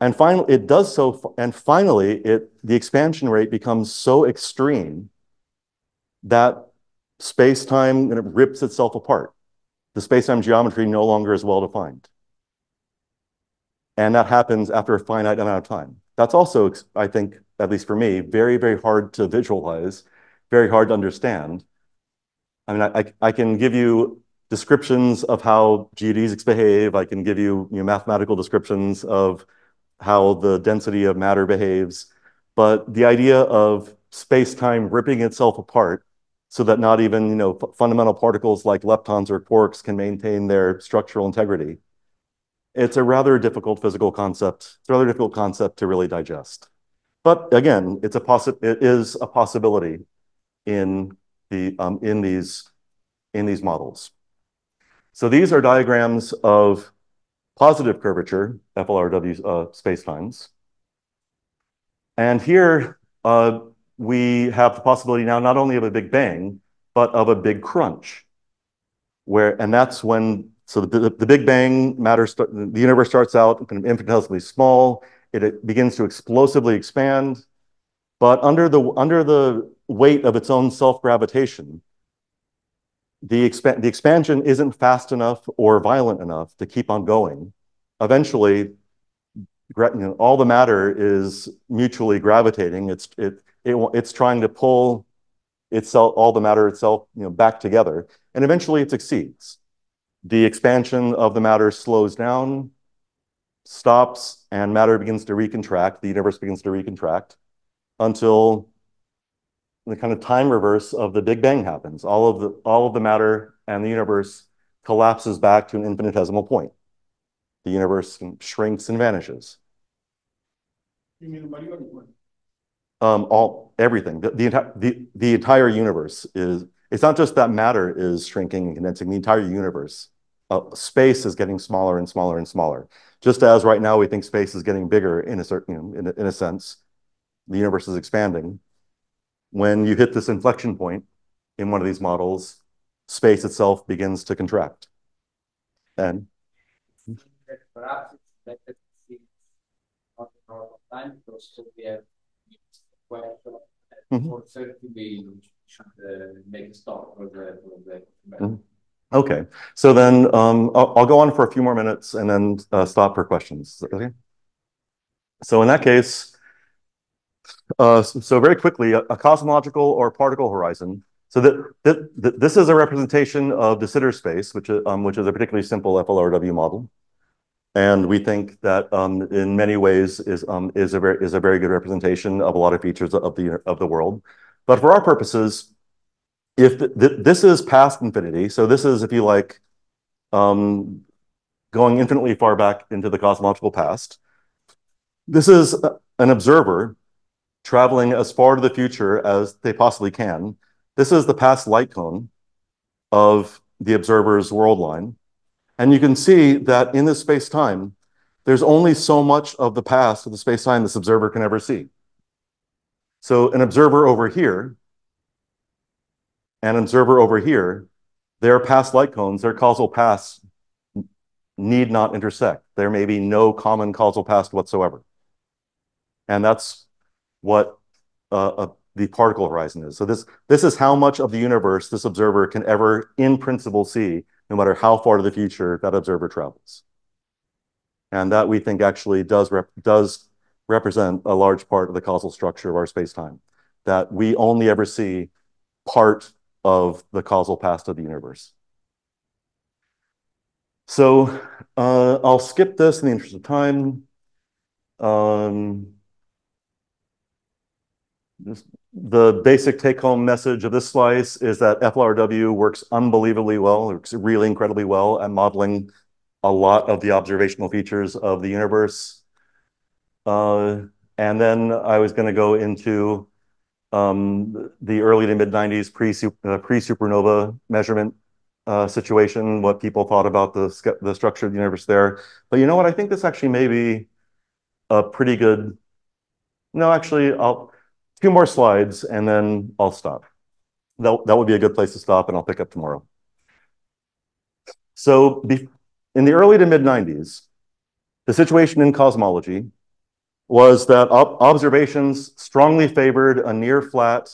And finally, it does so, and finally, the expansion rate becomes so extreme that space-time rips itself apart. The space-time geometry no longer is well-defined. And that happens after a finite amount of time. That's also, I think, at least for me, very, very hard to visualize, very hard to understand. I mean, I can give you descriptions of how geodesics behave. I can give you, mathematical descriptions of how the density of matter behaves. But the idea of space-time ripping itself apart so that not even, fundamental particles like leptons or quarks can maintain their structural integrity, it's a rather difficult physical concept. It's a rather difficult concept to really digest. But again, it is a possibility in these models. So these are diagrams of positive curvature FLRW spacetimes. And here we have the possibility now not only of a Big Bang, but of a big crunch. And that's when, so the Big Bang the universe starts out kind of infinitesimally small. It begins to explosively expand. But under the weight of its own self-gravitation, the expansion isn't fast enough or violent enough to keep on going. Eventually, all the matter is mutually gravitating. It's trying to pull all the matter itself, back together, and eventually it succeeds. The expansion of the matter slows down, stops, and matter begins to recontract. The universe begins to recontract until the kind of time reverse of the Big Bang happens. All of the matter and the universe collapses back to an infinitesimal point. The universe shrinks and vanishes. You mean majority point? Everything. The entire universe is. It's not just that matter is shrinking and condensing. The entire universe, space is getting smaller and smaller and smaller. Just as right now we think space is getting bigger in a certain, in a sense, the universe is expanding. When you hit this inflection point in one of these models, space itself begins to contract. And perhaps it's better to see not a normal time because we have question for 30 billion should make a stop for the Okay, so then I'll go on for a few more minutes and then stop for questions. Okay. So in that case, so very quickly, a cosmological or particle horizon. So this is a representation of de Sitter space, which is a particularly simple FLRW model, and we think that in many ways is a very good representation of a lot of features of the world. But for our purposes, if this is past infinity, so this is, if you like, going infinitely far back into the cosmological past. This is an observer traveling as far to the future as they possibly can. This is the past light cone of the observer's world line. And you can see that in this space-time, there's only so much of the past of the space-time this observer can ever see. So an observer over here, and an observer over here, their past light cones, their causal paths need not intersect. There may be no common causal past whatsoever. And that's what the particle horizon is. So this is how much of the universe this observer can ever, in principle, see, no matter how far to the future that observer travels. And that, we think, actually does represent a large part of the causal structure of our space-time, that we only ever see part of the causal past of the universe. So I'll skip this in the interest of time. The basic take-home message of this slice is that FLRW works unbelievably well, works really incredibly well at modeling a lot of the observational features of the universe. And then I was going to go into the early to mid-90s pre-supernova measurement situation, what people thought about the structure of the universe there. But you know what? I think this actually may be a pretty good... No, actually, two more slides, and then I'll stop. That would be a good place to stop, and I'll pick up tomorrow. So in the early to mid-90s, the situation in cosmology was that observations strongly favored a near-flat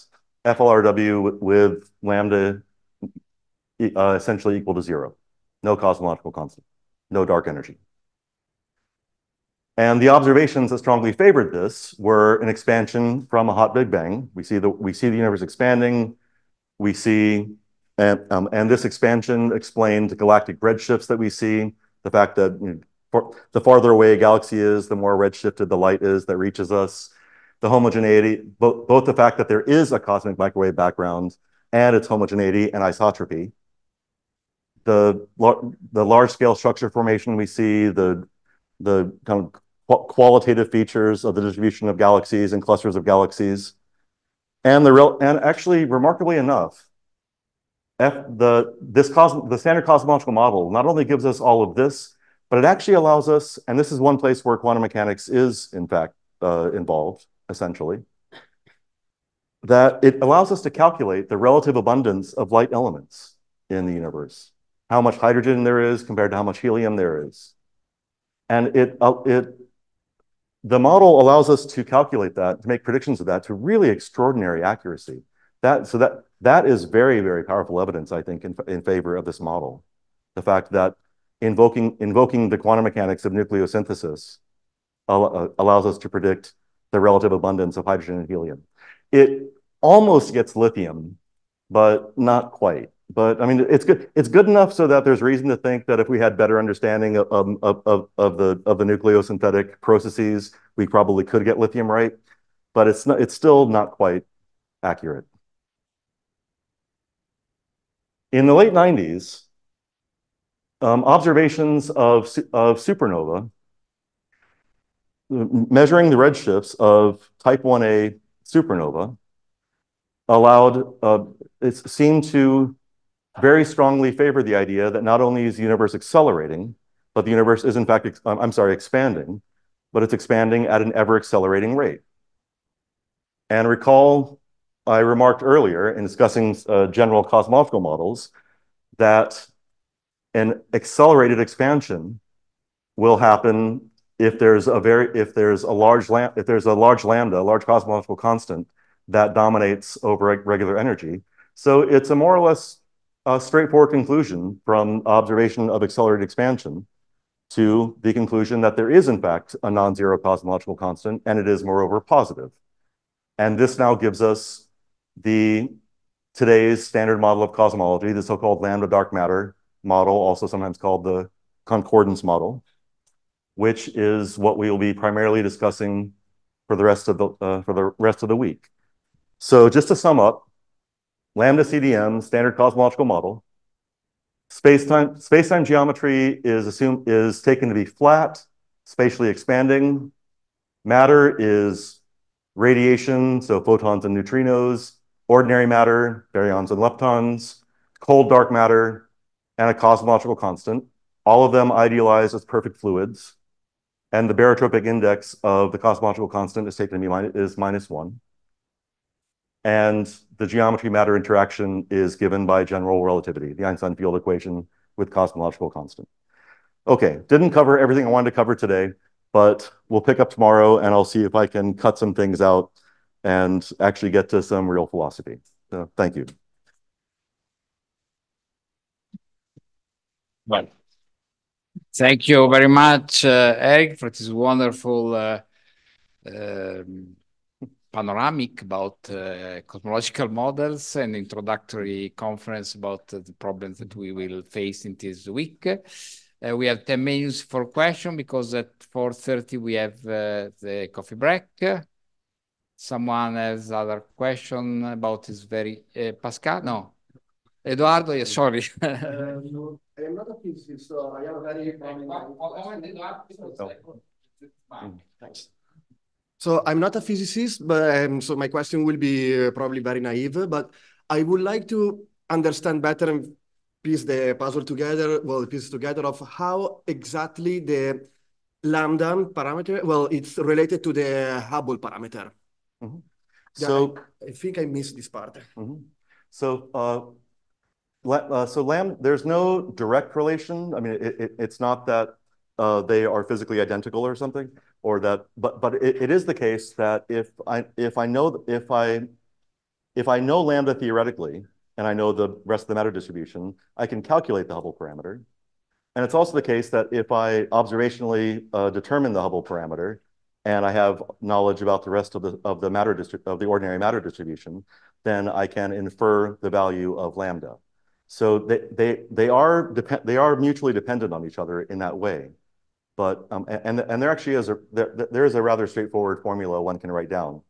FLRW with lambda essentially equal to 0. No cosmological constant, no dark energy. And the observations that strongly favored this were an expansion from a hot Big Bang. We see the universe expanding. We see, and this expansion explained galactic redshifts that we see. The fact that the farther away a galaxy is, the more redshifted the light is that reaches us. The homogeneity, both the fact that there is a cosmic microwave background and its homogeneity and isotropy. The large-scale structure formation we see, the kind of qualitative features of the distribution of galaxies and clusters of galaxies. And actually, remarkably enough, the standard cosmological model not only gives us all of this, but it actually allows us, and this is one place where quantum mechanics is, in fact, involved, essentially, that it allows us to calculate the relative abundance of light elements in the universe, how much hydrogen there is compared to how much helium there is. And the model allows us to calculate that, to make predictions of that to really extraordinary accuracy. That is very, very powerful evidence, I think, in favor of this model. The fact that invoking the quantum mechanics of nucleosynthesis allows us to predict the relative abundance of hydrogen and helium. It almost gets lithium, but not quite. But I mean, it's good. It's good enough so that there's reason to think that if we had better understanding of the nucleosynthetic processes, we probably could get lithium right. But it's still not quite accurate. In the late 90s, observations of supernova measuring the redshifts of type 1a supernova allowed, it seemed to very strongly favor the idea that not only is the universe accelerating, but the universe is in fact, expanding, but it's expanding at an ever accelerating rate. And recall, I remarked earlier in discussing general cosmological models that an accelerated expansion will happen if there's a large lambda, a large cosmological constant that dominates over regular energy. So it's a more or less straightforward conclusion from observation of accelerated expansion to the conclusion that there is in fact a non-zero cosmological constant, and it is moreover positive. And this now gives us today's standard model of cosmology, the so-called lambda dark matter model, also sometimes called the concordance model, which is what we will be primarily discussing for the rest of the week. So just to sum up, lambda CDM, standard cosmological model. Space-time geometry is taken to be flat, spatially expanding. Matter is radiation, so photons and neutrinos, ordinary matter, baryons and leptons, cold dark matter, and a cosmological constant, all of them idealized as perfect fluids. And the barotropic index of the cosmological constant is taken to be -1. And the geometry-matter interaction is given by general relativity, the Einstein field equation with cosmological constant. Okay, didn't cover everything I wanted to cover today, but we'll pick up tomorrow and I'll see if I can cut some things out and actually get to some real philosophy. So, thank you. Well, thank you very much, Erik, for this wonderful panoramic about cosmological models and introductory conference about the problems that we will face in this week. We have 10 minutes for question because at 4:30 we have the coffee break. Someone has other question about this very Pascal? No. Eduardo, yes, sorry. I am not a physicist, so I am very Thanks. So I'm not a physicist, but so my question will be probably very naive, but I would like to understand better and piece the puzzle together, well, piece together of how exactly the lambda parameter, well, it's related to the Hubble parameter. Mm-hmm. So I think I missed this part. Mm-hmm. So there's no direct relation. I mean, it's not that they are physically identical or something, or that, but it is the case that if I know lambda theoretically, and I know the rest of the matter distribution, I can calculate the Hubble parameter. And it's also the case that if I observationally determine the Hubble parameter, and I have knowledge about the rest of the ordinary matter distribution, then I can infer the value of lambda. So they are mutually dependent on each other in that way. But and there actually is there is a rather straightforward formula one can write down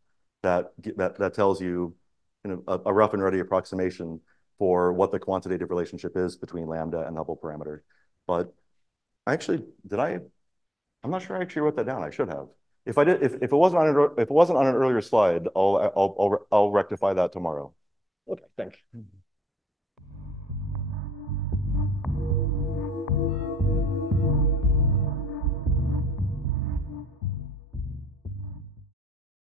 that tells you, a rough and ready approximation for what the quantitative relationship is between lambda and the Hubble parameter. But actually, I'm not sure I actually wrote that down. I should have. If I did, if it wasn't on an earlier slide, I'll rectify that tomorrow. Okay, thank you.